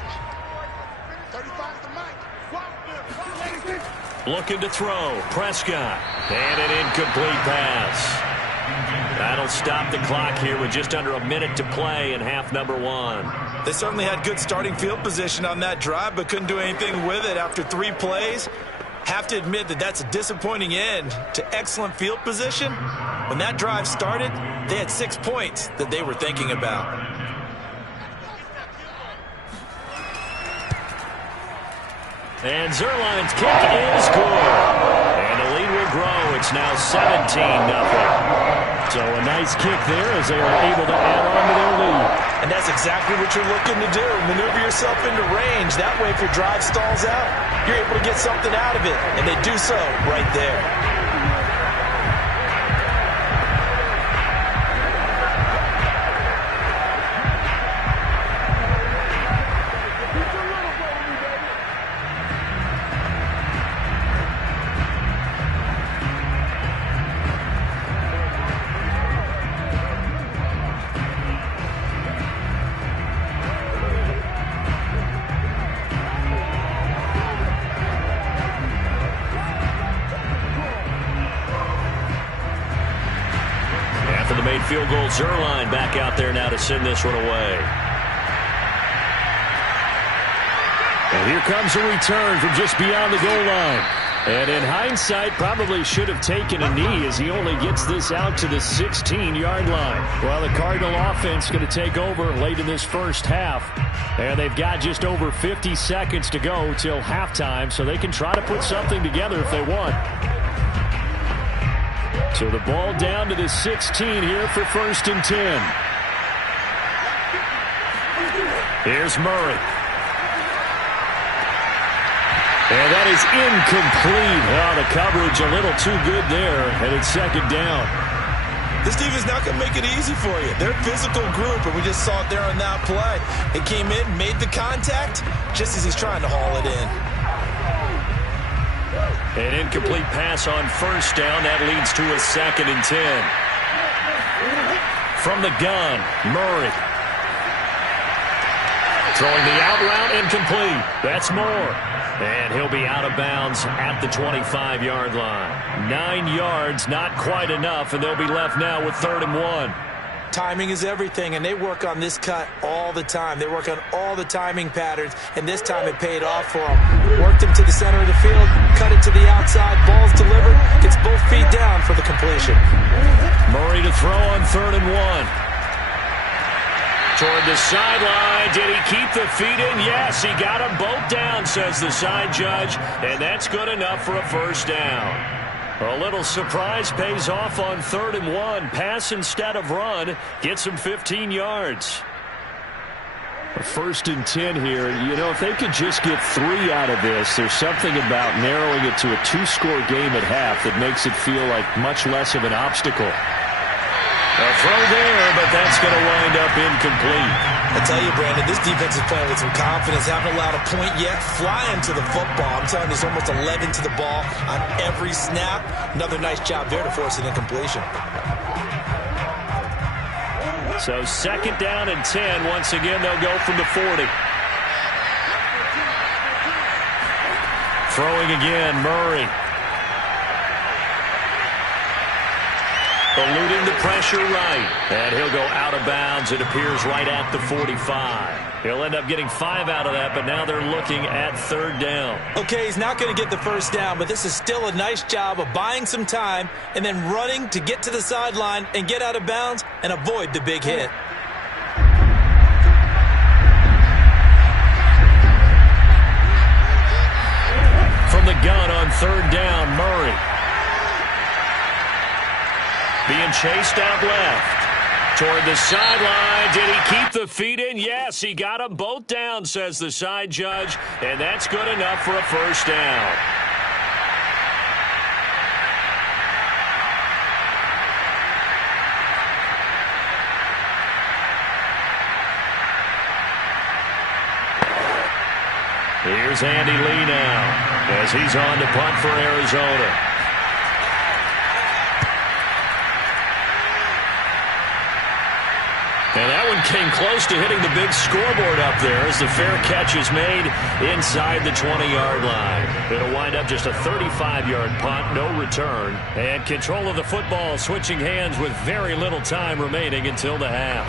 Looking to throw. Prescott. And an incomplete pass. That'll stop the clock here with just under a minute to play in half number 1. They certainly had good starting field position on that drive, but couldn't do anything with it after 3 plays. Have to admit that that's a disappointing end to excellent field position. When that drive started, they had 6 points that they were thinking about. And Zuerlein's kick is good. And the lead will grow It's now 17-0. So a nice kick there as they are able to add on to their lead. And that's exactly what you're looking to do. Maneuver yourself into range. That way, if your drive stalls out, you're able to get something out of it. And they do so right there. After the made field goal, Zuerlein back out there now to send this one away. And here comes a return from just beyond the goal line. And in hindsight, probably should have taken a knee as he only gets this out to the 16-yard line. Well, the Cardinal offense going to take over late in this first half. And they've got just over 50 seconds to go till halftime, so they can try to put something together if they want. So the ball down to the 16 here for 1st and 10. Here's Murray. And that is incomplete. Well, the coverage a little too good there, and it's 2nd down. This defense is not going to make it easy for you. They're a physical group, and we just saw it there on that play. It came in, made the contact, just as he's trying to haul it in. An incomplete pass on 1st down. That leads to a 2nd and 10. From the gun, Murray. Throwing the out route, incomplete. That's Moore. And he'll be out of bounds at the 25-yard line. 9 yards, not quite enough, and they'll be left now with 3rd and 1. Timing is everything, and they work on this cut all the time. They work on all the timing patterns, and this time it paid off for them. Worked him to the center of the field, cut it to the outside, ball's delivered, gets both feet down for the completion. Murray to throw on 3rd and 1. Toward the sideline. Did he keep the feet in? Yes, he got them both down, says the side judge, and that's good enough for a 1st down. A little surprise pays off on 3rd and 1. Pass instead of run. Gets him 15 yards. 1st and 10 here. You know, if they could just get 3 out of this, there's something about narrowing it to a 2-score game at half that makes it feel like much less of an obstacle. A throw there, but that's going to wind up incomplete. I tell you, Brandon, this defense is playing with some confidence. Haven't allowed a point yet. Flying to the football. I'm telling you, there's almost 11 to the ball on every snap. Another nice job there to force an incompletion. So 2nd down and 10. Once again, they'll go from the 40. Throwing again, Murray. Eluding the pressure right. And he'll go out of bounds. It appears right at the 45. He'll end up getting 5 out of that, but now they're looking at 3rd down. Okay, he's not going to get the 1st down, but this is still a nice job of buying some time and then running to get to the sideline and get out of bounds and avoid the big hit. From the gun on 3rd down, Murray. Being chased out left. Toward the sideline. Did he keep the feet in? Yes, he got them both down, says the side judge. And that's good enough for a 1st down. Here's Andy Lee now as he's on to punt for Arizona. And that one came close to hitting the big scoreboard up there as the fair catch is made inside the 20-yard line. It'll wind up just a 35-yard punt, no return. And control of the football switching hands with very little time remaining until the half.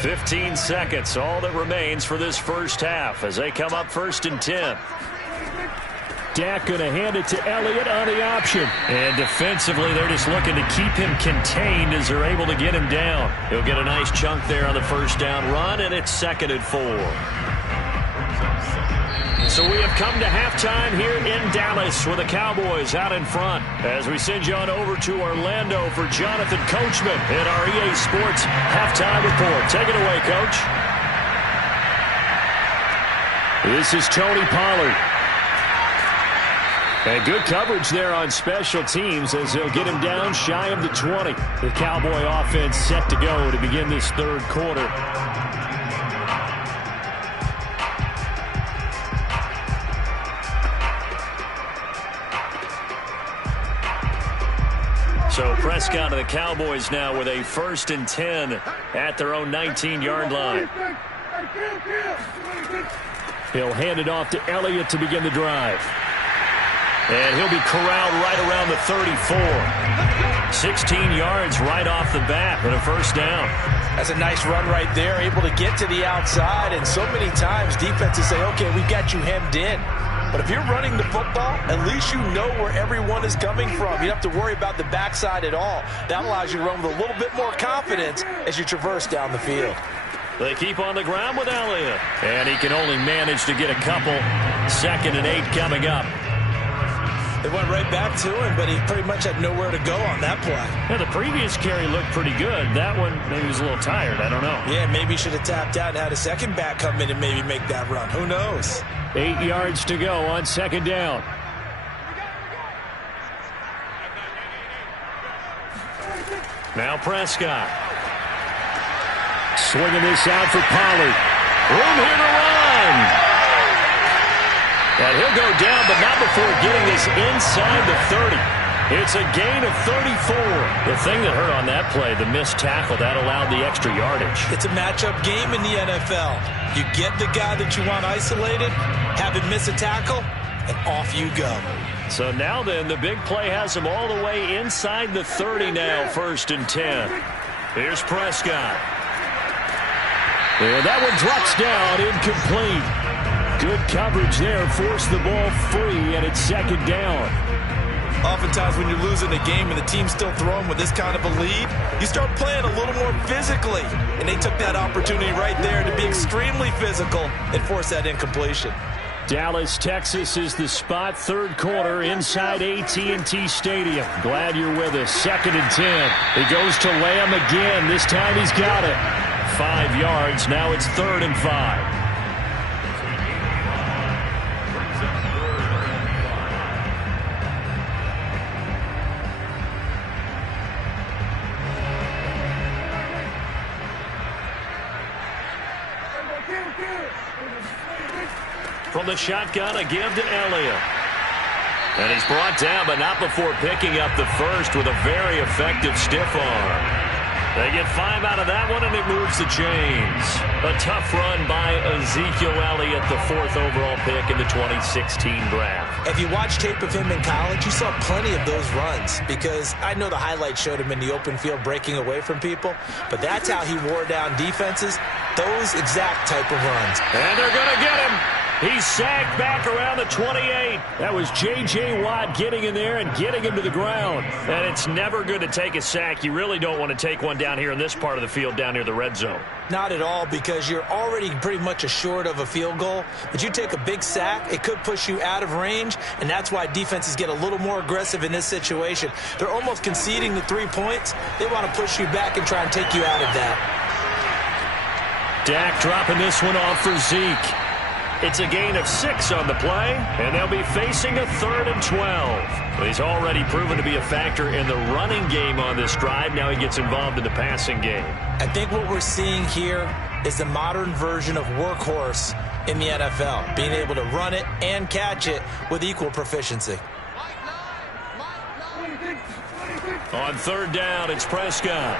15 seconds, all that remains for this first half as they come up 1st and 10. Dak going to hand it to Elliott on the option. And defensively, they're just looking to keep him contained as they're able to get him down. He'll get a nice chunk there on the 1st down run, and it's 2nd and 4. So we have come to halftime here in Dallas with the Cowboys out in front. As we send you on over to Orlando for Jonathan Coachman in our EA Sports Halftime Report. Take it away, Coach. This is Tony Pollard. And good coverage there on special teams as they'll get him down shy of the 20. The Cowboy offense set to go to begin this third quarter. So Prescott of the Cowboys now with a 1st and 10 at their own 19-yard line. He'll hand it off to Elliott to begin the drive. And he'll be corralled right around the 34. 16 yards right off the bat with a 1st down. That's a nice run right there, able to get to the outside. And so many times defenses say, okay, we've got you hemmed in. But if you're running the football, at least you know where everyone is coming from. You don't have to worry about the backside at all. That allows you to run with a little bit more confidence as you traverse down the field. They keep on the ground with Elliott. And he can only manage to get a couple. 2nd and 8 coming up. They went right back to him, but he pretty much had nowhere to go on that play. Yeah, the previous carry looked pretty good. That one, maybe he was a little tired. I don't know. Yeah, maybe he should have tapped out and had a second back come in and maybe make that run. Who knows? 8 yards to go on 2nd down. Now Prescott. Swinging this out for Pollard. Room here to run. And he'll go down, but not before getting this inside the 30. It's a gain of 34. The thing that hurt on that play, the missed tackle, that allowed the extra yardage. It's a matchup game in the NFL. You get the guy that you want isolated, have him miss a tackle, and off you go. So now then, the big play has him all the way inside the 30 now, 1st and 10. Here's Prescott. And that one drops down, incomplete. Good coverage there, forced the ball free, and it's 2nd down. Oftentimes when you're losing a game and the team's still throwing with this kind of a lead, you start playing a little more physically. And they took that opportunity right there to be extremely physical and force that incompletion. Dallas, Texas is the spot, 3rd quarter inside AT&T Stadium. Glad you're with us. 2nd and 10. He goes to Lamb again. This time he's got it. 5 yards. Now it's 3rd and 5. From the shotgun, a give to Elliott. And he's brought down, but not before picking up the 1st with a very effective stiff arm. They get 5 out of that one, and it moves the chains. A tough run by Ezekiel Elliott, the 4th overall pick in the 2016 draft. If you watch tape of him in college, you saw plenty of those runs because I know the highlights showed him in the open field breaking away from people, but that's how he wore down defenses, those exact type of runs. And they're going to get him. He's sagged back around the 28. That was J.J. Watt getting in there and getting him to the ground. And it's never good to take a sack. You really don't want to take one down here in this part of the field down near the red zone. Not at all, because you're already pretty much assured of a field goal. But you take a big sack, it could push you out of range, and that's why defenses get a little more aggressive in this situation. They're almost conceding the 3 points. They want to push you back and try and take you out of that. Dak dropping this one off for Zeke. It's a gain of 6 on the play, and they'll be facing a 3rd and 12. He's already proven to be a factor in the running game on this drive. Now he gets involved in the passing game. I think what we're seeing here is the modern version of workhorse in the NFL, being able to run it and catch it with equal proficiency. On 3rd down, it's Prescott.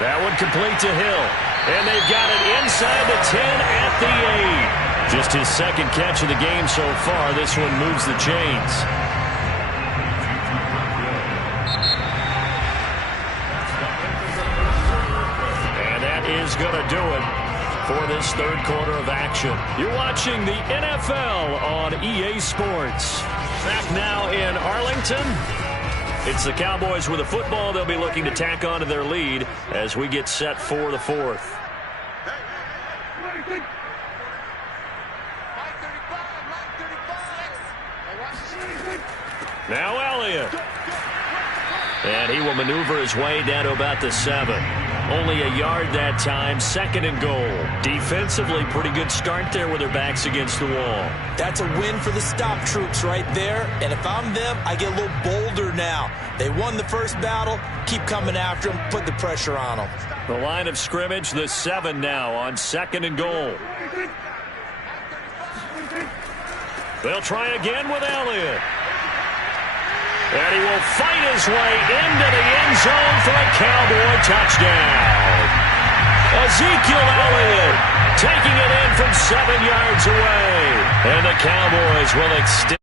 That one complete to Hill. And they've got it inside the 10 at the 8. Just his 2nd catch of the game so far. This one moves the chains. And that is going to do it for this 3rd quarter of action. You're watching the NFL on EA Sports. Back now in Arlington. It's the Cowboys with the football. They'll be looking to tack on to their lead as we get set for the 4th. Now Elliott. And he will maneuver his way down to about the 7. Only a yard that time, 2nd and goal. Defensively, pretty good start there with their backs against the wall. That's a win for the stop troops right there. And if I'm them, I get a little bolder now. They won the first battle. Keep coming after them. Put the pressure on them. The line of scrimmage, the 7 now on 2nd and goal. They'll try again with Elliott. And he will fight his way into the end zone for a Cowboy touchdown. Ezekiel Elliott taking it in from 7 yards away. And the Cowboys will extend.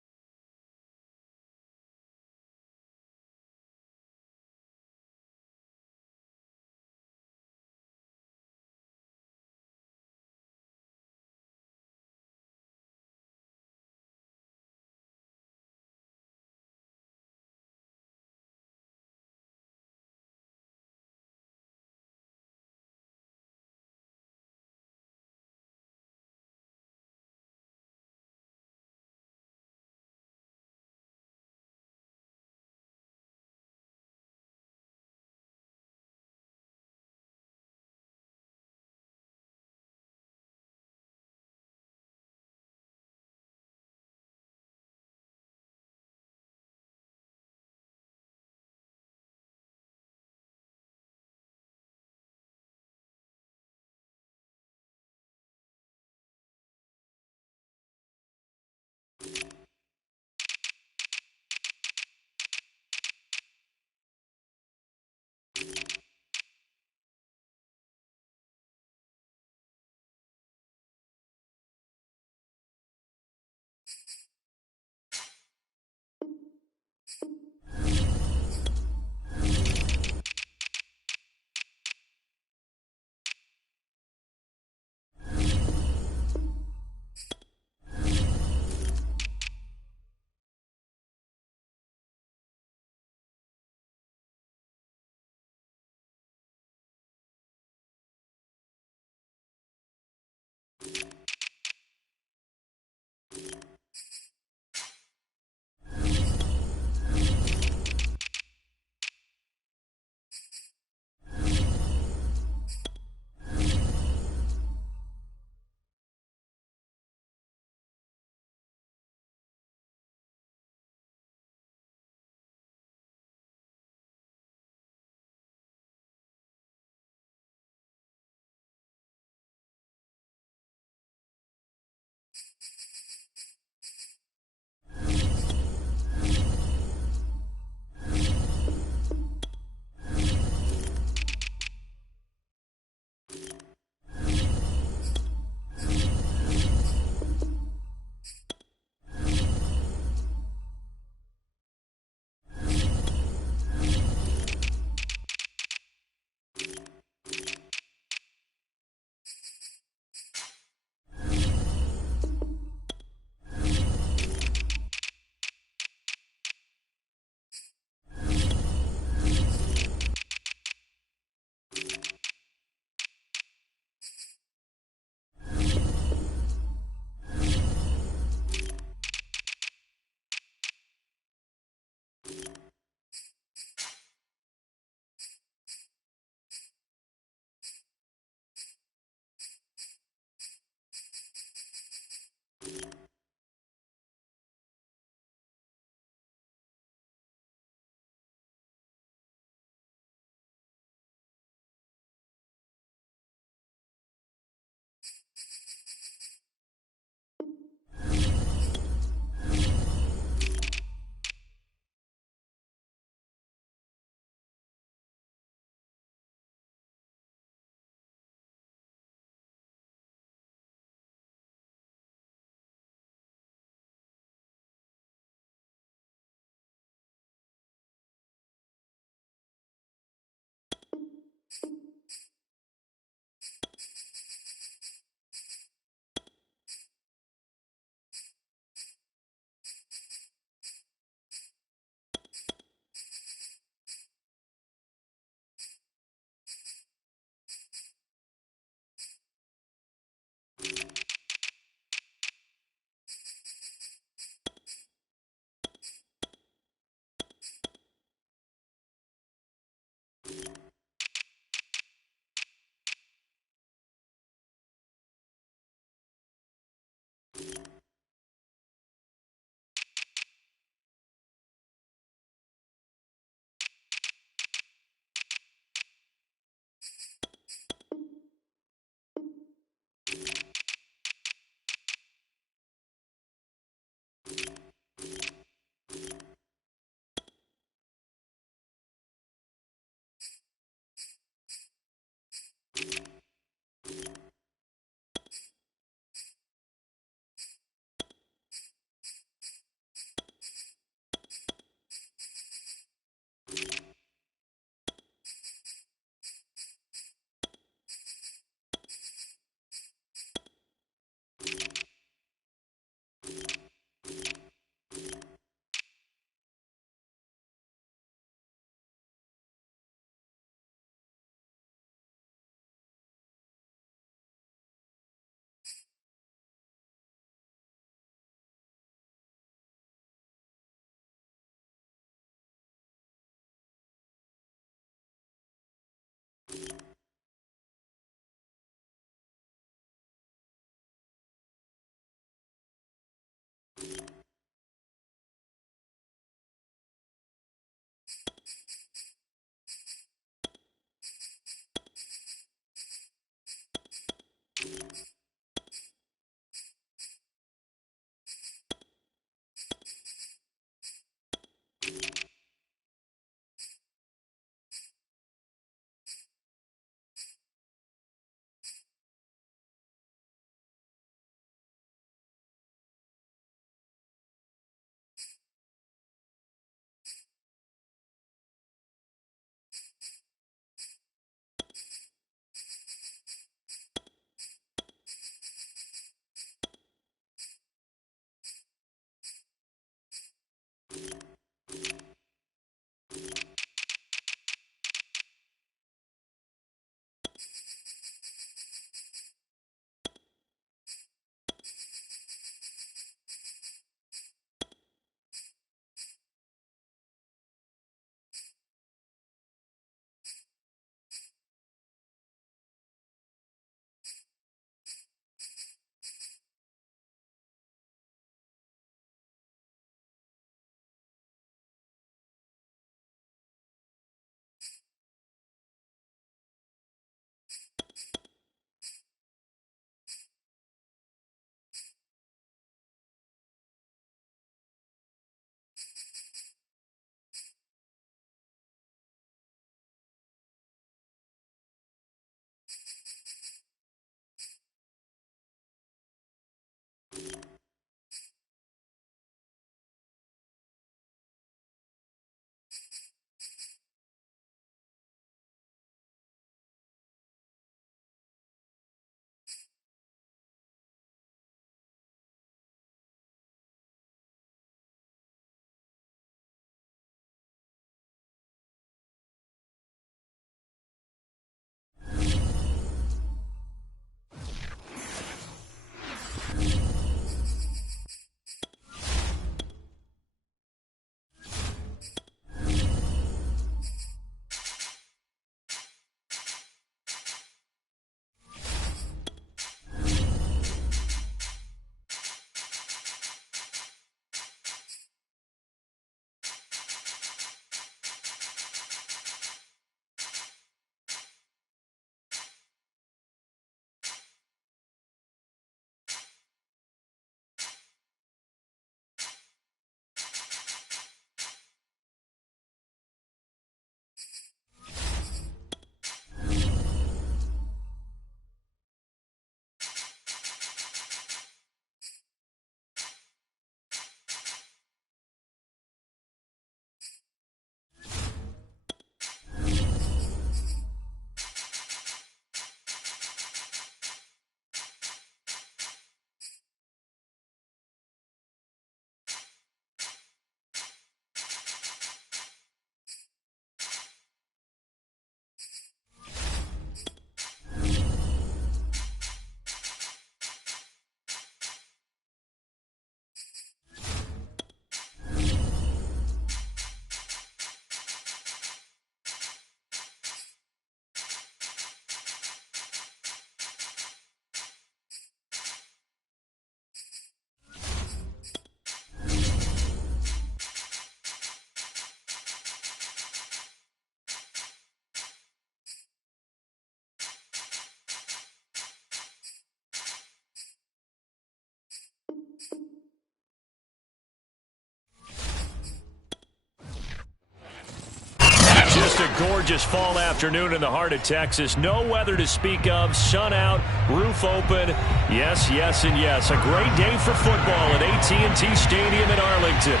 Just a gorgeous fall afternoon in the heart of Texas. No weather to speak of. Sun out, roof open. Yes, yes, and yes. A great day for football at AT&T Stadium in Arlington.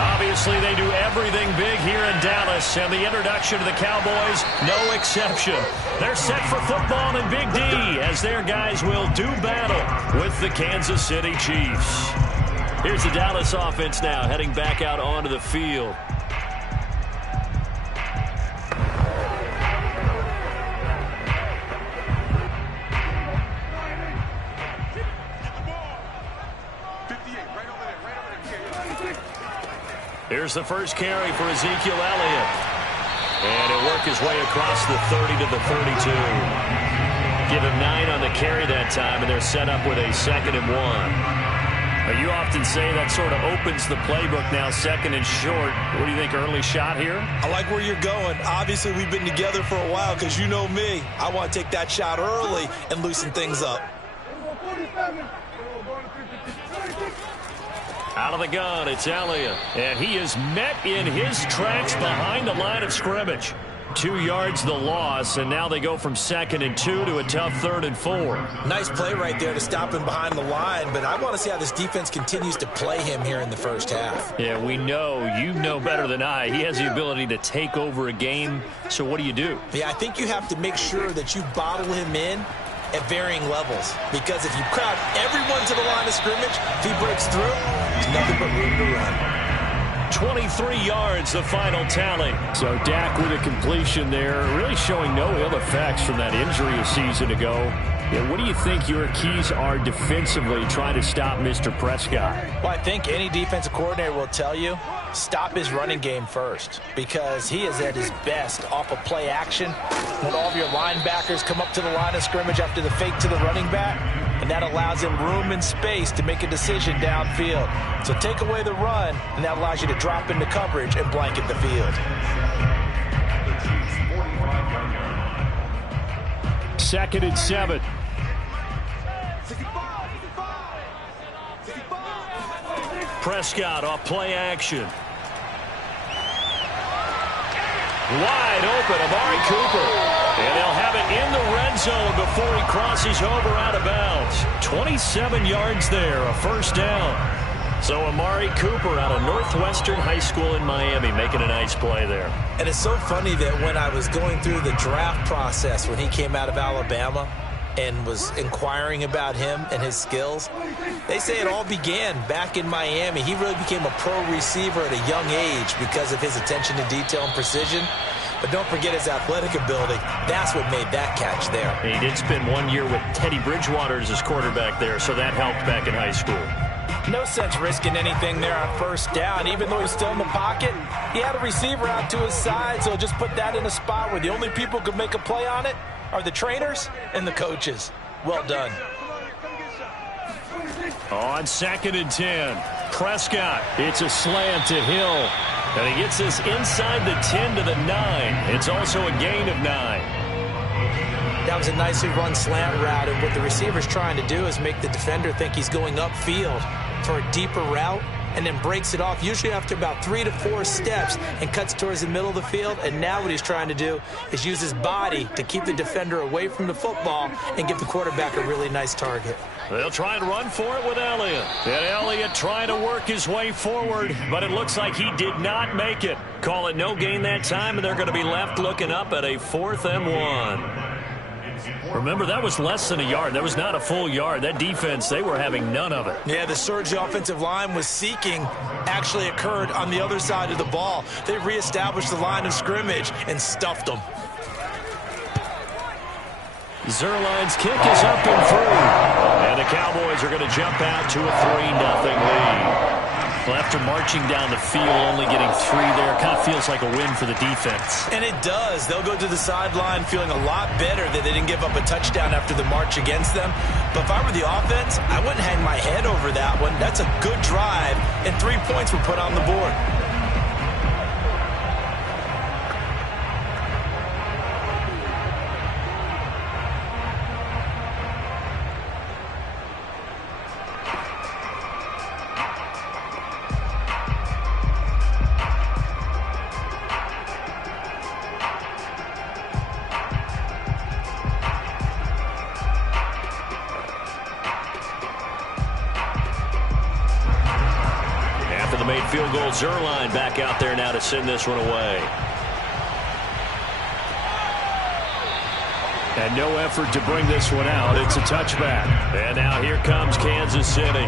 Obviously, they do everything big here in Dallas, and the introduction to the Cowboys, no exception. They're set for football in Big D as their guys will do battle with the Kansas City Chiefs. Here's the Dallas offense now heading back out onto the field. Here's the first carry for Ezekiel Elliott. And he'll work his way across the 30 to the 32. Give him 9 on the carry that time, and they're set up with a 2nd and 1. Now, you often say that sort of opens the playbook now, 2nd and short. What do you think, early shot here? I like where you're going. Obviously, we've been together for a while because you know me. I want to take that shot early and loosen things up. Out of the gun, it's Elliott. And he is met in his tracks behind the line of scrimmage. 2 yards the loss, and now they go from 2nd and 2 to a tough 3rd and 4. Nice play right there to stop him behind the line, but I want to see how this defense continues to play him here in the first half. Yeah, we know. You know better than I. He has the ability to take over a game, so what do you do? Yeah, I think you have to make sure that you bottle him in at varying levels, because if you crowd everyone to the line of scrimmage, if he breaks through, there's nothing but room to run. 23 yards, the final tally. So Dak with a completion there, really showing no ill effects from that injury a season ago. Yeah, what do you think your keys are defensively trying to stop Mr. Prescott? Well, I think any defensive coordinator will tell you, stop his running game first, because he is at his best off of play action when all of your linebackers come up to the line of scrimmage after the fake to the running back, and that allows him room and space to make a decision downfield. So take away the run, and that allows you to drop into coverage and blanket the field. 2nd and 7. Prescott off play action. Wide open, Amari Cooper. And they'll have it in the red zone before he crosses over out of bounds. 27 yards there, a first down. So Amari Cooper out of Northwestern High School in Miami making a nice play there. And it's so funny that when I was going through the draft process when he came out of Alabama and was inquiring about him and his skills, they say it all began back in Miami. He really became a pro receiver at a young age because of his attention to detail and precision. But don't forget his athletic ability. That's what made that catch there. He did spend 1 year with Teddy Bridgewater as his quarterback there, so that helped back in high school. No sense risking anything there on first down. Even though he's still in the pocket, he had a receiver out to his side, so just put that in a spot where the only people who could make a play on it are the trainers and the coaches. Well done. On 2nd and 10, Prescott. It's a slant to Hill. And he gets this inside the 10 to the 9. It's also a gain of 9. That was a nicely run slant route, and what the receiver's trying to do is make the defender think he's going upfield for a deeper route, and then breaks it off, usually after about 3 to 4 steps, and cuts towards the middle of the field. And now what he's trying to do is use his body to keep the defender away from the football and give the quarterback a really nice target. They'll try and run for it with Elliott. And Elliott trying to work his way forward, but it looks like he did not make it. Call it no gain that time, and they're going to be left looking up at a 4th and 1. Remember, that was less than a yard. That was not a full yard. That defense, they were having none of it. Yeah, the surge the offensive line was seeking actually occurred on the other side of the ball. They reestablished the line of scrimmage and stuffed them. Zuerlein's kick is up and through. And the Cowboys are going to jump out to a 3-0 lead. Well, after marching down the field, only getting 3 there, kind of feels like a win for the defense. And it does. They'll go to the sideline feeling a lot better that they didn't give up a touchdown after the march against them. But if I were the offense, I wouldn't hang my head over that one. That's a good drive, and 3 points were put on the board. Zuerlein back out there now to send this one away. And no effort to bring this one out. It's a touchback. And now here comes Kansas City.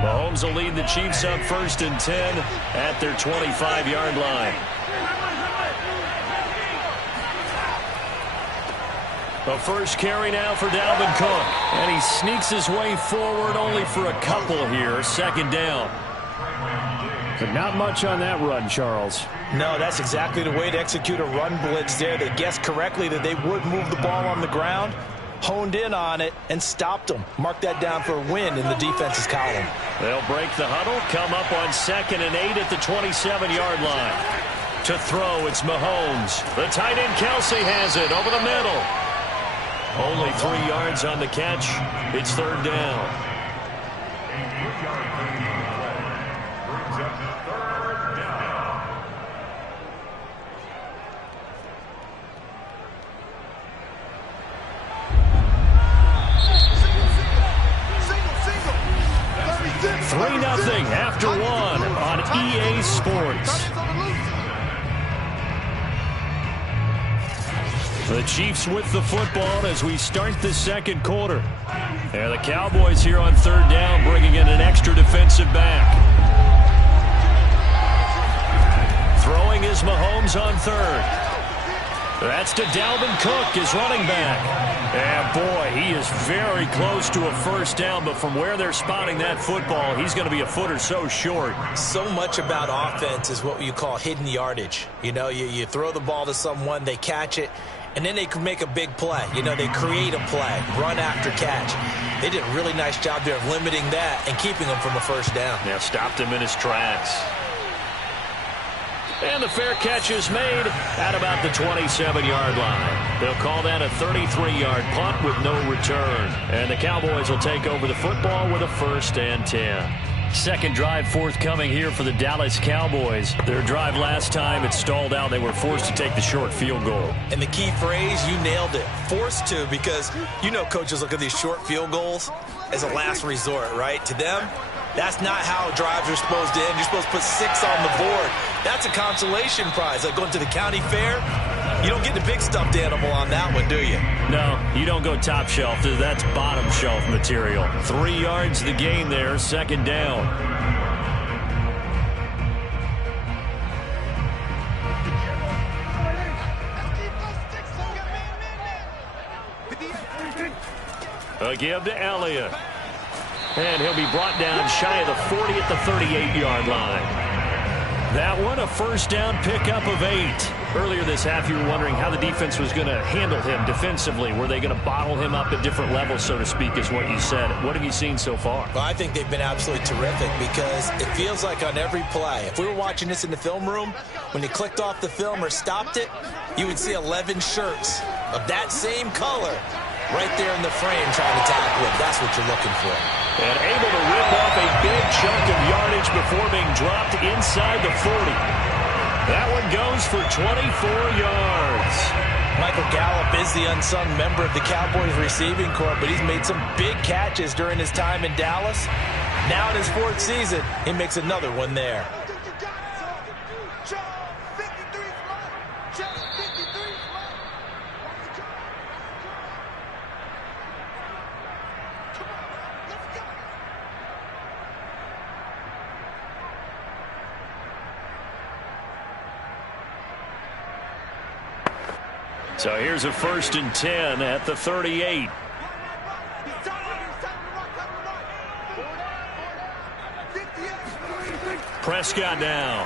Mahomes will lead the Chiefs up 1st and 10 at their 25-yard line. The first carry now for Dalvin Cook. And he sneaks his way forward only for a couple here. 2nd down. But not much on that run, Charles. No, that's exactly the way to execute a run blitz there. They guessed correctly that they would move the ball on the ground, honed in on it, and stopped them. Mark that down for a win in the defense's column. They'll break the huddle, come up on 2nd and 8 at the 27-yard line. To throw, it's Mahomes. The tight end Kelsey has it over the middle. Only 3 yards on the catch. It's 3rd down. After 1 on EA Sports. The Chiefs with the football as we start the 2nd quarter. And the Cowboys here on 3rd down, bringing in an extra defensive back. Throwing is Mahomes on 3rd. That's to Dalvin Cook, his running back. And boy, he is very close to a 1st down, but from where they're spotting that football, he's going to be a foot or so short. So much about offense is what you call hidden yardage. You know, you throw the ball to someone, they catch it, and then they can make a big play. You know, they create a play, run after catch. They did a really nice job there of limiting that and keeping him from a 1st down. Yeah, stopped him in his tracks. And the fair catch is made at about the 27-yard line. They'll call that a 33-yard punt with no return. And the Cowboys will take over the football with a 1st and 10. 2nd drive forthcoming here for the Dallas Cowboys. Their drive last time, it stalled out. They were forced to take the short field goal. And the key phrase, you nailed it. Forced to, because you know coaches look at these short field goals as a last resort, right? To them, that's not how drives are supposed to end. You're supposed to put 6 on the board. That's a consolation prize. Like going to the county fair, you don't get the big stuffed animal on that one, do you? No, you don't go top shelf. That's bottom shelf material. 3 yards the gain there, 2nd down. A give to Elliott. And he'll be brought down shy of the 40 at the 38-yard line. That one, a 1st down pickup of 8. Earlier this half, you were wondering how the defense was going to handle him defensively. Were they going to bottle him up at different levels, so to speak, is what you said. What have you seen so far? Well, I think they've been absolutely terrific because it feels like on every play, if we were watching this in the film room, when you clicked off the film or stopped it, you would see 11 shirts of that same color right there in the frame trying to tackle him. That's what you're looking for. And able to rip off a big chunk of yardage before being dropped inside the 40. That one goes for 24 yards. Michael Gallup is the unsung member of the Cowboys receiving corps, but he's made some big catches during his time in Dallas. Now in his 4th season, he makes another one there. So here's a 1st and 10 at the 38. Prescott now.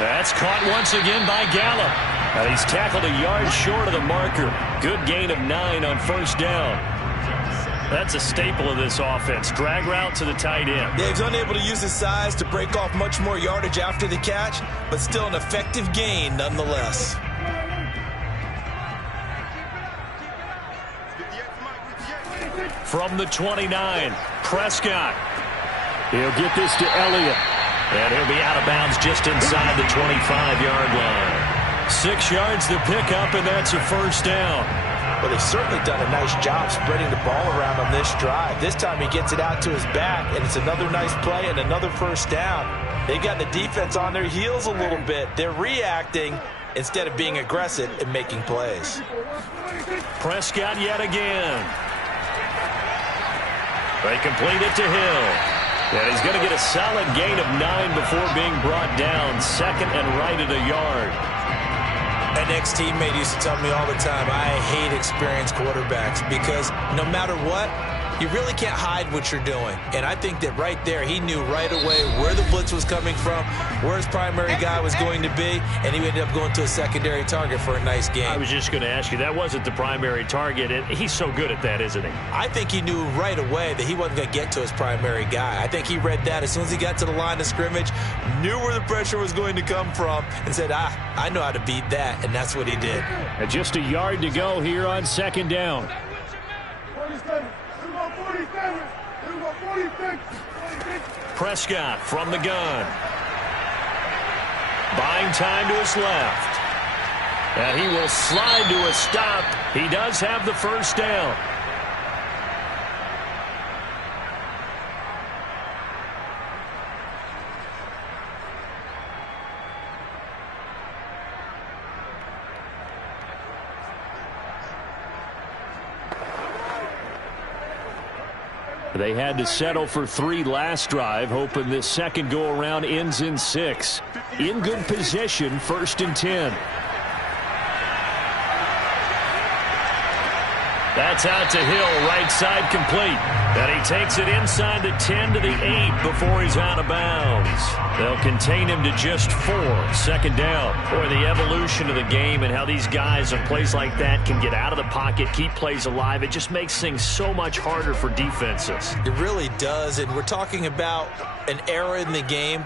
That's caught once again by Gallup. And he's tackled a yard short of the marker. Good gain of 9 on 1st down. That's a staple of this offense. Drag route to the tight end. Yeah, he's unable to use his size to break off much more yardage after the catch, but still an effective gain nonetheless. From the 29, Prescott. He'll get this to Elliott. And he'll be out of bounds just inside the 25-yard line. 6 yards to pick up, and that's a first down. Well, they've certainly done a nice job spreading the ball around on this drive. This time he gets it out to his back, and it's another nice play and another first down. They got the defense on their heels a little bit. They're reacting instead of being aggressive and making plays. Prescott yet again. They complete it to Hill. And he's going to get a solid gain of 9 before being brought down. Second and right at a yard. An ex-teammate used to tell me all the time, I hate experienced quarterbacks because no matter what, you really can't hide what you're doing. And I think that right there, he knew right away where the blitz was coming from, where his primary guy was going to be, and he ended up going to a secondary target for a nice game. I was just going to ask you, that wasn't the primary target, and he's so good at that, isn't he? I think he knew right away that he wasn't going to get to his primary guy. I think he read that as soon as he got to the line of scrimmage, knew where the pressure was going to come from, and said, I know how to beat that, and that's what he did. And just a yard to go here on second down. Prescott from the gun. Buying time to his left. And he will slide to a stop. He does have the first down. They had to settle for 3 last drive, hoping this second go-around ends in 6. In good position, 1st and 10. That's out to Hill, right side complete. And he takes it inside the 10 to the 8 before he's out of bounds. They'll contain him to just 4, second down. Boy, the evolution of the game and how these guys in plays like that can get out of the pocket, keep plays alive, it just makes things so much harder for defenses. It really does, and we're talking about an era in the game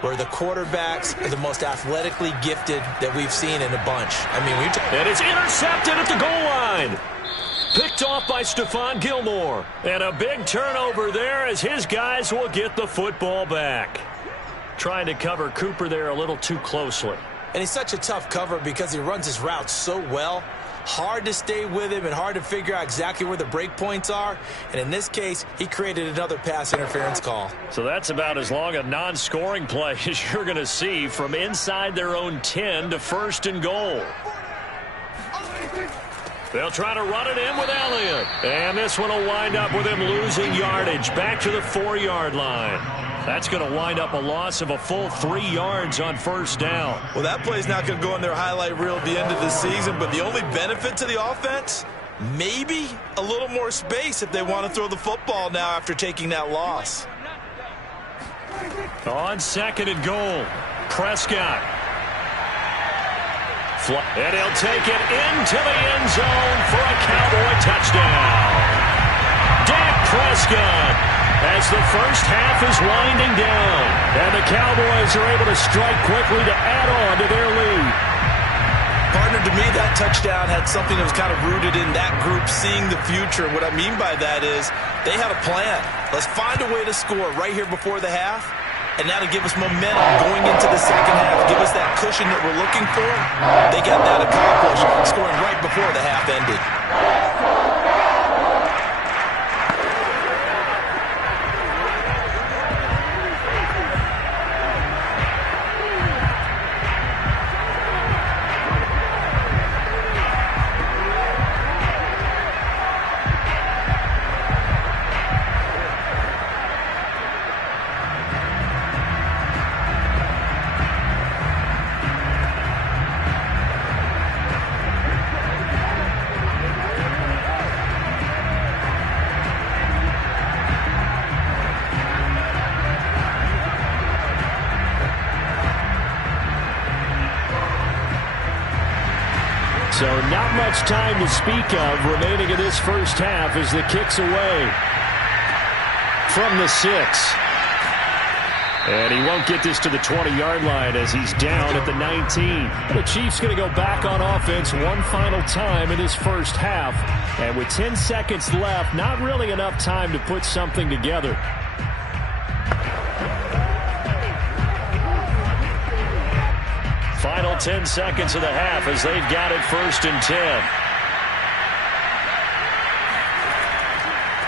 where the quarterbacks are the most athletically gifted that we've seen in a bunch. I mean, and it's intercepted at the goal line. Picked off by Stephon Gilmore. And a big turnover there as his guys will get the football back. Trying to cover Cooper there a little too closely. And he's such a tough cover because he runs his routes so well. Hard to stay with him and hard to figure out exactly where the break points are. And in this case, he created another pass interference call. So that's about as long a non-scoring play as you're going to see from inside their own 10 to 1st and goal. They'll try to run it in with Elliott. And this one will wind up with him losing yardage back to the 4-yard line. That's going to wind up a loss of a full 3 yards on 1st down. Well, that play's not going to go in their highlight reel at the end of the season, but the only benefit to the offense, maybe a little more space if they want to throw the football now after taking that loss. On 2nd and goal, Prescott. And he'll take it into the end zone for a Cowboy touchdown. Dak Prescott as the first half is winding down. And the Cowboys are able to strike quickly to add on to their lead. Partner, to me, that touchdown had something that was kind of rooted in that group seeing the future. What I mean by that is they had a plan. Let's find a way to score right here before the half. And that'll give us momentum going into the second half. Give us that cushion that we're looking for. They got that accomplished, scoring right before the half ended. So not much time to speak of remaining in this first half as the kick's away from the 6. And he won't get this to the 20-yard line as he's down at the 19. The Chiefs going to go back on offense one final time in this first half. And with 10 seconds left, not really enough time to put something together. Final 10 seconds of the half as they've got it 1st and 10.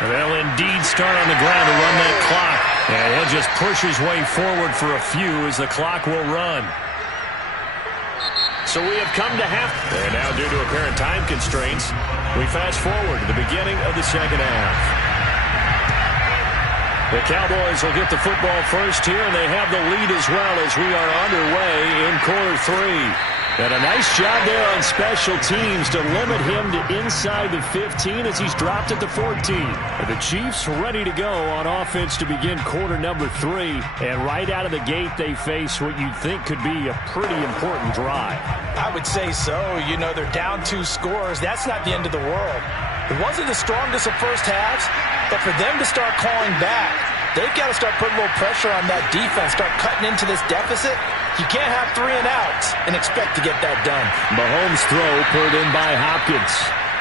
They'll indeed start on the ground to run that clock. And he'll just push his way forward for a few as the clock will run. So we have come to half. And now due to apparent time constraints, we fast forward to the beginning of the second half. The Cowboys will get the football first here, and they have the lead as well as we are underway in quarter 3. And a nice job there on special teams to limit him to inside the 15 as he's dropped at the 14. And the Chiefs ready to go on offense to begin quarter number 3. And right out of the gate, they face what you'd think could be a pretty important drive. I would say so. You know, they're down 2 scores. That's not the end of the world. It wasn't the strongest of first halves, but for them to start calling back, they've got to start putting a little pressure on that defense, start cutting into this deficit. You can't have 3 and outs and expect to get that done. Mahomes' throw pulled in by Hopkins.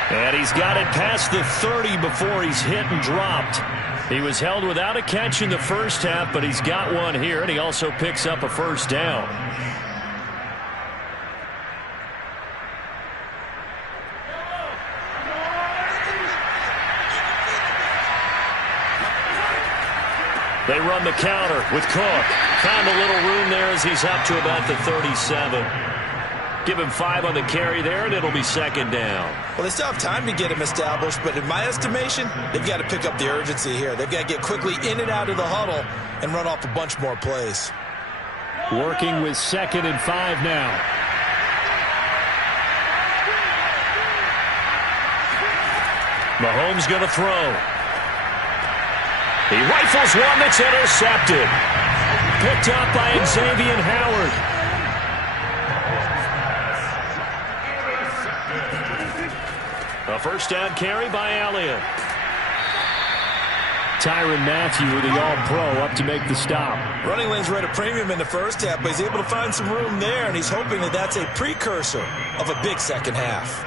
And he's got it past the 30 before he's hit and dropped. He was held without a catch in the first half, but he's got one here, and he also picks up a first down. They run the counter with Cook. Found a little room there as he's up to about the 37. Give him 5 on the carry there, and it'll be 2nd down. Well, they still have time to get him established, but in my estimation, they've got to pick up the urgency here. They've got to get quickly in and out of the huddle and run off a bunch more plays. Working with 2nd and 5 now. Mahomes going to throw. He rifles one that's intercepted. Picked up by Xavier Howard. A first down carry by Elliott. Tyrann Mathieu, the All-Pro, up to make the stop. Running lanes were at a premium in the first half, but he's able to find some room there, and he's hoping that that's a precursor of a big second half.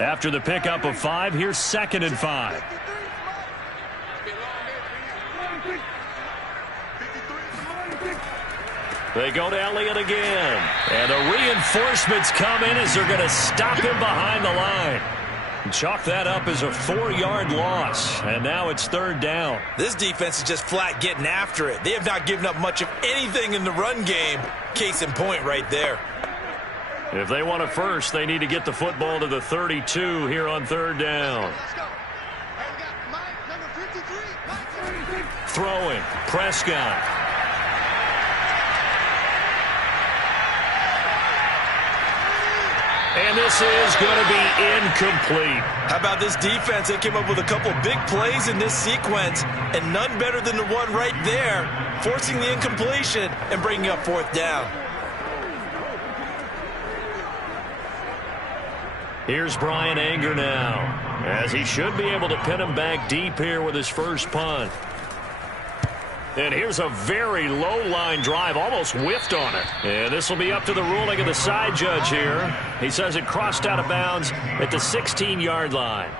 After the pickup of 5, here's 2nd and 5. They go to Elliott again. And the reinforcements come in as they're going to stop him behind the line. Chalk that up as a 4-yard loss. And now it's 3rd down. This defense is just flat getting after it. They have not given up much of anything in the run game. Case in point right there. If they want a first, they need to get the football to the 32 here on 3rd down. Throwing, Prescott. And this is going to be incomplete. How about this defense? They came up with a couple of big plays in this sequence, and none better than the one right there, forcing the incompletion and bringing up 4th down. Here's Bryan Anger now, as he should be able to pin him back deep here with his first punt. And here's a very low-line drive, almost whiffed on it. And this will be up to the ruling of the side judge here. He says it crossed out of bounds at the 16-yard line.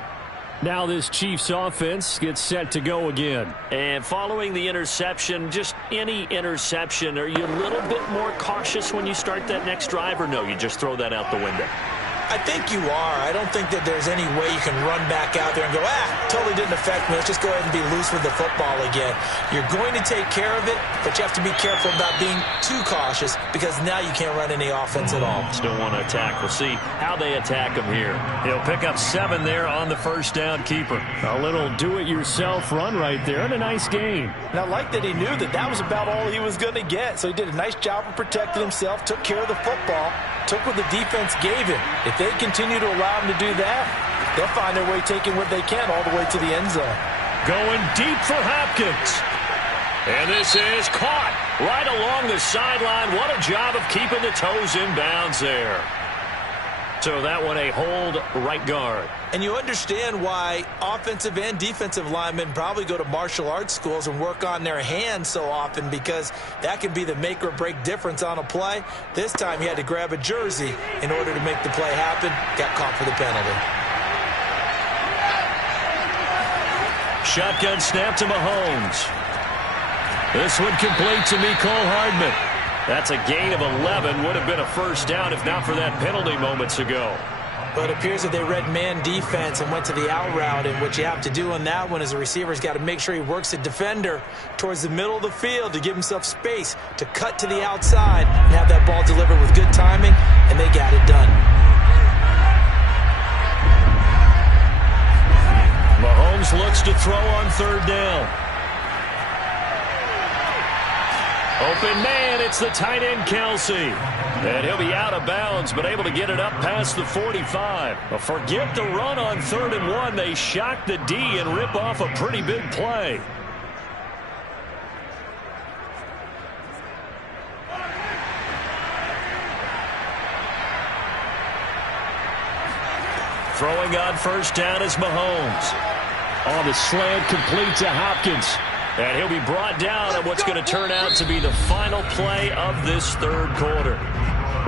Now this Chiefs offense gets set to go again. And following the interception, just any interception, are you a little bit more cautious when you start that next drive, or no, you just throw that out the window? I think you are. I don't think that there's any way you can run back out there and go, totally didn't affect me. Let's just go ahead and be loose with the football again. You're going to take care of it, but you have to be careful about being too cautious because now you can't run any offense at all. Still want to attack. We'll see how they attack him here. He'll pick up 7 there on the first down keeper. A little do-it-yourself run right there and a nice gain. And I like that he knew that that was about all he was going to get. So he did a nice job of protecting himself, took care of the football, took what the defense gave him. If they continue to allow him to do that, they'll find their way taking what they can all the way to the end zone. Going deep for Hopkins. And this is caught right along the sideline. What a job of keeping the toes in bounds there. So that one a hold right guard. And you understand why offensive and defensive linemen probably go to martial arts schools and work on their hands so often, because that can be the make or break difference on a play. This time he had to grab a jersey in order to make the play happen. Got caught for the penalty. Shotgun snap to Mahomes. This one complete to Mecole Hardman. That's a gain of 11. Would have been a first down if not for that penalty moments ago. But it appears that they read man defense and went to the out route, and what you have to do on that one is the receiver's got to make sure he works the defender towards the middle of the field to give himself space to cut to the outside and have that ball delivered with good timing, and they got it done. Mahomes looks to throw on third down. Open man, it's the tight end Kelsey. And he'll be out of bounds, but able to get it up past the 45. But forget the run on 3rd and 1. They shock the D and rip off a pretty big play. Throwing on first down is Mahomes. On the slant, complete to Hopkins. And he'll be brought down at what's going to turn out to be the final play of this third quarter.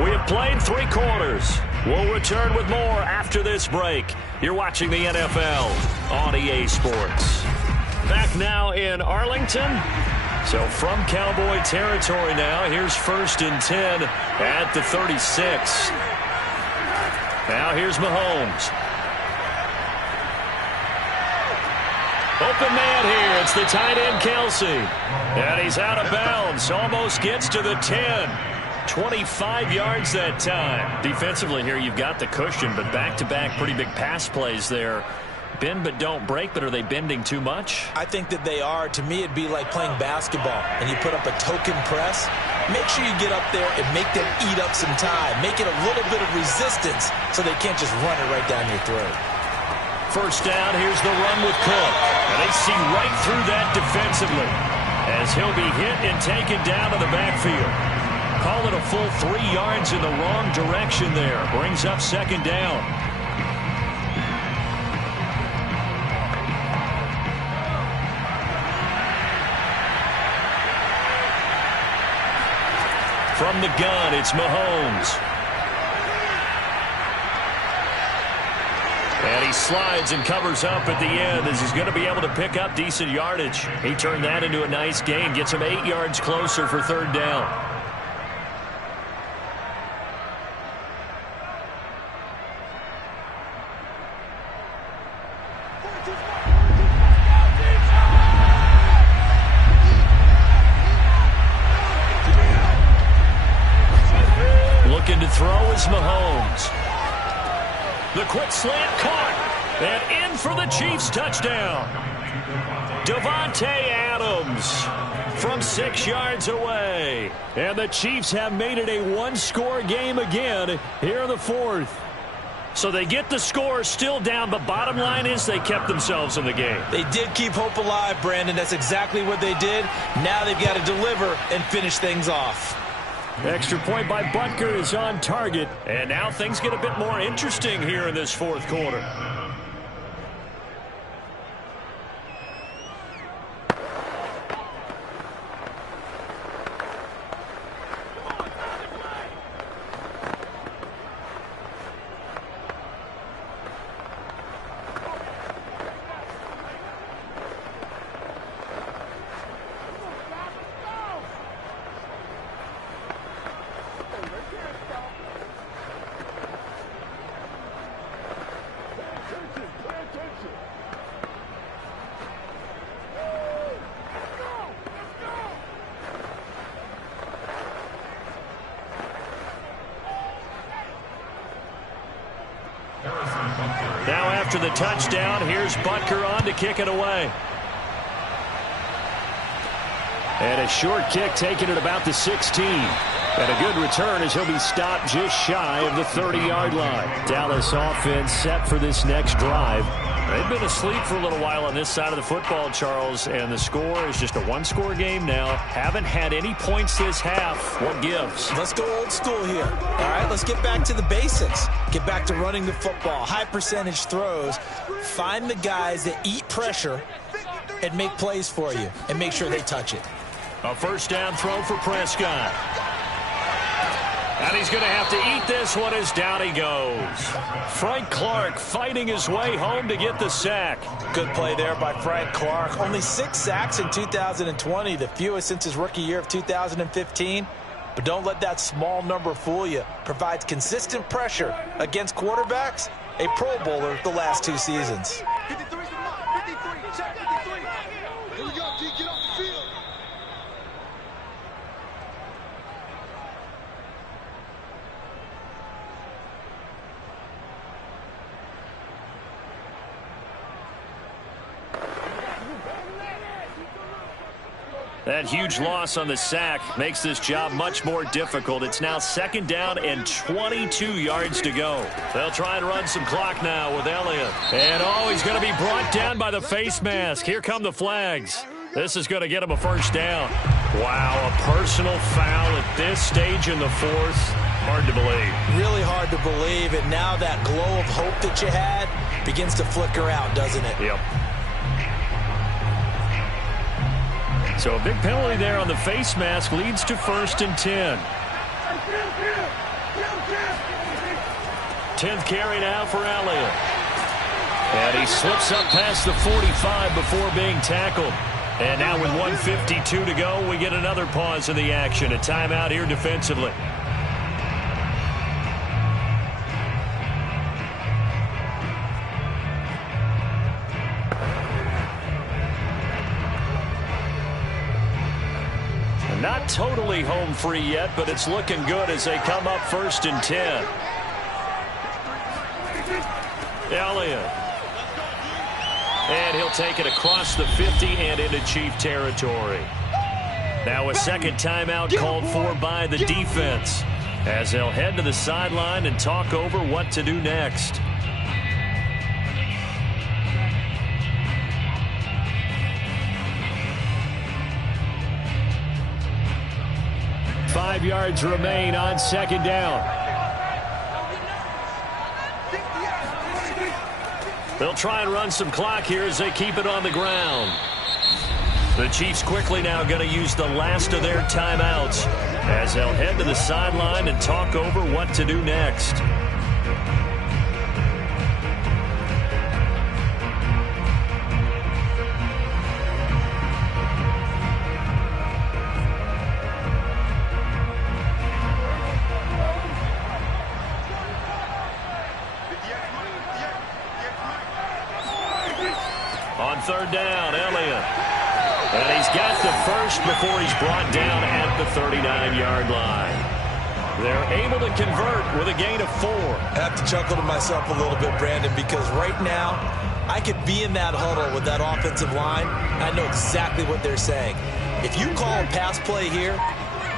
We have played 3 quarters. We'll return with more after this break. You're watching the NFL on EA Sports. Back now in Arlington. So from Cowboy territory now, here's 1st and 10 at the 36. Now here's Mahomes. Open man here. It's the tight end, Kelsey. And he's out of bounds. Almost gets to the 10. 25 yards that time. Defensively here, you've got the cushion, but back-to-back pretty big pass plays there. Bend but don't break, but are they bending too much? I think that they are. To me, it'd be like playing basketball, and you put up a token press. Make sure you get up there and make them eat up some time. Make it a little bit of resistance so they can't just run it right down your throat. First down, here's the run with Cook. And they see right through that defensively as he'll be hit and taken down to the backfield. Call it a full 3 yards in the wrong direction there. Brings up 2nd down. From the gun, it's Mahomes. And he slides and covers up at the end as he's going to be able to pick up decent yardage. He turned that into a nice gain. Gets him 8 yards closer for 3rd down. Looking to throw is Mahomes. The quick slant caught. And in for the Chiefs touchdown. Davante Adams from 6 yards away. And the Chiefs have made it a one-score game again here in the 4th. So they get the score still down, but bottom line is they kept themselves in the game. They did keep hope alive, Brandon. That's exactly what they did. Now they've got to deliver and finish things off. Extra point by Butker is on target. And now things get a bit more interesting here in this 4th quarter. Now after the touchdown, here's Butker on to kick it away. And a short kick taken at about the 16. And a good return as he'll be stopped just shy of the 30-yard line. Dallas offense set for this next drive. They've been asleep for a little while on this side of the football, Charles, and the score is just a one-score game now. Haven't had any points this half. What gives? Let's go old school here. All right, let's get back to the basics. Get back to running the football, high percentage throws. Find the guys that eat pressure and make plays for you and make sure they touch it. A first down throw for Prescott. And he's going to have to eat this one as down he goes. Frank Clark fighting his way home to get the sack. Good play there by Frank Clark. Only 6 sacks in 2020, the fewest since his rookie year of 2015. But don't let that small number fool you. Provides consistent pressure against quarterbacks. A Pro Bowler the last 2 seasons. 53, check 53. Here we go, D, get off the field. That huge loss on the sack makes this job much more difficult. It's now 2nd down and 22 yards to go. They'll try and run some clock now with Elliott. And he's going to be brought down by the face mask. Here come the flags. This is going to get him a 1st down. Wow, a personal foul at this stage in the 4th. Hard to believe. Really hard to believe. And now that glow of hope that you had begins to flicker out, doesn't it? Yep. So a big penalty there on the face mask leads to 1st and 10. 10th carry now for Elliott. And he slips up past the 45 before being tackled. And now with 1:52 to go, we get another pause in the action. A timeout here defensively. Not totally home free yet, but it's looking good as they come up 1st and 10. Elliott. And he'll take it across the 50 and into Chief territory. Now a 2nd timeout called for by the defense as they'll head to the sideline and talk over what to do next. Five yards remain on 2nd down. They'll try and run some clock here as they keep it on the ground. The Chiefs quickly now going to use the last of their timeouts as they'll head to the sideline and talk over what to do next. On 3rd down, Elliott. And he's got the 1st before he's brought down at the 39-yard line. They're able to convert with a gain of 4. I have to chuckle to myself a little bit, Brandon, because right now I could be in that huddle with that offensive line. I know exactly what they're saying. If you call a pass play here,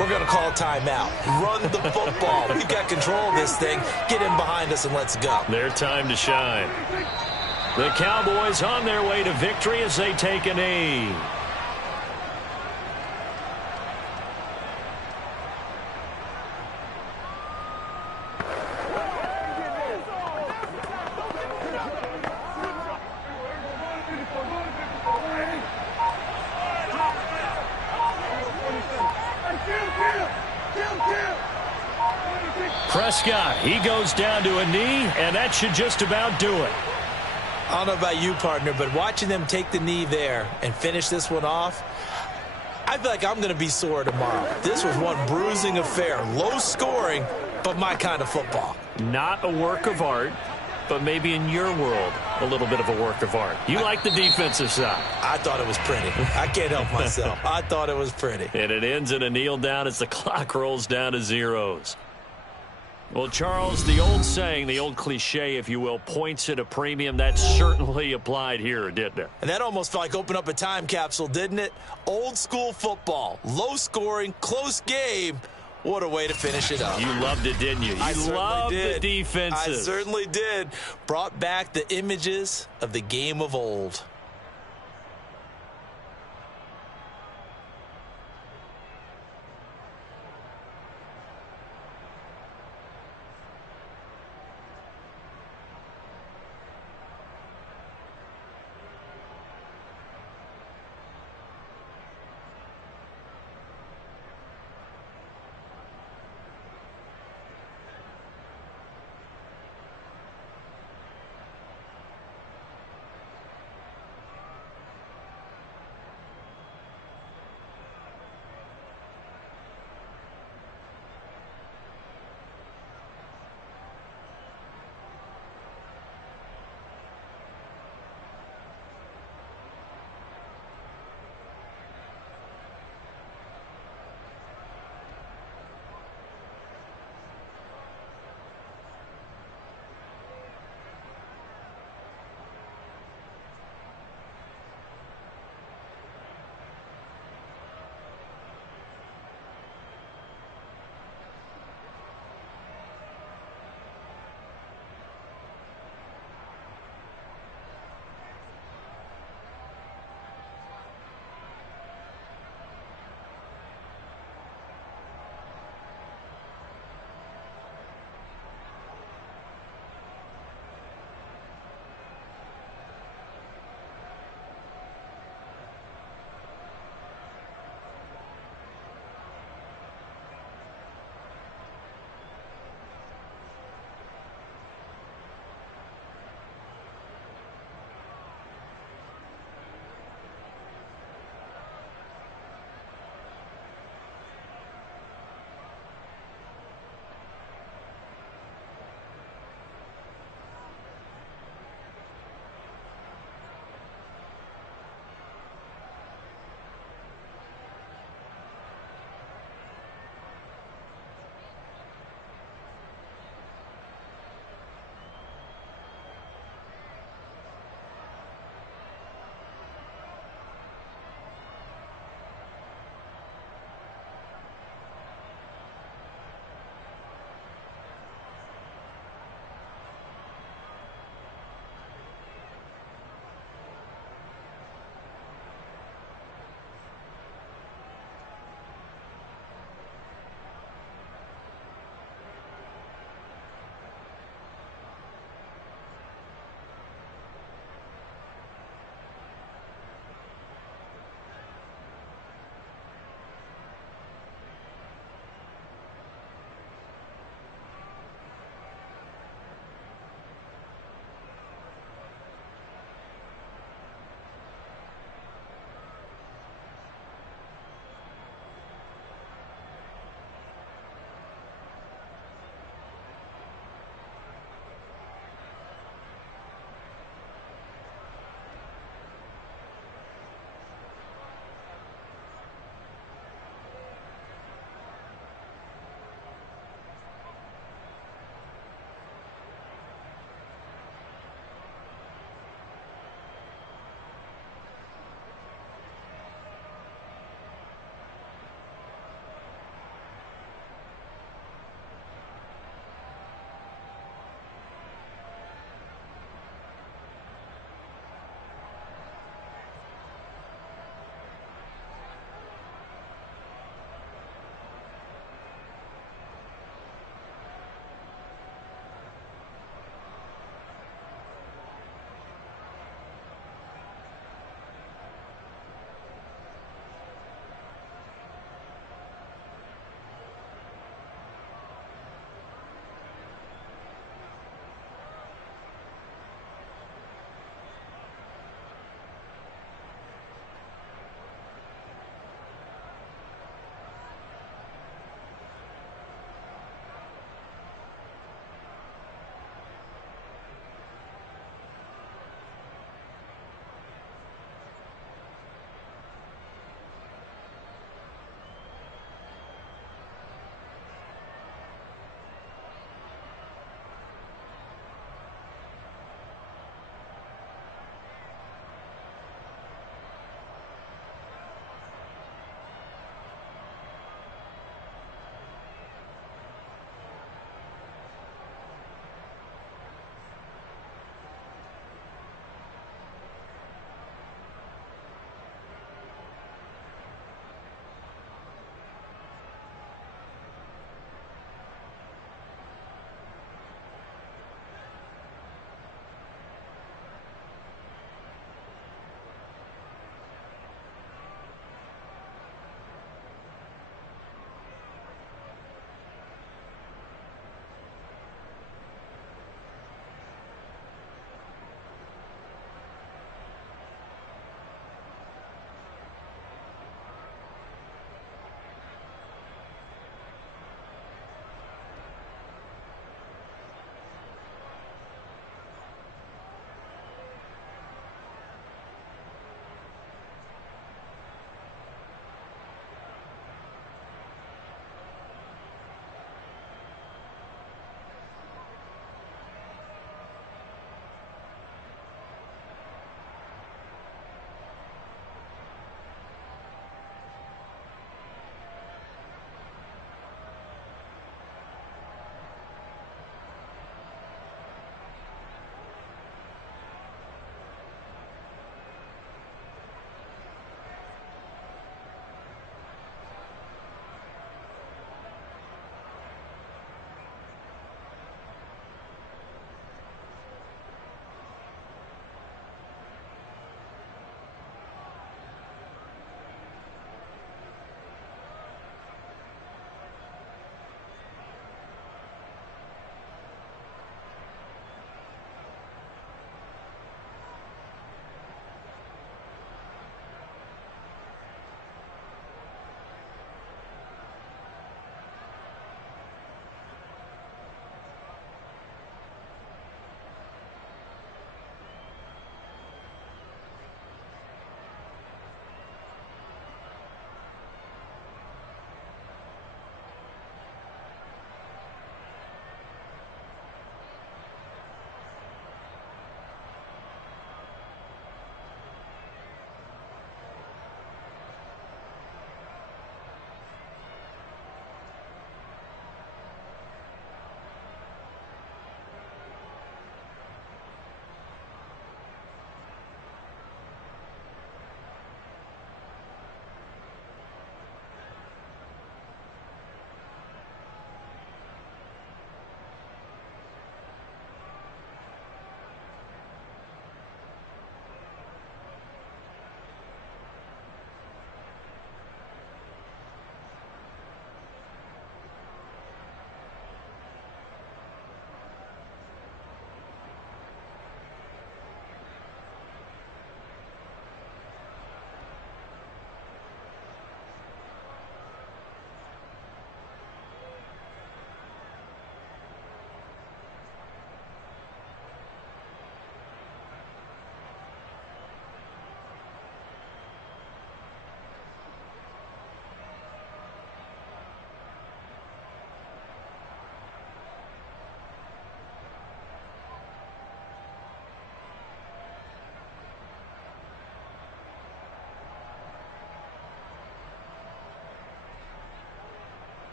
we're going to call timeout. Run the football. We've got control of this thing. Get in behind us and let's go. Their time to shine. The Cowboys on their way to victory as they take a knee. Prescott, he goes down to a knee, and that should just about do it. I don't know about you, partner, but watching them take the knee there and finish this one off, I feel like I'm going to be sore tomorrow. This was one bruising affair. Low scoring, but my kind of football. Not a work of art, but maybe in your world, a little bit of a work of art. You like the defensive side. I thought it was pretty. I can't help myself. I thought it was pretty. And it ends in a kneel down as the clock rolls down to zeros. Well, Charles, the old saying, the old cliche, if you will, points at a premium. That certainly applied here, didn't it? And that almost felt like open up a time capsule, didn't it? Old school football, low scoring, close game. What a way to finish it up. You loved it, didn't you? You loved the defenses. I certainly did. Brought back the images of the game of old.